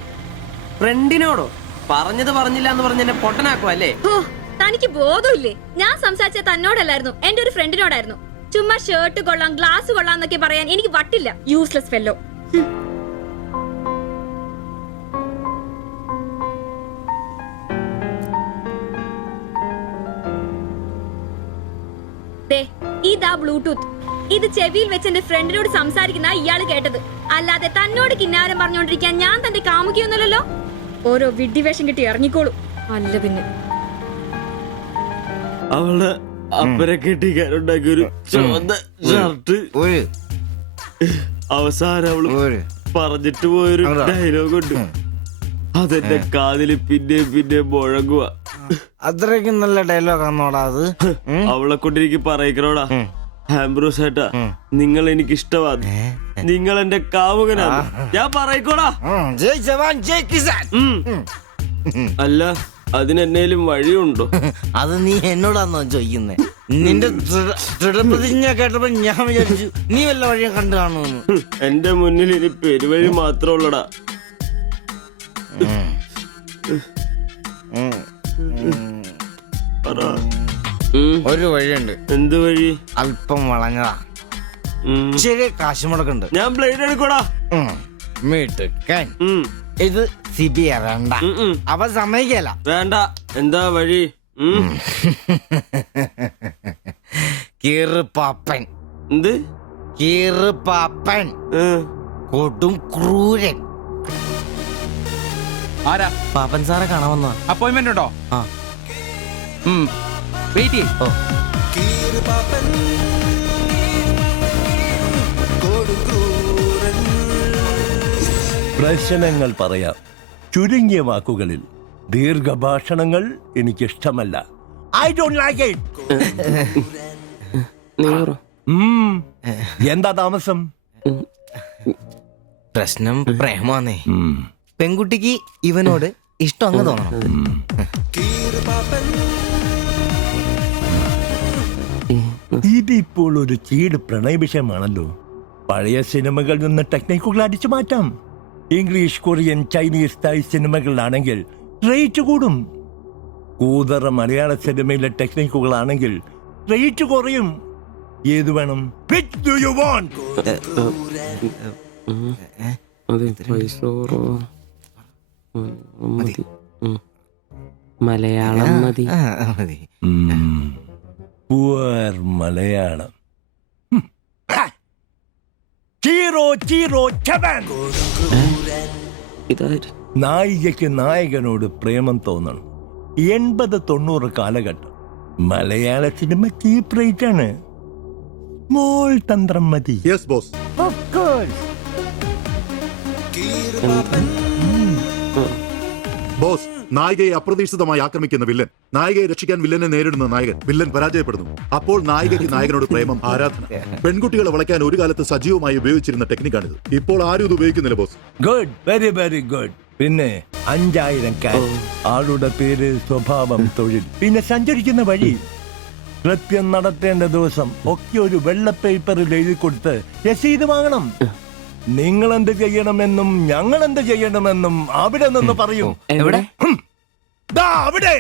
ഫ്രണ്ടിനോടോ? പറഞ്ഞത് പറഞ്ഞില്ല എന്ന് പറഞ്ഞ് എന്നെ പൊട്ടനാക്കും അല്ലേ? ഓ, തനിക്ക് ബോധമില്ലേ? ഞാൻ സംസാരിച്ച തന്നോടല്ലായിരുന്നു, എന്റെ ഒരു ഫ്രണ്ടിനോടായിരുന്നു. ചുമ്മാ ഷർട്ട് കൊള്ളാം, ഗ്ലാസ് കൊള്ളാം എന്നൊക്കെ പറയാൻ എനിക്ക് വട്ടില്ല. Useless fellow. ഇതാ ബ്ലൂടൂത്ത്. ഇത് ചെവിയിൽ വെച്ച് എന്റെ ഫ്രണ്ടിനോട് സംസാരിക്കുന്ന ഇയാള് കേട്ടത്. അല്ലാതെ തന്നോട് കിന്നാരം പറഞ്ഞോണ്ടിരിക്കാൻ ഞാൻ തന്റെ കാമുകിയൊന്നുമല്ലല്ലോ. ഓരോ വിഡ്ഢിവേഷം കിട്ടി ഇറങ്ങിക്കോളൂ. അല്ല പിന്നെ അവള് അപ്പനെ കെട്ടിക്കാനുണ്ടാക്കിയ ഒരു ചുവന്ന ഷർട്ട് അവസാനം അവള് പറഞ്ഞിട്ട് പോയൊരു ഡയലോഗ് ഉണ്ട്. അതെന്റെ കാതില് പിന്നെ മുഴങ്ങുക. അത്രയ്ക്കും നല്ല ഡയലോഗ് ആണോടാ അത്? അവളെ കൊണ്ട് എനിക്ക് പറയിക്കണോടാ, ആംബ്രോസ് ഏട്ടാ, നിങ്ങൾ എനിക്ക് ഇഷ്ടമാണ്, നിങ്ങൾ എന്റെ കാമുകനാണ്, ഞാൻ പറയിക്കോടാ. അല്ല, അതിനെന്നേലും വഴിയുണ്ടോ? അത് നീ എന്നോടാന്നോ ചോദിക്കുന്നേ? നിന്റെ ദൃഢപ്രതിജ്ഞ കേട്ടപ്പോ ഞാൻ വിചാരിച്ചു നീ വല്ല വഴിയും കണ്ടു കാണുമെന്ന്. എന്റെ മുന്നിൽ ഇനി പെരുവഴി മാത്രമുള്ളടാ. ഒരു വഴിയുണ്ട്. എന്ത് വഴി? അല്പം വളഞ്ഞതാ, ശരി കാശ് മുടക്കുണ്ട്. ഞാൻ ബ്ലേഡ് എടുക്കോടാ. മീട്ടുക്കാൻ ഇത് സിബി വേണ്ട, അവ സമ്മതിക്കല. വേണ്ട. എന്താ വഴി? കീറുപാപ്പൻ. എന്ത് കീറുപാപ്പൻ? കൊടും ക്രൂരൻ. ആരാ? പാപ്പൻ സാറെ കാണാൻ വന്ന. അപ്പോയിന്റ്മെന്റ് ഉണ്ടോ? വെയിറ്റ് ചെയ്യ്. പ്രശ്നങ്ങൾ പറയാം ചുരുങ്ങിയ വാക്കുകളിൽ. ദീർഘഭാഷണങ്ങൾ എനിക്കിഷ്ടമല്ല. I don't like it. എന്താ താമസം? പ്രശ്നം പ്രേമാന്നേ. പെൺകുട്ടിക്ക് ഇവനോട് ഇഷ്ടം അങ്ങ് തോന്നണം. ഇതിപ്പോൾ ഒരു ചീട് പ്രണയ വിഷയമാണല്ലോ. പഴയ സിനിമകളിൽ നിന്ന് ടെക്നിക്കുകൾ അടിച്ചു മാറ്റാം. ഇംഗ്ലീഷ്, കൊറിയൻ, ചൈനീസ്, തായ് സിനിമകളിലാണെങ്കിൽ റേറ്റ് കൂടും. കൂതറ മലയാള സിനിമയിലെ ടെക്നിക്കുകളാണെങ്കിൽ റേറ്റ് കുറയും. ഏത് വേണം? Which do you want? Malayalam മതി. പുവർ മലയാളം. Chi Rho Chi Rho ചവൻ. നായികയ്ക്ക് നായകനോട് പ്രേമം തോന്നണം. 80-90 കാലഘട്ടം മലയാള സിനിമ ചീപ്പ് റേറ്റ് ആണ്. മോൾ തന്ത്രം മതി. Yes boss. ബോസ്, നായികയെ അപ്രതീക്ഷിതമായി ആക്രമിക്കുന്ന വില്ലൻ, നായികയെ രക്ഷിക്കാൻ വില്ലനെ നേരിടുന്ന നായകൻ, വില്ലൻ പരാജയപ്പെടുന്നു. അപ്പോൾ നായികയ്ക്ക് നായകനോട് പ്രേമം, ആരാധന. പെൺകുട്ടികളെ വളയ്ക്കാൻ ഒരു കാലത്ത് സജീവമായി ഉപയോഗിച്ചിരുന്ന ടെക്നിക്കാണിത്. ഇപ്പോൾ ആരും ഇത് ഉപയോഗിക്കുന്നില്ല boss. Good, very very good. പിന്നെ 5000 ക്യാഷ്, ആളുടെ പേര്, സ്വഭാവം, തൊഴിൽ, പിന്നെ സഞ്ചരിക്കുന്ന വഴി, കൃത്യം നടത്തേണ്ട ദിവസം ഒക്കെ ഒരു വെള്ള പേപ്പറിൽ എഴുതി കൊടുത്ത് രസീത് വാങ്ങണം. നിങ്ങൾ എന്ത് ചെയ്യണമെന്നും ഞങ്ങൾ എന്ത് ചെയ്യണമെന്നും അവിടെ നിന്ന് പറയും. എവിടെ? അവിടെ.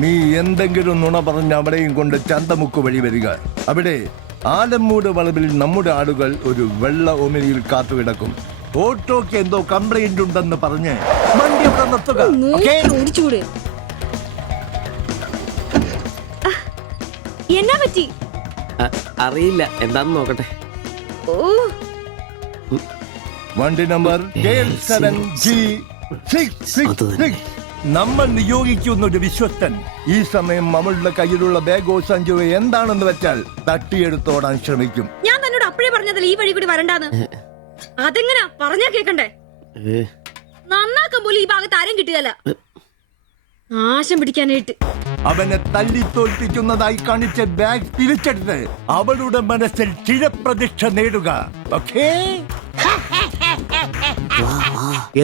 നീ എന്തെങ്കിലും നുണ പറഞ്ഞ് അവിടെയും കൊണ്ട് ചന്തമുക്ക് വഴി വരിക. അവിടെ ആലമ്മൂട് വളവിൽ നമ്മുടെ ആളുകൾ ഒരു വെള്ള ഒമിനിയിൽ കാത്തുകിടക്കും. ഓട്ടോക്ക് എന്തോ കംപ്ലൈന്റ് ഉണ്ടെന്ന് പറഞ്ഞ് വണ്ടി അവിടെ നിർത്തുക. എന്നാ പറ്റി? അറിയില്ല, എന്താന്ന് നോക്കട്ടെ. വണ്ടി നമ്പർ 7G666. നമ്മൾ നിയോഗിക്കുന്ന ഒരു വിശ്വസ്തൻ ഈ സമയം അവളുടെ കയ്യിലുള്ള ബാഗോ സഞ്ചോ എന്താണെന്ന് വെച്ചാൽ തട്ടിയെടുത്തോടാൻ ശ്രമിക്കും. ഞാൻ തന്നോട് അപ്പഴേ പറഞ്ഞതല്ലേ ഈ വഴി കൂടി വരണ്ടാന്ന്. അതെങ്ങനാ പറഞ്ഞാ കേക്കണ്ടേ? നന്നാക്കാൻ പോലും ഈ ഭാഗത്ത് ആരും കിട്ടുകയല്ല. നാശം പിടിക്കാനായിട്ട് അവനെ തല്ലി തോൽപ്പിക്കുന്നതായി കാണിച്ച ബാഗ് തിരിച്ചെടുത്ത് അവളുടെ മനസ്സിൽ ചിരപ്രതിഷ്ഠ നേടുക. ഓക്കേ?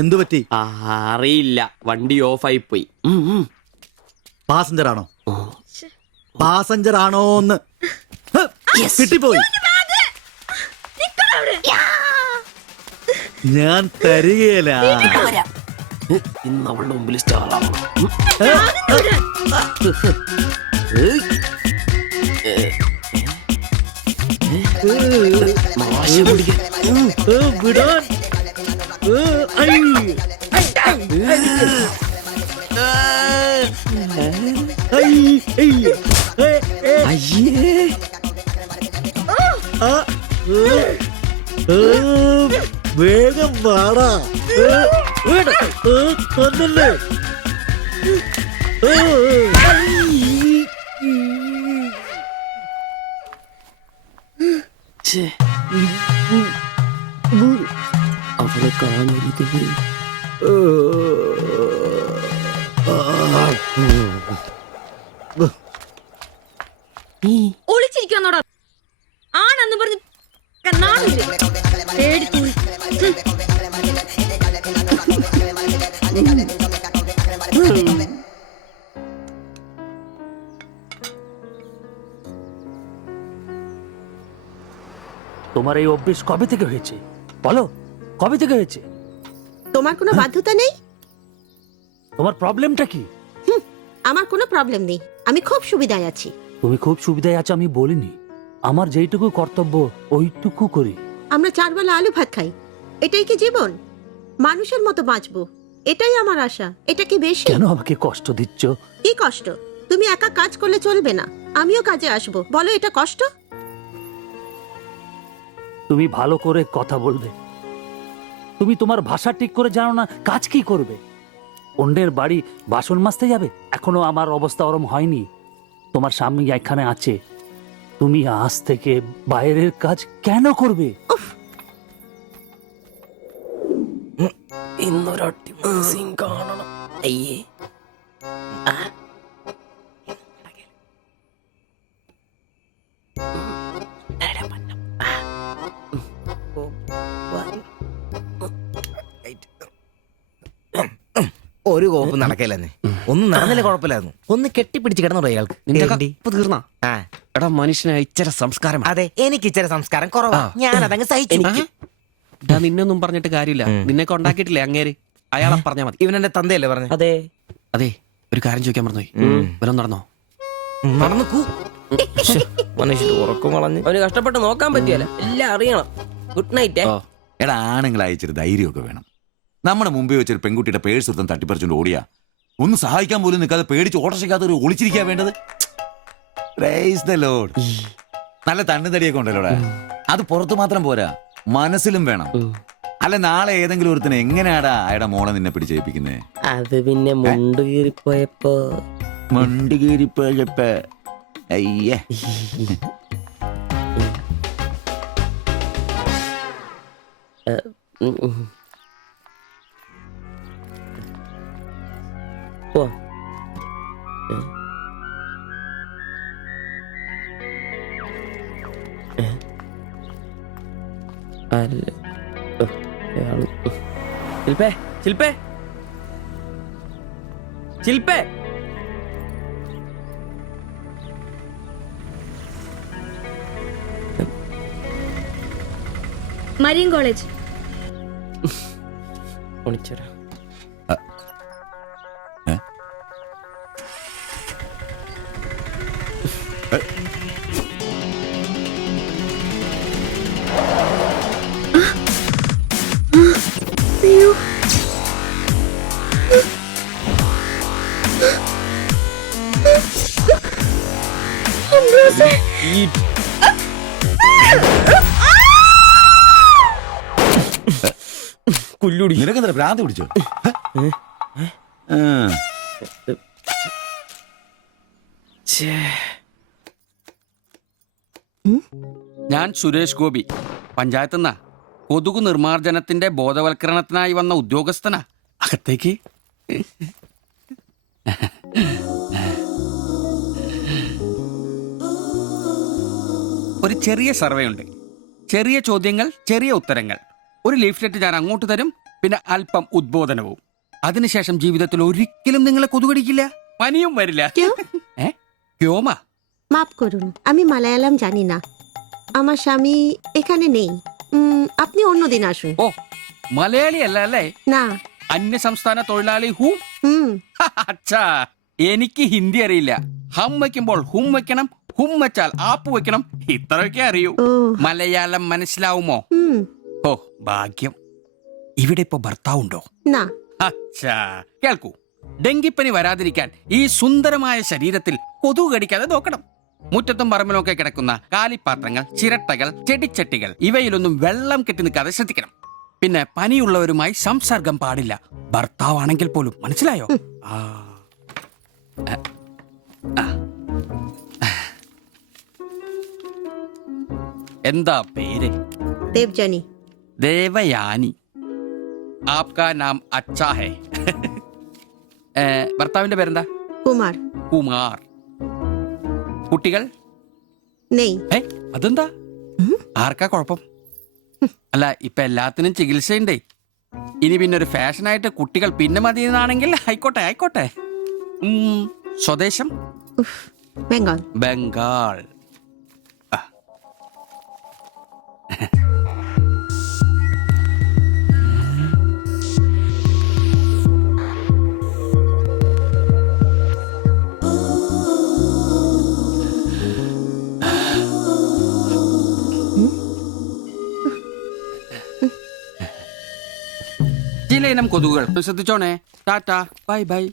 എന്തു പറ്റി? അറിയില്ല, വണ്ടി ഓഫായി പോയി. പാസഞ്ചർ ആണോ? പാസഞ്ചർ ആണോന്ന് കിട്ടിപ്പോയി. ഞാൻ തരികയില്ല. ഇന്ന് അവളുടെ മുമ്പിൽ സ്റ്റാർ വിടാൻ. വേഗം വാടാ. കൊന്നല്ലേ. അവളെ കാണരുത്. ഒളിച്ചിരിക്കുന്നോടാ ആണെന്ന് പറഞ്ഞ് നാണില്ലേ? പേടിച്ചു. তোমার এই অভ্যেস কবে থেকে হয়েছে বলো, কবে থেকে হয়েছে? তোমার কোনো বাধ্যতা নেই। তোমার প্রবলেমটা কি? আমার কোনো প্রবলেম নেই, আমি খুব সুবিধায় আছি। তুমি খুব সুবিধায় আছো আমি বলিনি, আমার যেইটুকু কর্তব্য ওইটুকু করি। আমরা 4 বেলা আলু ভাত খাই, এটাই কি জীবন? মানুষের মতো বাঁচবো, এটাই আমার আশা। এটা কি বেশি? কেন আমাকে কষ্ট দিচ্ছ? কি কষ্ট? তুমি একা কাজ করলে চলবে না, আমিও কাজে আসবো। বলো এটা কষ্ট? তুমি ভালো করে কথা বলবে। তুমি তোমার ভাষা ঠিক করে জানো না, কাজ কি করবে? অন্যের বাড়ি বাসন মাজতে যাবে? এখনো আমার অবস্থা ওরম হয়নি। তোমার স্বামী এখানে আছে, তুমি আজ থেকে বাইরের কাজ কেন করবে? ഇന്നൊരട്ടി സീൻ കാണണം. അയ്യേ ഒരു കോപ്പ് നടക്കില്ലെന്നേ. ഒന്നും നടന്നില്ല കുഴപ്പമില്ലായിരുന്നു. ഒന്ന് കെട്ടിപ്പിടിച്ച് കിടന്നു അയാൾക്ക്. തീർന്നാ? എടാ മനുഷ്യന് ഇച്ചിരി സംസ്കാരം. അതെ, എനിക്ക് ഇച്ചിരി സംസ്കാരം കുറവാ. ഞാൻ അതങ്ങ് സഹിച്ചു. നിന്നൊന്നും പറഞ്ഞിട്ട് കാര്യമില്ല. നിന്നെ ഉണ്ടാക്കിയിട്ടില്ലേ അങ്ങേര്? അയാളെ പറഞ്ഞാ മതി. ഇവൻ എന്റെ തന്തയല്ലേ പറഞ്ഞു? അതെ അതെ. ഒരു കാര്യം ചോദിക്കാൻ മറന്നുപോയി. വല്ലതും നടന്നോ? നടന്നു. മനുഷ്യർ ഉറക്കം കളഞ്ഞ് അവന് കഷ്ടപ്പെട്ട് നോക്കാൻ പറ്റിയല്ല, എല്ലാം അറിയണം. Good night. എടാ, ആണുങ്ങൾ അയച്ചൊരു ധൈര്യമൊക്കെ വേണം. നമ്മുടെ മുമ്പേ വെച്ചൊരു പെൺകുട്ടിയുടെ പേഴ്സ് എടുത്തും തട്ടിപ്പറിച്ചുകൊണ്ട് ഓടിയാ ഒന്ന് സഹായിക്കാൻ പോലും നിൽക്കാതെ പേടിച്ച് ഓട്ടർഷയ്ക്കകത്ത് ഒരു ഒളിച്ചിരിക്കാൻ വേണ്ടത്. Praise the Lord. നല്ല തണ്ണുതടിയൊക്കെ ഉണ്ടല്ലോടാ. അത് പുറത്തു മാത്രം പോരാ, മനസ്സിലും വേണം. അല്ല, നാളെ ഏതെങ്കിലും ഒരുത്തിന് എങ്ങനെയാടാ അയാളുടെ മോളെ നിന്നെ പിടിച്ചേൽപ്പിക്കുന്നേ? അത് പിന്നെ മുണ്ട് കീറിപ്പോയപ്പോ അയ്യേ. ശില്പേ ശില്പേ ശില്പേ. Marian college. ഒളിച്ചോരാ. കുല്ലുടി, നിനക്കെന്താ ഭ്രാന്ത് പിടിച്ചോ? ഞാൻ സുരേഷ് ഗോപി, പഞ്ചായത്ത് നിന്നാ. കൊതുകു നിർമ്മാർജ്ജനത്തിന്റെ ബോധവൽക്കരണത്തിനായി വന്ന ഉദ്യോഗസ്ഥനാ. അകത്തേക്ക്. ഒരു ചെറിയ സർവേ ഉണ്ട്. ചെറിയ ചോദ്യങ്ങൾ, ചെറിയ ഉത്തരങ്ങൾ. ഒരു ലീഫ്ലെറ്റ് ഞാൻ അങ്ങോട്ട് തരും, പിന്നെ അല്പം ഉദ്ബോധനവും. അതിനുശേഷം ജീവിതത്തിൽ ഒരിക്കലും നിങ്ങളെ കൊതുകടിക്കില്ല, പനിയും വരില്ല. ക്യോമാ? মাফ করুন, আমি মালায়ালাম জানি না। আমার স্বামী এখানে নেই, আপনি অন্যদিন আসুন। ও, മലയാളി അല്ല അല്ലേ? ना അന്യ സംസ്ഥാന തൊഴിലാളി ഹൂം. അച്ഛാ, എനിക്ക് ഹിന്ദി അറിയില്ല. ഹം വയ്ക്കുമ്പോൾ ഹും വെക്കണം, ഹും വെച്ചാൽ ആപ്പ് വെക്കണം, ഇത്രയൊക്കെ അറിയൂ. മലയാളം മനസ്സിലാവുമോ? ഓ ഭാഗ്യം. ഇവിടെ ഇപ്പൊ ഭർത്താവുണ്ടോ? ना അച്ഛാ കേൾക്കൂ, ഡെങ്കിപ്പനി വരാതിരിക്കാൻ ഈ സുന്ദരമായ ശരീരത്തിൽ കൊതുക് കടിക്കാതെ നോക്കണം. മുറ്റത്തും പറമ്പിലൊക്കെ കിടക്കുന്ന കാലിപ്പാത്രങ്ങൾ, ചിരട്ടകൾ, ചെടിച്ചട്ടികൾ ഇവയിലൊന്നും വെള്ളം കെട്ടി നിൽക്കാതെ ശ്രദ്ധിക്കണം. പിന്നെ പനിയുള്ളവരുമായി സംസർഗം പാടില്ല, ഭർത്താവാണെങ്കിൽ പോലും. മനസ്സിലായോ? ആ. ആ. എന്താ പേര്? देवजानी ദേവയാനി. ആപ്കാ നാം അച്ഛാ ഹേ. ഭർത്താവിന്റെ പേരെന്താ? कुमार കുമാർ. കുട്ടികൾ? नहीं അതെന്താ? ആർക്കാ കുഴപ്പം? അല്ല, ഇപ്പൊ എല്ലാത്തിനും ചികിത്സയുണ്ടേ. ഇനി പിന്നെ ഒരു ഫാഷനായിട്ട് കുട്ടികൾ പിന്നെ മതി എന്നാണെങ്കിൽ ആയിക്കോട്ടെ ആയിക്കോട്ടെ. സ്വദേശം? बंगाल ബംഗാൾ. ചില ഇനം കൊതുകുകൾ ശ്രദ്ധിച്ചോണേ. Tata, bye bye.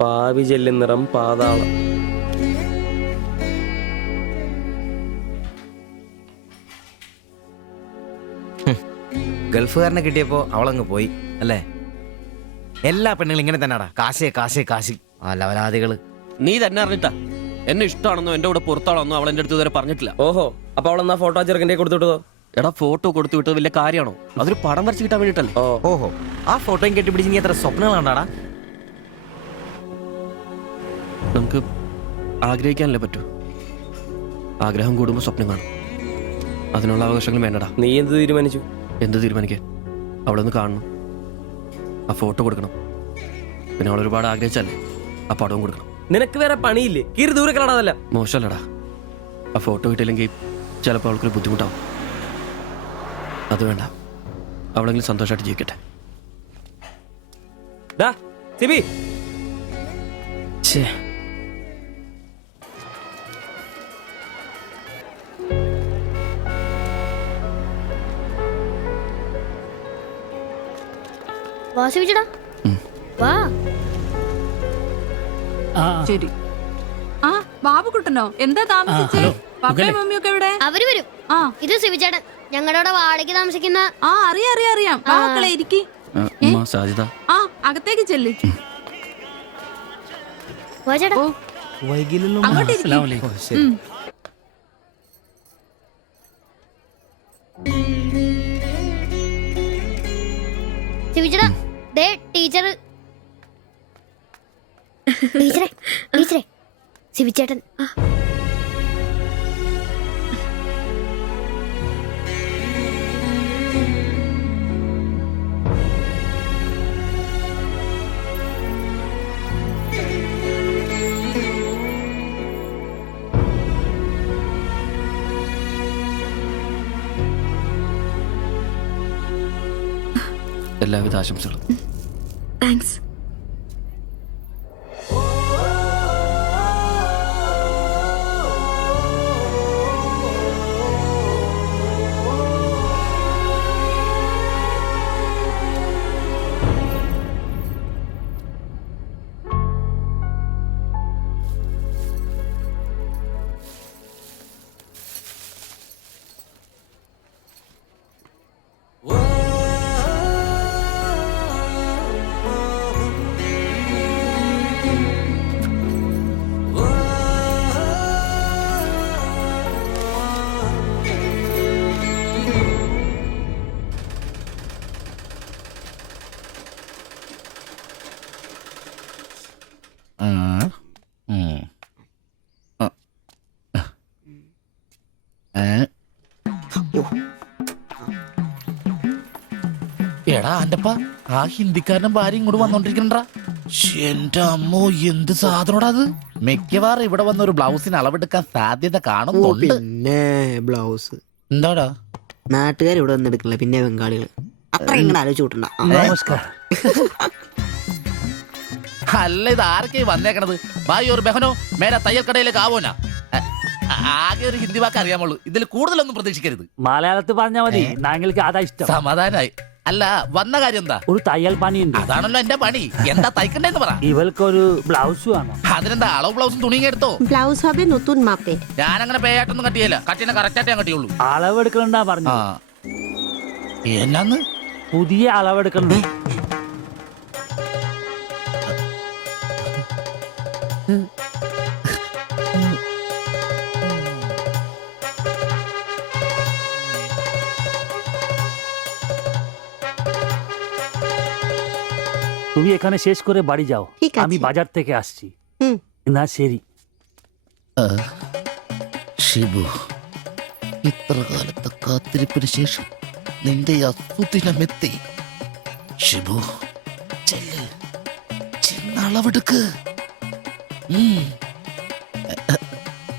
പാവി ചെല്ലുന്നിറം പാതാളം. ഗൾഫുകാരനെ കിട്ടിയപ്പോ അവളങ്ങ് പോയി അല്ലേ? എല്ലാ പെണ്ണുങ്ങളും ഇങ്ങനെ തന്നെടാ, കാശേ കാശേ കാശ്. ആ ലവലാദികള്. നീ തന്നെ അറിഞ്ഞിട്ടാ എന്നെ ഇഷ്ടമാണെന്നോ എന്റെ കൂടെ പുറത്താണെന്നോ അവൾ എന്റെ അടുത്ത് ഇതുവരെ പറഞ്ഞിട്ടില്ല. ഓഹോ, അപ്പൊ അവളെന്നാ ഫോട്ടോ ചെറുക്കൻ്റെ കൊടുത്തുവിട്ടതോ? എടാ, ഫോട്ടോ കൊടുത്തു വിട്ടത് വലിയ കാര്യമാണോ? അതൊരു പടം വരച്ച് കിട്ടാൻ വേണ്ടിട്ടല്ലേ. ഓഹോ, ആ ഫോട്ടോയും കെട്ടിപ്പിടിച്ച് നീ എത്ര സ്വപ്നങ്ങളുണ്ടാടാ? നമുക്ക് ആഗ്രഹിക്കാനല്ലേ പറ്റൂ. ആഗ്രഹം കൂടുമ്പോൾ സ്വപ്നം കാണും. അതിനുള്ള അവകാശങ്ങൾ വേണ്ടടാ. നീ എന്ത് തീരുമാനിച്ചു? എന്ത് തീരുമാനിക്കാൻ? അവളൊന്ന് കാണണം, ആ ഫോട്ടോ കൊടുക്കണം, പിന്നെ അവൾ ഒരുപാട് ആഗ്രഹിച്ചല്ലേ ആ പടവും കൊടുക്കണം. നിനക്ക് വേറെ പണിയില്ലേ? കീറി ദൂരെ കളടാതല്ല. മോശമല്ലടാ, ആ ഫോട്ടോ കിട്ടിയില്ലെങ്കിൽ ചിലപ്പോൾ അവൾക്കൊരു ബുദ്ധിമുട്ടാവും. അത് വേണ്ട, അവളെങ്കിലും സന്തോഷമായിട്ട് ജീവിക്കട്ടെ. വാ ശിവചേട്ടാ, വാ. ശരി. ആ ബാബുക്കുട്ടനോ, എന്താ താമസിച്ചേ? പപ്പയും മമ്മിയൊക്കെ എവിടെ? അവര് വരും. ഇത് ശിവചേട്ടൻ, ഞങ്ങളുടെ വാടകയ്ക്ക് താമസിക്കുന്ന. ആ അറിയാം അറിയാം അറിയാം. മക്കളെ ഇരിക്കി. ആ അകത്തേക്ക് ചെല്ലി. അങ്ങോട്ട് ശിവചേട്ടാ, ദേ ടീച്ചർ. ടീച്ചറെ ടീച്ചറെ, ശിവചേട്ടൻ. എല്ലാവിധ ആശംസകളും. താങ്ക്സ്. എടാ അന്റപ്പ ആ ഹിന്ദിക്കാരനും ഭാര്യ ഇങ്ങോട്ട് വന്നോണ്ടിരിക്കണ്ടാ. എന്റെ അമ്മോ എന്ത് സാധനോടാ അത്. മിക്കവാറും ഇവിടെ വന്ന ഒരു ബ്ലൗസിന് അളവെടുക്കാൻ സാധ്യത കാണുന്നുണ്ട്. പിന്നെ ബ്ലൗസ് എന്താടാ നാട്ടുകാർ ഇവിടെ വന്നെടുക്കണില്ല, പിന്നെ ബംഗാളികൾ. അത്ര ഇങ്ങനെ ആലോചിച്ച് കൂട്ടണ്ട. നമസ്കാരം. അല്ല ഇത് ആരൊക്കെ വന്നേക്കണത്? ഭായി ഒരു ബഹനോ മേരെ തയ്യൽ കടയിലേക്ക് ആവോനാ. ആകെ ഒരു ഹിന്ദി വാക്ക് അറിയാമുള്ളൂ, ഇതിൽ കൂടുതലൊന്നും പ്രതീക്ഷിക്കരുത്. മലയാളത്തിൽ പറഞ്ഞാൽ മതി, ഞങ്ങൾക്ക് അതാ ഇഷ്ടം. സമാധാനായി. അല്ല വന്ന കാര്യം എന്താ? ഒരു തയ്യൽ പണിയുണ്ട്. അതാണല്ലോ എന്റെ പണി. എന്താ തയ്ക്കണ്ടേന്ന് പറ. ഇവൾക്കൊരു ബ്ലൗസ് വേണം. അതിനെന്താ അളവ് ബ്ലൗസും തുണിയും എടുത്തോ? ব্লাউজ হবে নতুন মাপে। ഞാനങ്ങനെ പേയായിട്ടൊന്നും കട്ടിയല്ല, കട്ടിനെ കറക്റ്റായിട്ട് ഞാൻ കട്ടിയുള്ളൂ. അളവെടുക്കണ്ടാ പറഞ്ഞു. എന്നാന്ന്? പുതിയ അളവെടുക്കണ്ടേ? তুমি এখানে শেষ করে বাড়ি যাও, আমি বাজার থেকে আসছি। না ശരി. ഷിബു, ഇത്ര കാലത്തെ കാത്തിരിപ്പിന് ശേഷം നിന്റെ അസുദിനമെത്തി. ഷിബു ചെല്ല്, ചെന്നളവെടുക്ക്.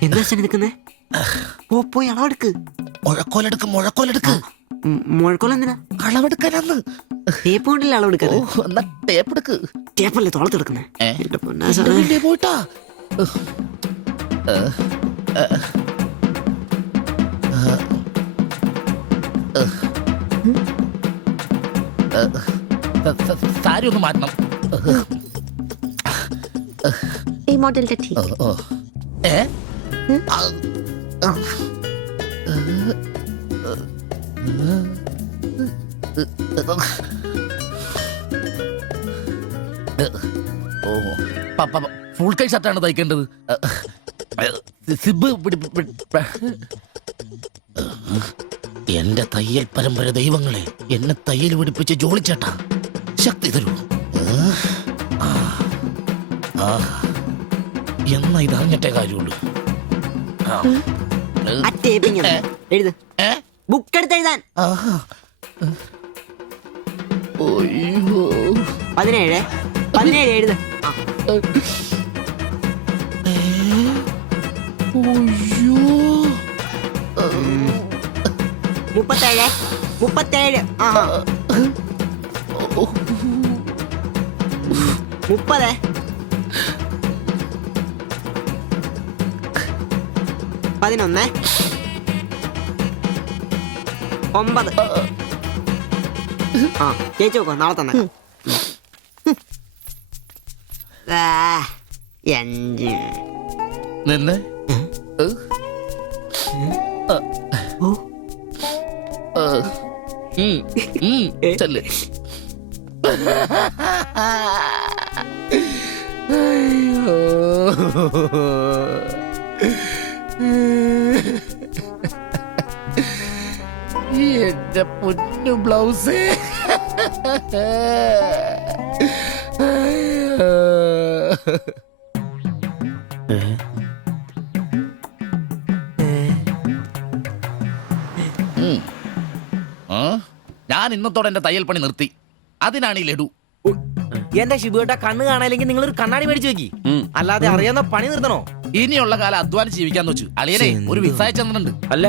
എന്താ നിൽക്കുന്നേ? പോയി അളവെടുക്ക്. മുഴക്കോലെടുക്ക്, മുഴക്കോലെടുക്ക്. മുഴക്കോൽ എന്തിനാ? അളവെടുക്കാനാന്ന്. ടേപ്പ് കൊണ്ടല്ലേ അളവെടുക്കാൻ? എന്നാ ടേപ്പ് എടുക്ക്. ടേപ്പല്ലേ തോളത്തെടുക്കുന്നേ? പോയിട്ടാ സാരി ഒന്ന് മാറ്റണം. এই মডেলটা ঠিক। ഫുൾ കൈ ഷർട്ടാണ് തയ്ക്കേണ്ടത്. സിബ് എന്റെ തയ്യൽ പരമ്പര ദൈവങ്ങളെ, എന്നെ തയ്യൽ പിടിപ്പിച്ച് ജോളിച്ചേട്ടാ ശക്തി തരൂ. എന്നാ ഇത് അറിഞ്ഞിട്ടേ കാര്യമുള്ളൂ. ബുക്ക് എടുത്ത് എഴുതാൻ 17 എഴുത്. 37. 30. 11. 9. ചേച്ചി നോക്കോ, നാളെ തന്നെ. 5. നിന്ന് ചെല്ല്. എന്റെ പൊന്നു ബ്ലൗസ്. ഞാൻ ഇന്നത്തോടെ എന്റെ തയ്യൽ പണി നിർത്തി. അതിനാണ് ഈ ലഡു. എന്റെ ഷിബുവേട്ട കണ്ണ് കാണാനില്ലെങ്കിൽ നിങ്ങൾ ഒരു കണ്ണാടി മേടിച്ചു വെക്കി, അല്ലാതെ അറിയാവുന്ന പണി നിർത്തണോ? ഇനിയുള്ള കാലം അധ്വാനിച്ച് ജീവിക്കാന്ന് വെച്ചു. അളിയനെ ഒരു വിസായ ചന്ദ്രനുണ്ട്. അല്ല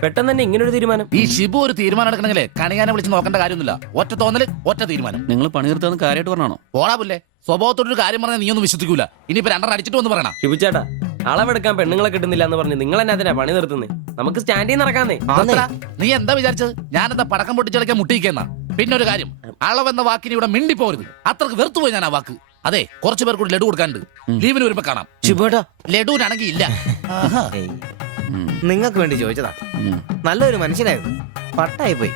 പെട്ടെന്ന് തന്നെ ഇങ്ങനെ ഒരു തീരുമാനം? ഈ ഷിബു ഒരു തീരുമാനം എടുക്കണമെങ്കിലേ കണിയാനെ വിളിച്ച് നോക്കേണ്ട കാര്യമൊന്നുമില്ല. ഒറ്റ തോന്നല്, ഒറ്റ തീരുമാനം. നിങ്ങൾ പണി നിർത്താന്ന് കാര്യമായിട്ട് പറഞ്ഞാണോ? പോടാ പുല്ലേ, സ്വഭാവത്തോടൊരു കാര്യം പറഞ്ഞാൽ നീ ഒന്നും വിശ്വസിക്കൂല. ഇനിയിപ്പോ 2 അടിച്ചിട്ട് വന്ന് പറയണം. ശിബുച്ചേട്ടാ, അളവെടുക്കാൻ പെണ്ണുങ്ങളെ കിട്ടുന്നില്ല എന്ന് പറഞ്ഞ് നിങ്ങൾ തന്നെ അതിനാ പണി നിർത്തുന്നേ? നമുക്ക് സ്റ്റാൻഡിൽ നടക്കാന്നേ. നീ എന്താ വിചാരിച്ചത്? ഞാനെന്താ പടക്കം പൊട്ടിച്ചളിക്കാൻ മുട്ടിയിക്കുന്ന? പിന്നെ ഒരു കാര്യം, അളവെന്ന വാക്കിന് ഇവിടെ മിണ്ടിപ്പോരുത്. അത്രക്ക് വെറുത്തുപോയി ഞാൻ ആ വാക്ക്. അതെ, കുറച്ചു പേർ കൂടി ലഡു കൊടുക്കാനുണ്ട്. ലീവിന് വരുമ്പോ കാണാം. ലഡുവിനാണെങ്കിൽ ഇല്ല. നിങ്ങൾക്ക് വേണ്ടി ചോദിച്ചതാ. നല്ലൊരു മനുഷ്യനായിരുന്നു, പട്ടായി പോയി.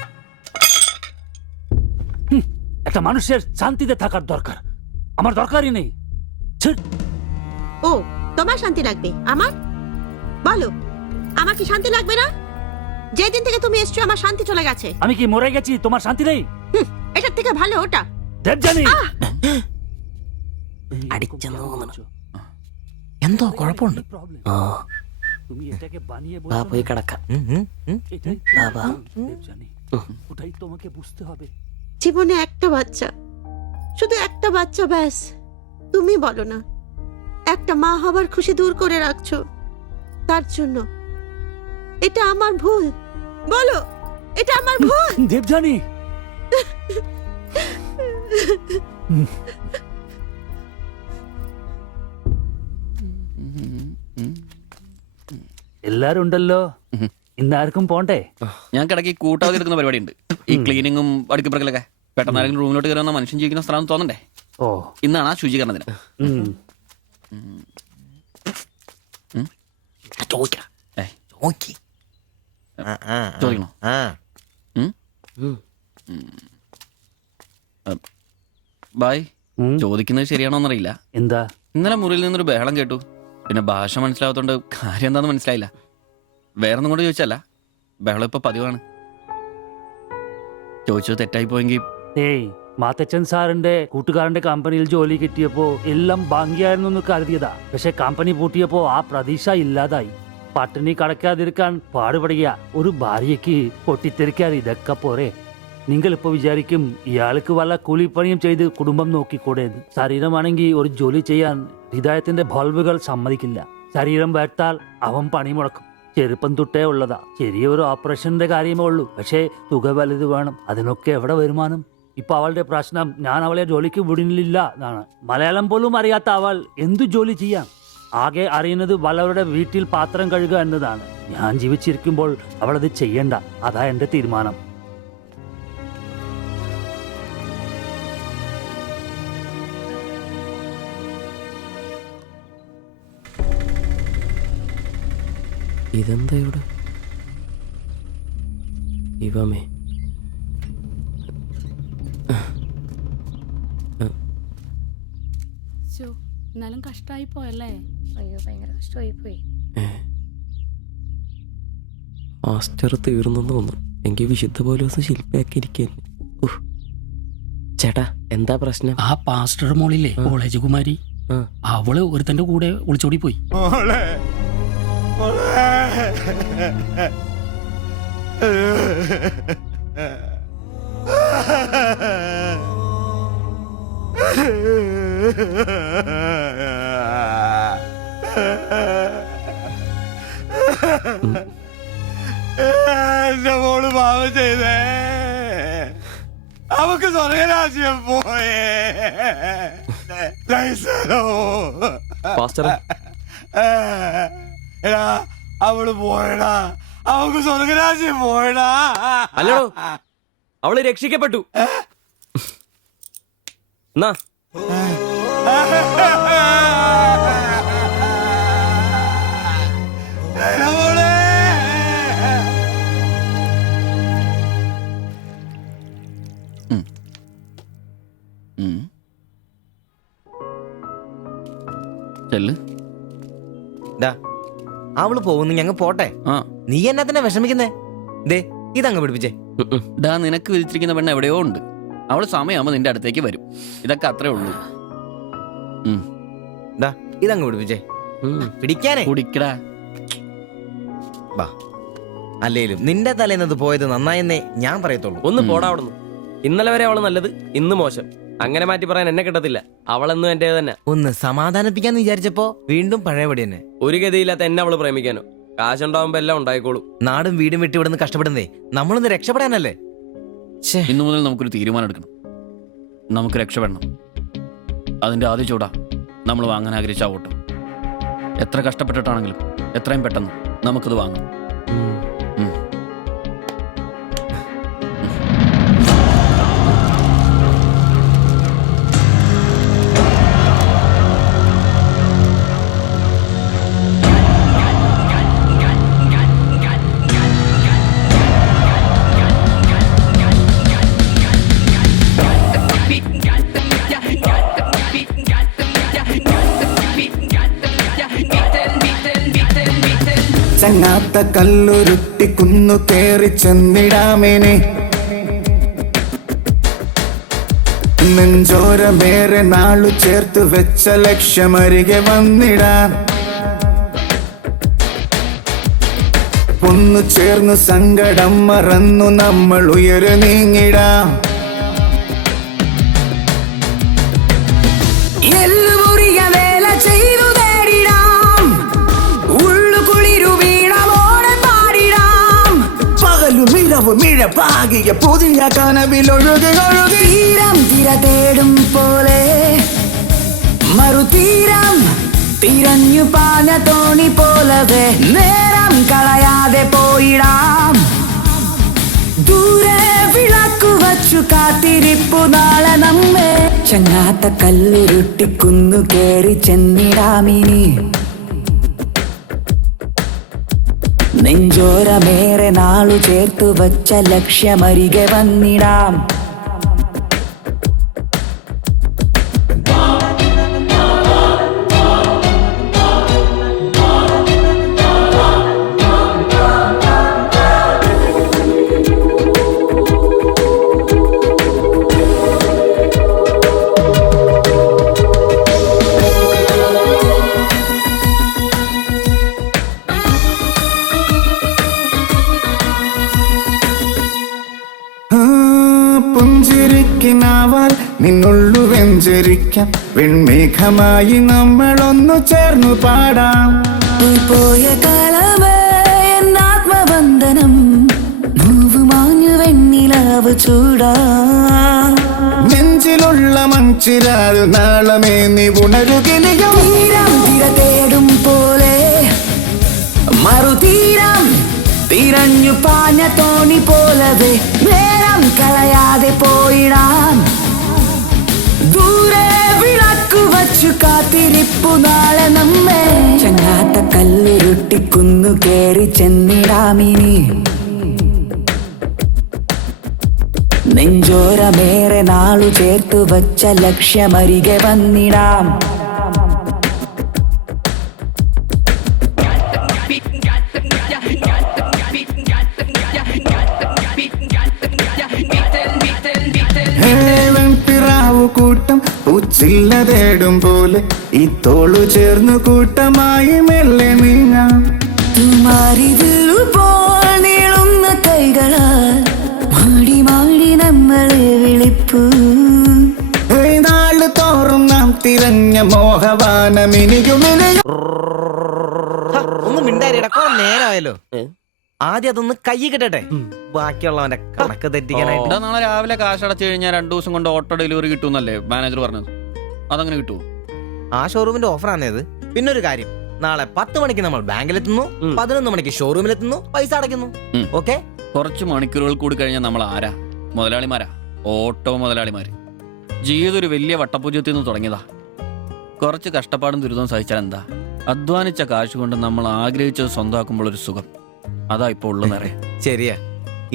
একটা মানুষের শান্তিতে থাকার দরকার, আমার দরকারই নেই। ও তোমার শান্তি লাগবে? আমার বলো, আমার কি শান্তি লাগবে না? যেদিন থেকে তুমি এসছো আমার শান্তি চলে গেছে। আমি কি মরে গেছি? তোমার শান্তি নেই? এটার থেকে ভালো ওটা। দেবজানি, എന്തോ കുഴപ്പമുണ്ട്. তুমি এটাকে বানিয়ে പോയി കിടക്കാം. ওটাই তোমাকে বুঝতে হবে। জীবনে একটা বাচ্চা, শুধু একটা বাচ্চা, ব্যাস। তুমি বলো না, একটা মা হবার খুশি দূর করে রাখছো তার জন্য। এটা আমার ভুল? বলো, এটা আমার ভুল? দেবযানী, എല്ലാരും ഉണ്ടല്ലോ, ഇന്നാർക്കും പോണ്ടേ? ഞങ്ങൾക്ക് ഇടയ്ക്ക് കൂട്ടാതെ എടുക്കുന്ന പരിപാടി ഉണ്ട്. ഈ ക്ലീനിങ്ങും അടുക്കപ്പുറക്കലൊക്കെ. പെട്ടെന്ന് ആരെങ്കിലും റൂമിലോട്ട് കയറുന്ന മനുഷ്യൻ ജീവിക്കുന്ന സ്ഥലം തോന്നണ്ടേ? ഓ, ഇന്നാണ് ആ ശുചീകരണ ദിനം. ചോദിക്കണോ? ബായ്, ചോദിക്കുന്നത് ശരിയാണോന്നറിയില്ല. എന്താ? ഇന്നലെ മുറിയിൽ നിന്നൊരു ബഹളം കേട്ടു. പിന്നെ ഭാഷ മനസ്സിലാവാത്തോണ്ട് കാര്യം എന്താന്ന് മനസ്സിലായില്ല. വേറൊന്നും കൊണ്ട് ചോദിച്ചല്ല, ബഹളം ഇപ്പൊ പതിവാണ്. ചോദിച്ചത് തെറ്റായി പോയെങ്കിൽ. ഏയ്, മാത്തച്ചൻ സാറിന്റെ കൂട്ടുകാരന്റെ കമ്പനിയിൽ ജോലി കിട്ടിയപ്പോ എല്ലാം ഭാഗ്യായിരുന്നു എന്ന് കരുതിയതാ. പക്ഷെ കമ്പനി പൂട്ടിയപ്പോ ആ പ്രതീക്ഷ ഇല്ലാതായി. പട്ടിണി കടക്കാതിരിക്കാൻ പാടുപെടുക. ഒരു ഭാര്യയ്ക്ക് പൊട്ടിത്തെറിക്കാൻ ഇതൊക്കെ പോരെ? നിങ്ങൾ ഇപ്പൊ വിചാരിക്കും ഇയാൾക്ക് വല്ല കൂലിപ്പണിയും ചെയ്ത് കുടുംബം നോക്കിക്കൂടെ? ശരീരമാണെങ്കിൽ ഒരു ജോലി ചെയ്യാൻ ഹൃദയത്തിന്റെ ബൾബുകൾ സമ്മതിക്കില്ല. ശരീരം വേട്ടാൽ അവൻ പണി മുടക്കും. ചെറുപ്പം തൊട്ടേ ഉള്ളതാ. ചെറിയൊരു ഓപ്പറേഷന്റെ കാര്യമേ ഉള്ളൂ, പക്ഷേ തുക വലുത് വേണം. അതിനൊക്കെ എവിടെ വരുമാനം? ഇപ്പൊ അവളുടെ പ്രശ്നം ഞാൻ അവളെ ജോലിക്ക് വിടുന്നില്ല എന്നാണ്. മലയാളം പോലും അറിയാത്ത അവൾ എന്തു ജോലി ചെയ്യാം? ആകെ അറിയുന്നത് വല്ലവരുടെ വീട്ടിൽ പാത്രം കഴുകുക എന്നതാണ്. ഞാൻ ജീവിച്ചിരിക്കുമ്പോൾ അവളത് ചെയ്യണ്ട. അതാ എന്റെ തീരുമാനം. ഇതെന്താ ഇവിടെ? ഇവമേ എന്നാലും കഷ്ടായി പോയല്ലേ? അയ്യോ, ഭയങ്കര കഷ്ടമായി പോയി. മാസ്റ്റർ തീർന്നെന്ന് തോന്നുന്നു. എങ്കിൽ വിശുദ്ധ പോലെ ദിവസം ശില്പയാക്കി ഇരിക്കുന്നു. ചേട്ടാ, എന്താ പ്രശ്നം? ആ പാസ്റ്റർ മോളില്ലേ, കോളേജ് കുമാരി, അവള് ഒരുത്തന്റെ കൂടെ ഒളിച്ചോടി പോയി. എന്റെ മോള് പാവം ചെയ്തേ. അവക്ക് സ്വർഗരാജ്യം പോയേ. എടാ, അവള് പോയടാ. അവക്ക് സ്വർഗരാജ്യം പോയടാ. അല്ലടോ, അവള് രക്ഷിക്കപ്പെട്ടു. എന്നാ അവള് പോകുന്നു, ഞങ്ങ പോട്ടെ. നീ എന്നാ തന്നെ വിഷമിക്കുന്നേ? ദേ, ഇതങ്ങ് പിടിപ്പിച്ചേ. നിനക്ക് വിളിച്ചിരിക്കുന്ന പെണ്ണ് എവിടെയോ ഉണ്ട്. അവള് സമയമാകുമ്പോ നിന്റെ അടുത്തേക്ക് വരും. ഇതൊക്കെ അത്രേ ഉള്ളൂ. ഇതങ്ങ് പിടിപ്പിച്ചേ. പിടിക്കാനേ കുടിക്കടാ. ബാ, അല്ലേലും നിന്റെ തലേന്നത് പോയത് നന്നായെന്നേ ഞാൻ പറയത്തുള്ളൂ. ഒന്ന് പോടാ അവിടുന്ന്. ഇന്നലെ വരെ അവള് നല്ലത്, ഇന്ന് മോശം. അങ്ങനെ മാറ്റി പറയാൻ എന്നെ കിട്ടത്തില്ല. അവളെന്നും എന്റെ തന്നെ. ഒന്ന് സമാധാനിപ്പിക്കാന്ന് വിചാരിച്ചപ്പോ വീണ്ടും പഴയപടി തന്നെ. ഒരു ഗതിയില്ലാത്ത എന്നെ അവള് പ്രേമിക്കാനോ? കാശുണ്ടാവുമ്പോ എല്ലാം ഉണ്ടായിക്കോളൂ. നാടും വീടും വിട്ട് ഇവിടുന്ന് കഷ്ടപ്പെടുന്നേ നമ്മളൊന്ന് രക്ഷപ്പെടാനല്ലേ. ഇന്നു മുതൽ നമുക്കൊരു തീരുമാനം എടുക്കണം. നമുക്ക് രക്ഷപ്പെടണം. അതിന്റെ ആദ്യ ചൂടാ നമ്മൾ വാങ്ങാൻ ആഗ്രഹിച്ച ആ ഓട്ടം. എത്ര കഷ്ടപ്പെട്ടിട്ടാണെങ്കിലും എത്രയും പെട്ടെന്ന് നമുക്കത് വാങ്ങാം. ചങ്ങാത്ത കല്ലുരുട്ടി കുന്നു കേറി ചെന്നിടാമേനെ, നെഞ്ചോരമേറെ നാളു ചേർത്ത് വെച്ച ലക്ഷ്യമരികെ വന്നിടാം. ഒന്നു ചേർന്നു സങ്കടം മറന്നു നമ്മൾ ഉയര് നീങ്ങിടാം. എല്ലുമുറിയ വേല ചെയ്തു നേടിടാം ഉള്ളു കുളിരു വീണമോടെ പാടിടാം പകലും ഇരവും ഇഴപ്പാകിയ പുതിയ കനവിലൊഴുകി ഒഴുകി തീരം തിര തേടും പോലെ മറുതീരം തിരഞ്ഞു പാഞ്ഞ തോണി പോലവേ നേരം കളയാതെ പോയിടാം ദൂരെ വിളക്കു വച്ചു കാത്തിരിപ്പു നാളെ നമ്മെ ചങ്ങാത്ത കല്ലുരുട്ടിക്കുന്നു കേറി ചെന്നിടാമിനി നെഞ്ചോരമേറെ നാളു ചേർത്തു വച്ച ലക്ഷ്യമരികെ വന്നിടാം പുഞ്ചിരിക്കിനാവാൽ നിന്നുള്ളു വെഞ്ചരിക്കാം വെൺമേഘമായി നമ്മളൊന്നു ചേർന്നു പാടാം പോയ കാലമേ എന്നാത്മബന്ധനം പൂവുമാഞ്ഞു വെണ്ണിലാവ് ചൂടാം നെഞ്ചിലുള്ള മൺചിരാൽ നാളമേ നീ ഉണരുകിനിയും തീരം തിര തേടും പോലെ മറുതീരം തിരഞ്ഞു പാഞ്ഞ തോണി പോലവേ നേരം കളയാതെ പോയിടാം ദൂരെ വിളക്കു വച്ചു കാത്തിരിപ്പു നാളെ നമ്മെ ചങ്ങാത്ത കല്ലുരുട്ടിക്കുന്നു കേറി ചെന്നിടാമിനി നെഞ്ചോരമേറെ നാളു ചേർത്തു വച്ച ലക്ഷ്യമരികെ വന്നിടാം കൂട്ടം ഉച്ചില്ല തേടും പോലെ ഈ തോളു ചേർന്നു കൂട്ടമായി മെല്ലെ നീങ്ങാം നീളുന്ന കൈകളാൽ മാടി മാടി നമ്മളെ വിളിപ്പൂ നാള് തോറും നാം തിരഞ്ഞ മോഹവാനമിനിയുമിനിയും ഒന്ന് മിണ്ടാരിടാ നേരമായല്ലോ ആദ്യം അതൊന്ന് കൈ കിട്ടട്ടെ ബാക്കിയുള്ളവന്റെ കണക്ക് തെറ്റിക്കാനായിട്ട്. നാളെ രാവിലെ കാശ് അടച്ചു കഴിഞ്ഞാൽ 2 ദിവസം കൊണ്ട് ഓട്ടോ ഡെലിവറി കിട്ടുമെന്നല്ലേ മാനേജർ പറഞ്ഞത്? അതങ്ങനെ കിട്ടുമോ? ആ ഷോറൂമിന്റെ ഓഫറാണേത്. പിന്നെ ഒരു കാര്യം, നാളെ 10 മണിക്ക് നമ്മൾ ബാങ്കിലെത്തുന്നു, 11 മണിക്ക് ഷോറൂമിലെത്തുന്നു, പൈസ അടയ്ക്കുന്നു. ഓക്കെ, കുറച്ച് മണിക്കൂറുകൾ കൂടി കഴിഞ്ഞാൽ നമ്മൾ ആരാ? മുതലാളിമാരാ, ഓട്ടോ മുതലാളിമാര്. ജീവിതം ഒരു വലിയ വട്ടപൂജ്യത്തിൽ നിന്ന് തുടങ്ങിയതാ. കുറച്ച് കഷ്ടപ്പാടും ദുരിതവും സഹിച്ചാൽ എന്താ? അധ്വാനിച്ച കാശ് കൊണ്ട് നമ്മൾ ആഗ്രഹിച്ചത് സ്വന്തമാക്കുമ്പോൾ ഒരു സുഖം, അതാ ഇപ്പൊ ഉള്ളു നിറയെ. ശരിയാ,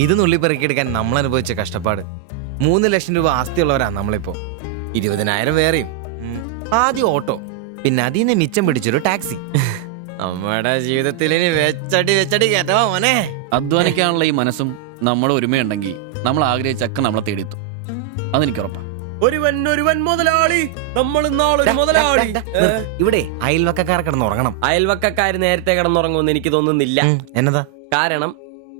ഇത് നുള്ളിപ്പെറുക്കിയെടുക്കാൻ നമ്മൾ അനുഭവിച്ച കഷ്ടപ്പാട്. 3 ലക്ഷം രൂപ ആസ്തിയുള്ളവരാ നമ്മളിപ്പോ. 20,000 വേറെയും. ആദ്യം ഓട്ടോ, പിന്നെ അതിൽ നിന്ന് മിച്ചം പിടിച്ചൊരു ടാക്സി. നമ്മുടെ ജീവിതത്തിൽ ഇനി വെച്ചടി കേട്ടോ മോനെ. അധ്വാനിക്കാനുള്ള ഈ മനസ്സും നമ്മുടെ ഒരുമയുണ്ടെങ്കിൽ നമ്മൾ ആഗ്രഹിച്ചൊക്കെ നമ്മളെ തേടിയെത്തും, അതെനിക്ക് ഉറപ്പാ. ഒരുവൻ മുതലാളി, നമ്മൾ നാളൊരു മുതലാളി. ഇവിടെ അയൽവക്കക്കാർ കിടന്നുറങ്ങണം. അയൽവക്കക്കാര് നേരത്തെ കിടന്നുറങ്ങുമെന്ന് എനിക്ക് തോന്നുന്നില്ല. എന്നതാ കാരണം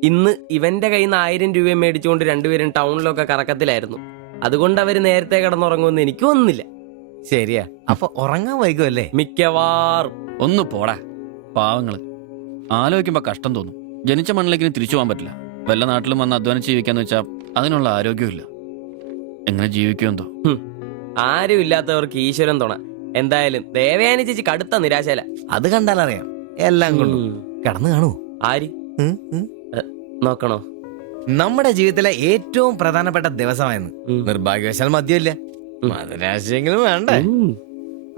ഇന്ന് ഇവന്റെ കയ്യിൽ നിന്ന് 1000 രൂപ മേടിച്ചുകൊണ്ട് രണ്ടുപേരും ടൗണിലൊക്കെ കറക്കത്തിലായിരുന്നു. അതുകൊണ്ട് അവര് നേരത്തെ കിടന്നുറങ്ങുമെന്ന് എനിക്ക് തോന്നുന്നില്ല. ശരിയാ, അപ്പൊ ഉറങ്ങാൻ വൈകുമല്ലേ? മിക്കവാറും. ഒന്ന് പോടാ പാവങ്ങള്. ആലോചിക്കുമ്പോ കഷ്ടം തോന്നും. ജനിച്ച മണ്ണിലേക്ക് തിരിച്ചു പോകാൻ പറ്റില്ല. വല്ല നാട്ടിലും വന്ന് അധ്വാനിച്ച് ജീവിക്കാന്ന് വെച്ചാൽ അതിനുള്ള ആരോഗ്യമില്ല. എങ്ങനെ ജീവിക്കുമെന്തോ. ആരും ഇല്ലാത്തവർക്ക് ഈശ്വരൻ തുണ. എന്തായാലും ദേവയാനി ചേച്ചി കടുത്ത നിരാശയില. അത് കണ്ടാലറിയാം എല്ലാം കൊണ്ടും. കടന്നു കാണൂ. ആര് നോക്കണോ? നമ്മുടെ ജീവിതത്തിലെ ഏറ്റവും പ്രധാനപ്പെട്ട ദിവസമായിരുന്നു. നിർഭാഗ്യവശാൽ മദ്യമില്ല. മധുരാശയെങ്കിലും വേണ്ട.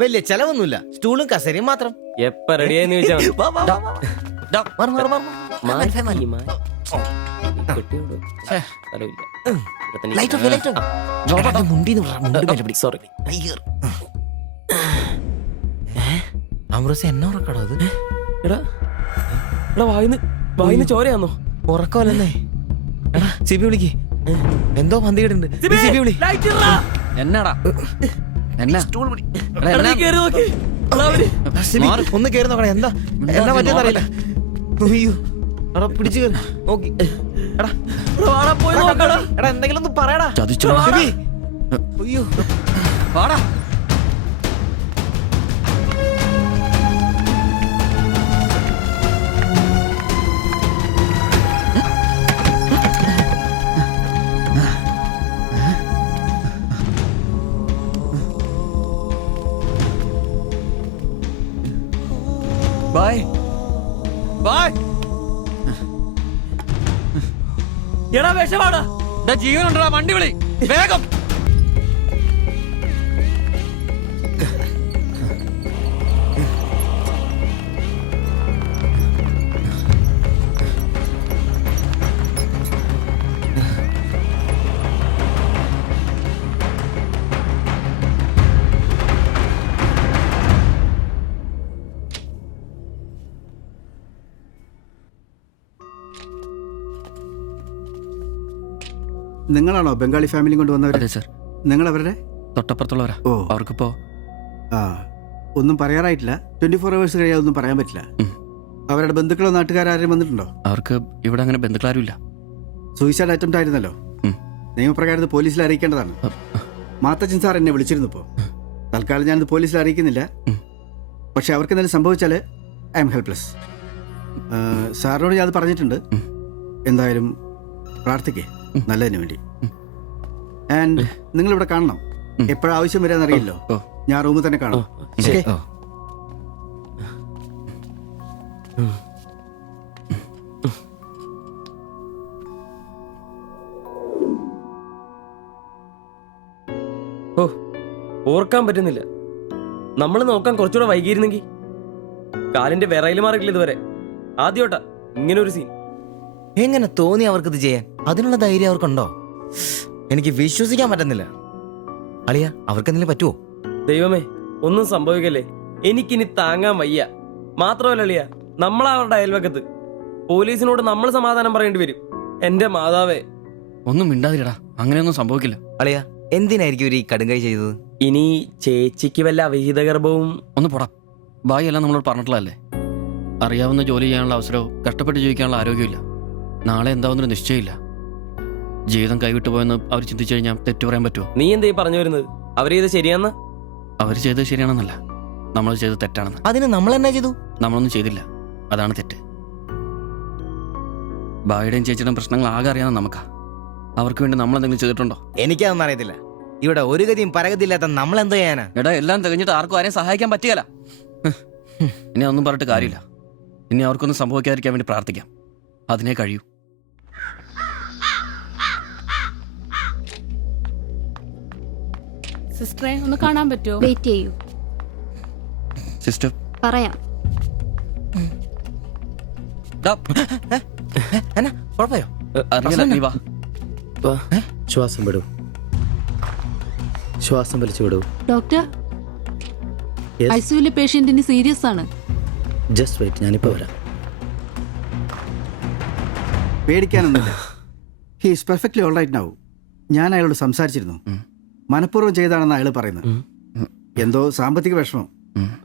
വലിയ ചെലവൊന്നുമില്ല, സ്റ്റൂളും കസേരയും മാത്രം. എപ്പ റെഡിയായെന്ന് ചോദിച്ചാൽ എന്നെ ഉറക്കടോ അത്? വായിന്ന് ചോരയാന്നോ? ഉറക്കമല്ലേ? എടാ സിബി വിളിക്ക്, എന്തോ പന്തികേടുണ്ട്. സിബി വിളി. എന്നാടാ ഒന്ന് കേറി നോക്കണേ. എന്താ എന്നാ പറ്റിയെന്ന് അറിയില്ല. അയ്യോ എടാ പിടിച്ചു കയറി നോക്കി. എടാ എന്തെങ്കിലും ഒന്ന് പറയടാ. അയ്യോ എടാ വിഷമാടാ. ജീവനുണ്ടാ വണ്ടി വിളി വേഗം. നിങ്ങളാണോ ബംഗാളി ഫാമിലി കൊണ്ടുവന്നവർ? അതെ സർ. നിങ്ങൾ അവരുടെ തൊട്ടപ്പുറത്തുള്ളവരാ. ഓ അവർക്കിപ്പോ ആ ഒന്നും പറയാറായിട്ടില്ല. 24 hours കഴിയാതെ ഒന്നും പറയാൻ പറ്റില്ല. അവരുടെ ബന്ധുക്കളോ നാട്ടുകാരും വന്നിട്ടുണ്ടോ? അവർക്ക് ഇവിടെ അങ്ങനെ ബന്ധുക്കളാരും ഇല്ല. സൂയിസൈഡ് അറ്റംപ്റ്റ് ആയിരുന്നല്ലോ. നിയമപ്രകാരം ഇത് പോലീസിൽ അറിയിക്കേണ്ടതാണ്. മാത്തച്ചൻ സാർ എന്നെ വിളിച്ചിരുന്നു. ഇപ്പോൾ തൽക്കാലം ഞാനിത് പോലീസിൽ അറിയിക്കുന്നില്ല. പക്ഷെ അവർക്ക് എന്തെങ്കിലും സംഭവിച്ചാൽ ഐ എം ഹെൽപ്ലെസ്. സാറിനോട് ഞാൻ അത് പറഞ്ഞിട്ടുണ്ട്. എന്തായാലും പ്രാർത്ഥിക്കേ നല്ലതിന് വേണ്ടി. ആൻഡ് നിങ്ങളിവിടെ കാണണം. എപ്പോഴാ ആവശ്യം വരാന്നറിയില്ലോ. ഞാൻ റൂമിൽ തന്നെ കാണാം. ഓക്കേ? ഓ ഓർക്കാൻ പറ്റുന്നില്ല. നമ്മൾ നോക്കാൻ കുറച്ചുകൂടെ വൈകിയിരുന്നെങ്കിൽ. കാലിന്റെ വിറയിൽ മാറിയിട്ടില്ല ഇതുവരെ. ആദ്യോട്ടാ ഇങ്ങനെ ഒരു സീൻ. എങ്ങനെ തോന്നി അവർക്കിത് ചെയ്യാൻ? അതിനുള്ള ധൈര്യം അവർക്കുണ്ടോ? എനിക്ക് വിശ്വസിക്കാൻ പറ്റുന്നില്ല. അളിയ അവർക്കെന്തെങ്കിലും പറ്റുമോ? ദൈവമേ ഒന്നും സംഭവിക്കല്ലേ. എനിക്കിനി താങ്ങാൻ വയ്യ. മാത്രമല്ല അളിയ, നമ്മളവരുടെ അയൽവക്കത്ത്. പോലീസിനോട് നമ്മൾ സമാധാനം പറയേണ്ടി വരും. എന്റെ മാതാവേ. ഒന്നും മിണ്ടാതിരടാ, അങ്ങനെയൊന്നും സംഭവിക്കില്ല. അളിയ എന്തിനായിരിക്കും ഈ കടുങ്കൈ ചെയ്തത്? ഇനി ചേച്ചിക്ക് വല്ല അവിഹിത ഗർഭവും. ഒന്ന് പോടാ. ബായി എല്ലാം നമ്മളോട് പറഞ്ഞിട്ടുള്ളതല്ലേ. അറിയാവുന്ന ജോലി ചെയ്യാനുള്ള അവസരവും കഷ്ടപ്പെട്ട് ജീവിക്കാനുള്ള ആരോഗ്യമില്ല. നാളെ എന്താവുന്നൊരു നിശ്ചയമില്ല. ജീവിതം കൈവിട്ടു പോയെന്ന് അവർ ചിന്തിച്ചു കഴിഞ്ഞാൽ തെറ്റു പറയാൻ പറ്റുമോ? നീ എന്തേ പറഞ്ഞു വരുന്നത്? അവർ ചെയ്ത് ശരിയാന്ന്? അവർ ചെയ്തത് ശരിയാണെന്നല്ല, നമ്മൾ ചെയ്തത് തെറ്റാണെന്ന്. അതിന് നമ്മൾ എന്നാ ചെയ്തു? നമ്മളൊന്നും ചെയ്തില്ല, അതാണ് തെറ്റ്. ബായുടെയും ചേച്ചിയുടെയും പ്രശ്നങ്ങൾ ആകെ അറിയാവുന്ന നമുക്കാ. അവർക്ക് വേണ്ടി നമ്മൾ എന്തെങ്കിലും ചെയ്തിട്ടുണ്ടോ? എനിക്കതൊന്നും അറിയത്തില്ല. ഇവിടെ ഒരു ഗതിയും പരഗതിയില്ലാത്ത നമ്മൾ എന്തോ ചെയ്യാനാ? എടാ, എല്ലാം തികഞ്ഞിട്ട് ആർക്കും ആരെയും സഹായിക്കാൻ പറ്റിയല്ല. ഇനി ഒന്നും പറഞ്ഞിട്ട് കാര്യമില്ല. ഇനി അവർക്കൊന്നും സംഭവിക്കാതിരിക്കാൻ വേണ്ടി പ്രാർത്ഥിക്കാം. അതിനെ കഴിയൂ. സിസ്റ്ററെ ഒന്ന് കാണാൻ പറ്റുമോ? വെയിറ്റ് ചെയ്യൂ, സിസ്റ്റർ. പറയാം. ശ്വാസം വിടൂ. ശ്വാസം വലിച്ചു വിടൂ. ഡോക്ടർ, ഐസിയുലെ പേഷ്യന്റിന് സീരിയസ് ആണ്. ജസ്റ്റ് വെയിറ്റ്, ഞാനിപ്പോ വരാം. പേടിക്കാനൊന്നുമില്ല. He is perfectly all right now. ഞാൻ അയാളോട് സംസാരിച്ചിരുന്നു. മനഃപൂർവ്വം ചെയ്താണെന്ന് അയാൾ പറയുന്നത്. എന്തോ സാമ്പത്തിക വിഷമം.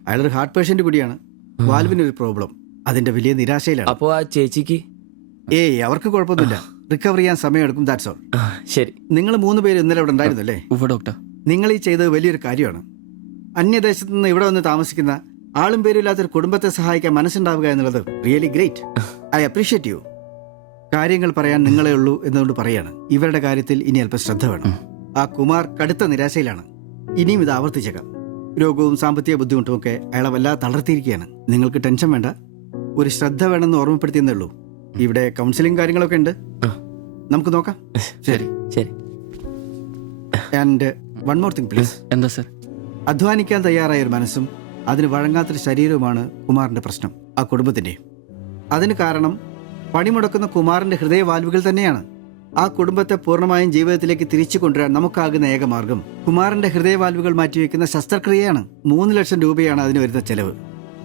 അയാളൊരു ഹാർട്ട് പേഷ്യന്റ് കൂടിയാണ്. വാൽവിനൊരു പ്രോബ്ലം. അതിന്റെ വലിയ നിരാശയിലാണ്. അപ്പോ ആ ചേച്ചിക്ക്? ഏയ്, അവർക്ക് കുഴപ്പമൊന്നുമില്ല. റിക്കവർ ചെയ്യാൻ സമയമെടുക്കും. That's all. ശരി. നിങ്ങൾ 3 പേര് ഇന്നലെ ഇവിടെ ഉണ്ടായിരുന്നല്ലേ? ഡോക്ടർ, നിങ്ങൾ ഈ ചെയ്തത് വലിയൊരു കാര്യമാണ്. അന്യദേശത്ത് നിന്ന് ഇവിടെ വന്ന് താമസിക്കുന്ന ആളും പേരും ഇല്ലാത്തൊരു കുടുംബത്തെ സഹായിക്കാൻ മനസ്സുണ്ടാവുക എന്നുള്ളത് really great. I appreciate you. കാര്യങ്ങൾ പറയാൻ നിങ്ങളെ ഉള്ളൂ എന്നതുകൊണ്ട് പറയാണ്. ഇവരുടെ കാര്യത്തിൽ ഇനി അല്പം ശ്രദ്ധ വേണം. ആ കുമാർ കടുത്ത നിരാശയിലാണ്. ഇനിയും ഇത് ആവർത്തിച്ചേക്കാം. രോഗവും സാമ്പത്തിക ബുദ്ധിമുട്ടും ഒക്കെ അയാളെ വല്ലാതെ തളർത്തിയിരിക്കുകയാണ്. നിങ്ങൾക്ക് ടെൻഷൻ വേണ്ട. ഒരു ശ്രദ്ധ വേണമെന്ന് ഓർമ്മപ്പെടുത്തിയെന്നേ ഉള്ളൂ. ഇവിടെ കൗൺസിലിംഗ് കാര്യങ്ങളൊക്കെ ഉണ്ട്. നമുക്ക് നോക്കാം. ശരി ശരി. And one more thing please. എന്താ സർ? അധ്വാനിക്കാൻ തയ്യാറായ ഒരു മനസ്സും അതിന് വഴങ്ങാത്തൊരു ശരീരവുമാണ് കുമാറിന്റെ പ്രശ്നം, ആ കുടുംബത്തിന്റെ. അതിന് കാരണം പണിമുടക്കുന്ന കുമാറിന്റെ ഹൃദയവാൽവുകൾ തന്നെയാണ്. ആ കുടുംബത്തെ പൂർണ്ണമായും ജീവിതത്തിലേക്ക് തിരിച്ചു കൊണ്ടുവരാൻ നമുക്കാകുന്ന ഏക മാർഗം കുമാറിന്റെ ഹൃദയവാൽവുകൾ മാറ്റിവെക്കുന്ന ശസ്ത്രക്രിയയാണ്. 3 ലക്ഷം രൂപയാണ് അതിന് വരുന്ന ചെലവ്.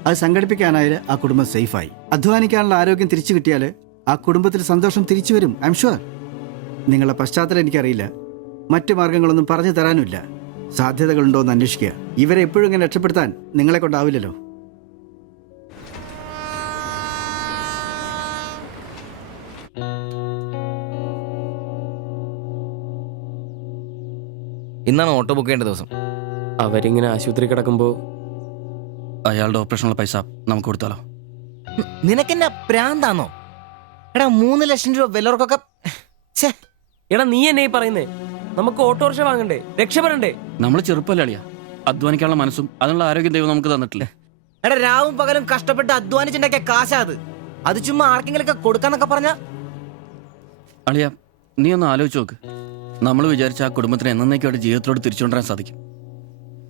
അത് സംഘടിപ്പിക്കാനായാൽ ആ കുടുംബം സേഫായി. അധ്വാനിക്കാനുള്ള ആരോഗ്യം തിരിച്ചു കിട്ടിയാൽ ആ കുടുംബത്തിൽ സന്തോഷം തിരിച്ചു വരും. I am sure. നിങ്ങളുടെ പശ്ചാത്തലം എനിക്കറിയില്ല. മറ്റു മാർഗങ്ങളൊന്നും പറഞ്ഞു തരാനുമില്ല. സാധ്യതകളുണ്ടോ എന്ന് അന്വേഷിക്കുക. ഇവരെ എപ്പോഴും ഇങ്ങനെ രക്ഷപ്പെടുത്താൻ നിങ്ങളെ കൊണ്ടാവില്ലല്ലോ. ഇന്നാണ് ഓട്ടോ ബുക്ക് ചെയ്യേണ്ട ദിവസം. അവരിങ്ങനെ ആശുപത്രി കിടക്കുമ്പോ അയാളുടെ ഓപ്പറേഷനുള്ള പൈസ നമുക്ക് കൊടുത്താലോ? നിനക്കെന്നെ പ്രാന്താന്നോ? എടാ 3 ലക്ഷം രൂപ വിലവർക്കൊക്കെ. എടാ നീ എന്നെ ഈ പറയുന്നേ? നമുക്ക് ഓട്ടോറിക്ഷ വാങ്ങണ്ടേ? രക്ഷപ്പെടണ്ടേ? നമ്മൾ ചെറുപ്പല്ലേ അളിയാ. അധ്വാനിക്കാനുള്ള മനസ്സും അതിനുള്ള ആരോഗ്യം ദൈവം നമുക്ക് തന്നിട്ടില്ലേ? എടാ രാവും പകലും കഷ്ടപ്പെട്ട് അധ്വാനിച്ചിട്ടൊക്കെ കാശാ അത്. അത് ചുമ്മാ ആർക്കെങ്കിലൊക്കെ കൊടുക്കാന്നൊക്കെ പറഞ്ഞ അളിയാ, നീ ഒന്ന് ആലോചിച്ച് നോക്ക്. നമ്മൾ വിചാരിച്ച ആ കുടുംബത്തിന് എന്നേക്കുമായിട്ട് ജീവിതത്തിലോട് തിരിച്ചുകൊണ്ടുവരാൻ സാധിക്കും.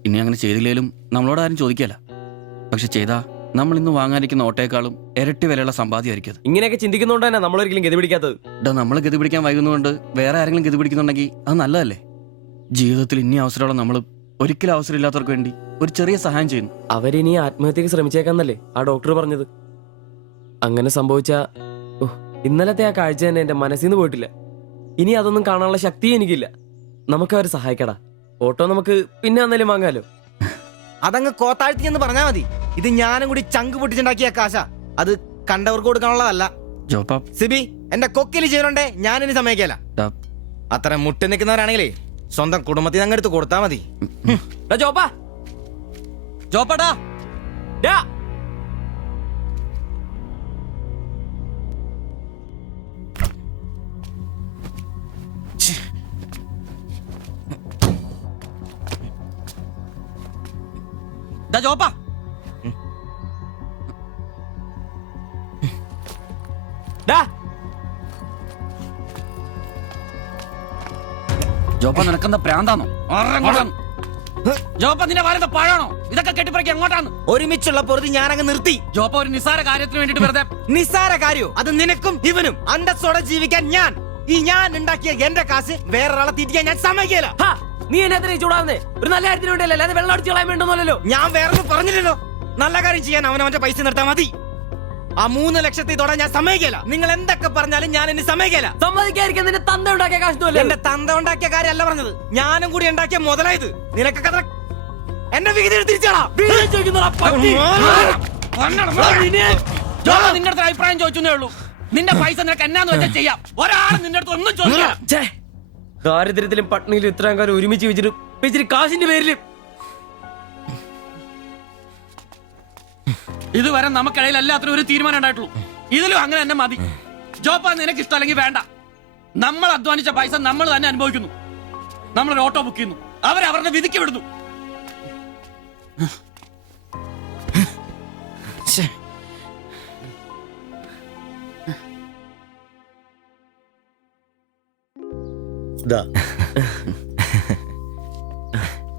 ഇനി അങ്ങനെ ചെയ്തില്ലേലും നമ്മളോട് ആരും ചോദിക്കല്ല. പക്ഷെ ചെയ്താ നമ്മൾ ഇന്ന് വാങ്ങാനിരിക്കുന്ന ഓട്ടേക്കാളും ഇരട്ടി വിലയുള്ള സമ്പാദ്യമായിരിക്കും അത്. ഇങ്ങനെയൊക്കെ ചിന്തിക്കുന്നോണ്ട് തന്നെ നമ്മളൊരിക്കലും ഗതി പിടിക്കാത്തത്. നമ്മൾ ഗതി പിടിക്കാൻ വൈകുന്നതുകൊണ്ട് വേറെ ആരെങ്കിലും ഗതി പിടിക്കുന്നുണ്ടെങ്കിൽ അത് നല്ലതല്ലേ? ജീവിതത്തിൽ ഇനി അവസരമുള്ള നമ്മൾ ഒരിക്കലും അവസരമില്ലാത്തവർക്ക് വേണ്ടി ഒരു ചെറിയ സഹായം ചെയ്യുന്നു. അവരിനി ആത്മഹത്യക്ക് ശ്രമിച്ചേക്കാന്നല്ലേ ആ ഡോക്ടർ പറഞ്ഞത്. അങ്ങനെ സംഭവിച്ച ഇന്നലത്തെ ആ കാഴ്ച തന്നെ എന്റെ മനസ്സിൽ നിന്ന് പോയിട്ടില്ല. ഇനി അതൊന്നും കാണാനുള്ള ശക്തിയും എനിക്കില്ല. നമുക്ക് അവരെ സഹായിക്കടാ. ഓട്ടോ നമുക്ക് പിന്നെ അന്നേലും വാങ്ങാലോ. അതങ്ങ് കോത്താഴ്ത്തി എന്ന് പറഞ്ഞാ മതി. ഇത് ഞാനും കൂടി ചങ്ക് പൊട്ടിച്ചുണ്ടാക്കിയ കാശ. അത് കണ്ടവർക്ക് കൊടുക്കാനുള്ളതല്ല. സിബി, എന്റെ കൊക്കില് ജീവനുണ്ടേ ഞാനിനി സമ്മതിക്കല. അത്ര മുട്ടി നിൽക്കുന്നവരാണെങ്കിലേ സ്വന്തം കുടുംബത്തിൽ അങ്ങ് എടുത്ത് കൊടുത്താ മതി. ജോപ്പാടാ ജോപ്പാ, ജോപ്പ നിനക്കെന്താ പ്രാന്താണോ? ജോപ്പ നിന്റെ വാലെന്താ പാഴാണോ? ഇതൊക്കെ കെട്ടിപ്പറക്കി എങ്ങോട്ടാണ്? ഒരുമിച്ചുള്ള പൊറുതി ഞാനങ്ങ് നിർത്തി. ജോപ്പ ഒരു നിസ്സാര കാര്യത്തിന് വേണ്ടിട്ട് വെറുതെ. നിസ്സാര കാര്യോ? അത് നിനക്കും ഇവനും അന്തസ്സോടെ ജീവിക്കാൻ ഞാൻ ഉണ്ടാക്കിയ എന്റെ കാശ് വേറൊരാളെ തീറ്റിക്കാൻ ഞാൻ സമ്മതിക്കില്ല. നീ എന്നെ ചൂടാവുന്നേ ഒരു നല്ല കാര്യത്തിന് വേണ്ടിയല്ലേ, അല്ലാതെ വെള്ളം അടിച്ചു കളയാൻ വേണ്ടല്ലോ. ഞാൻ വേറെ പറഞ്ഞില്ലല്ലോ. നല്ല കാര്യം ചെയ്യാൻ അവനവന്റെ പൈസ നിർത്താൻ മതി. ആ 3 ലക്ഷത്തിൽ തൊടാൻ ഞാൻ സമ്മതിക്കില്ല. നിങ്ങൾ എന്തൊക്കെ പറഞ്ഞാലും ഞാൻ ഇനി സമ്മതിക്കില്ല. സമ്മതിക്കാതിരിക്കാൻ നിന്റെ തന്ത ഉണ്ടാക്കിയ കാശ്. എന്റെ തന്ത ഉണ്ടാക്കിയ കാര്യമല്ല പറഞ്ഞത്, ഞാനും കൂടി ഉണ്ടാക്കിയ മുതലായത്. നിനക്കൊക്കെ എന്റെ വിഹിതം തിരിച്ചാടാ. നിന്റെ അടുത്ത് അഭിപ്രായം ചോദിച്ചേ ഉള്ളൂ. നിന്റെ പൈസ നിനക്ക് എന്നാന്ന് വെച്ചാൽ ചെയ്യാം. ഒരാളും നിന്റെ അടുത്ത് ഒന്നും ചോദിക്കില്ല. ദാരിദ്ര്യത്തിലും പട്ടിണിയിലും ഇത്രയും കാലം ഒരുമിച്ച് വെച്ചിട്ട് കാശിന്റെ പേരിലും ഇതുവരെ നമുക്കിടയിൽ എല്ലാത്തിനും ഒരു തീരുമാനം ഉണ്ടായിട്ടുള്ളൂ. ഇതിലും അങ്ങനെ തന്നെ മതി. ജോപ്പ നിനക്ക് ഇഷ്ടമല്ലെങ്കിൽ വേണ്ട. നമ്മൾ അധ്വാനിച്ച പൈസ നമ്മൾ തന്നെ അനുഭവിക്കുന്നു. നമ്മളൊരു ഓട്ടോ ബുക്ക് ചെയ്യുന്നു, അവരവരുടെ വിധിക്ക് വിടുന്നു.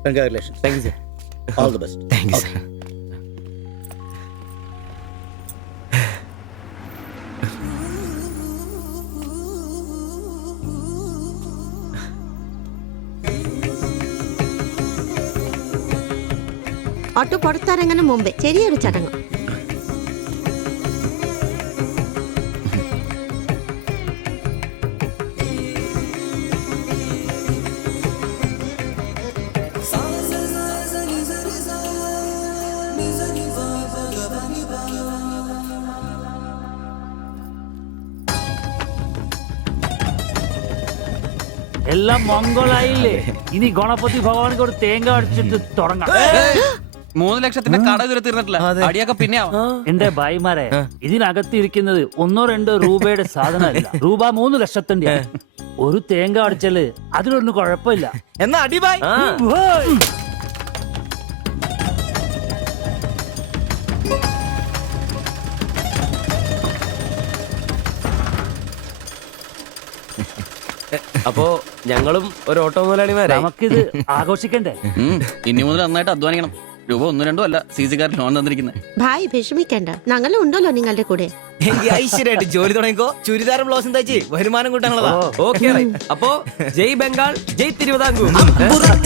Congratulations. Thank you, sir. All the best. Thank you, sir. Auto പുറത്തിറങ്ങുന്ന മുമ്പേ ചെറിയൊരു ചടങ്ങ്. എല്ലാം മംഗളായില്ലേ? ഇനി ഗണപതി ഭഗവാനക്ക് ഒരു തേങ്ങ അടിച്ചിട്ട് തുടങ്ങാം. 3 ലക്ഷത്തിന്റെ കട ഇതുവരെ തീർന്നിട്ടില്ല. അടിയൊക്കെ പിന്നെ എന്റെ ഭായിമാരെ, ഇതിനകത്ത് ഇരിക്കുന്നത് 1-2 രൂപയുടെ സാധനമല്ല, രൂപ 3 ലക്ഷത്തിന്റെ. ഒരു തേങ്ങ അടിച്ചാല് അതിലൊന്നും കുഴപ്പമില്ല. എന്നാ അടിബായ്. അപ്പോ ഞങ്ങളും ഒരു ഓട്ടോ മുതലാളിമാരെ. നമുക്കിത് ആഘോഷിക്കണ്ടേ? ഇനി മുതൽ നന്നായിട്ട് അധ്വാനിക്കണം. രൂപ 1-2 അല്ല CC കാർ ലോൺ തന്നിരിക്കുന്നത്. ഭായ് വിഷമിക്കണ്ട, ഞങ്ങളും ഉണ്ടല്ലോ നിങ്ങളുടെ കൂടെ. എനിക്ക് ഐശ്വര്യമായിട്ട് ജോലി തുടങ്ങിക്കോ. ചുരിദാറും ബ്ലൗസും തയ്ച്ച് വരുമാനം കൂട്ടാനുള്ളതാ. ഓക്കെ. അപ്പോ ജയ് ബംഗാൾ, ജയ് തിരുവിതാംകൂർ.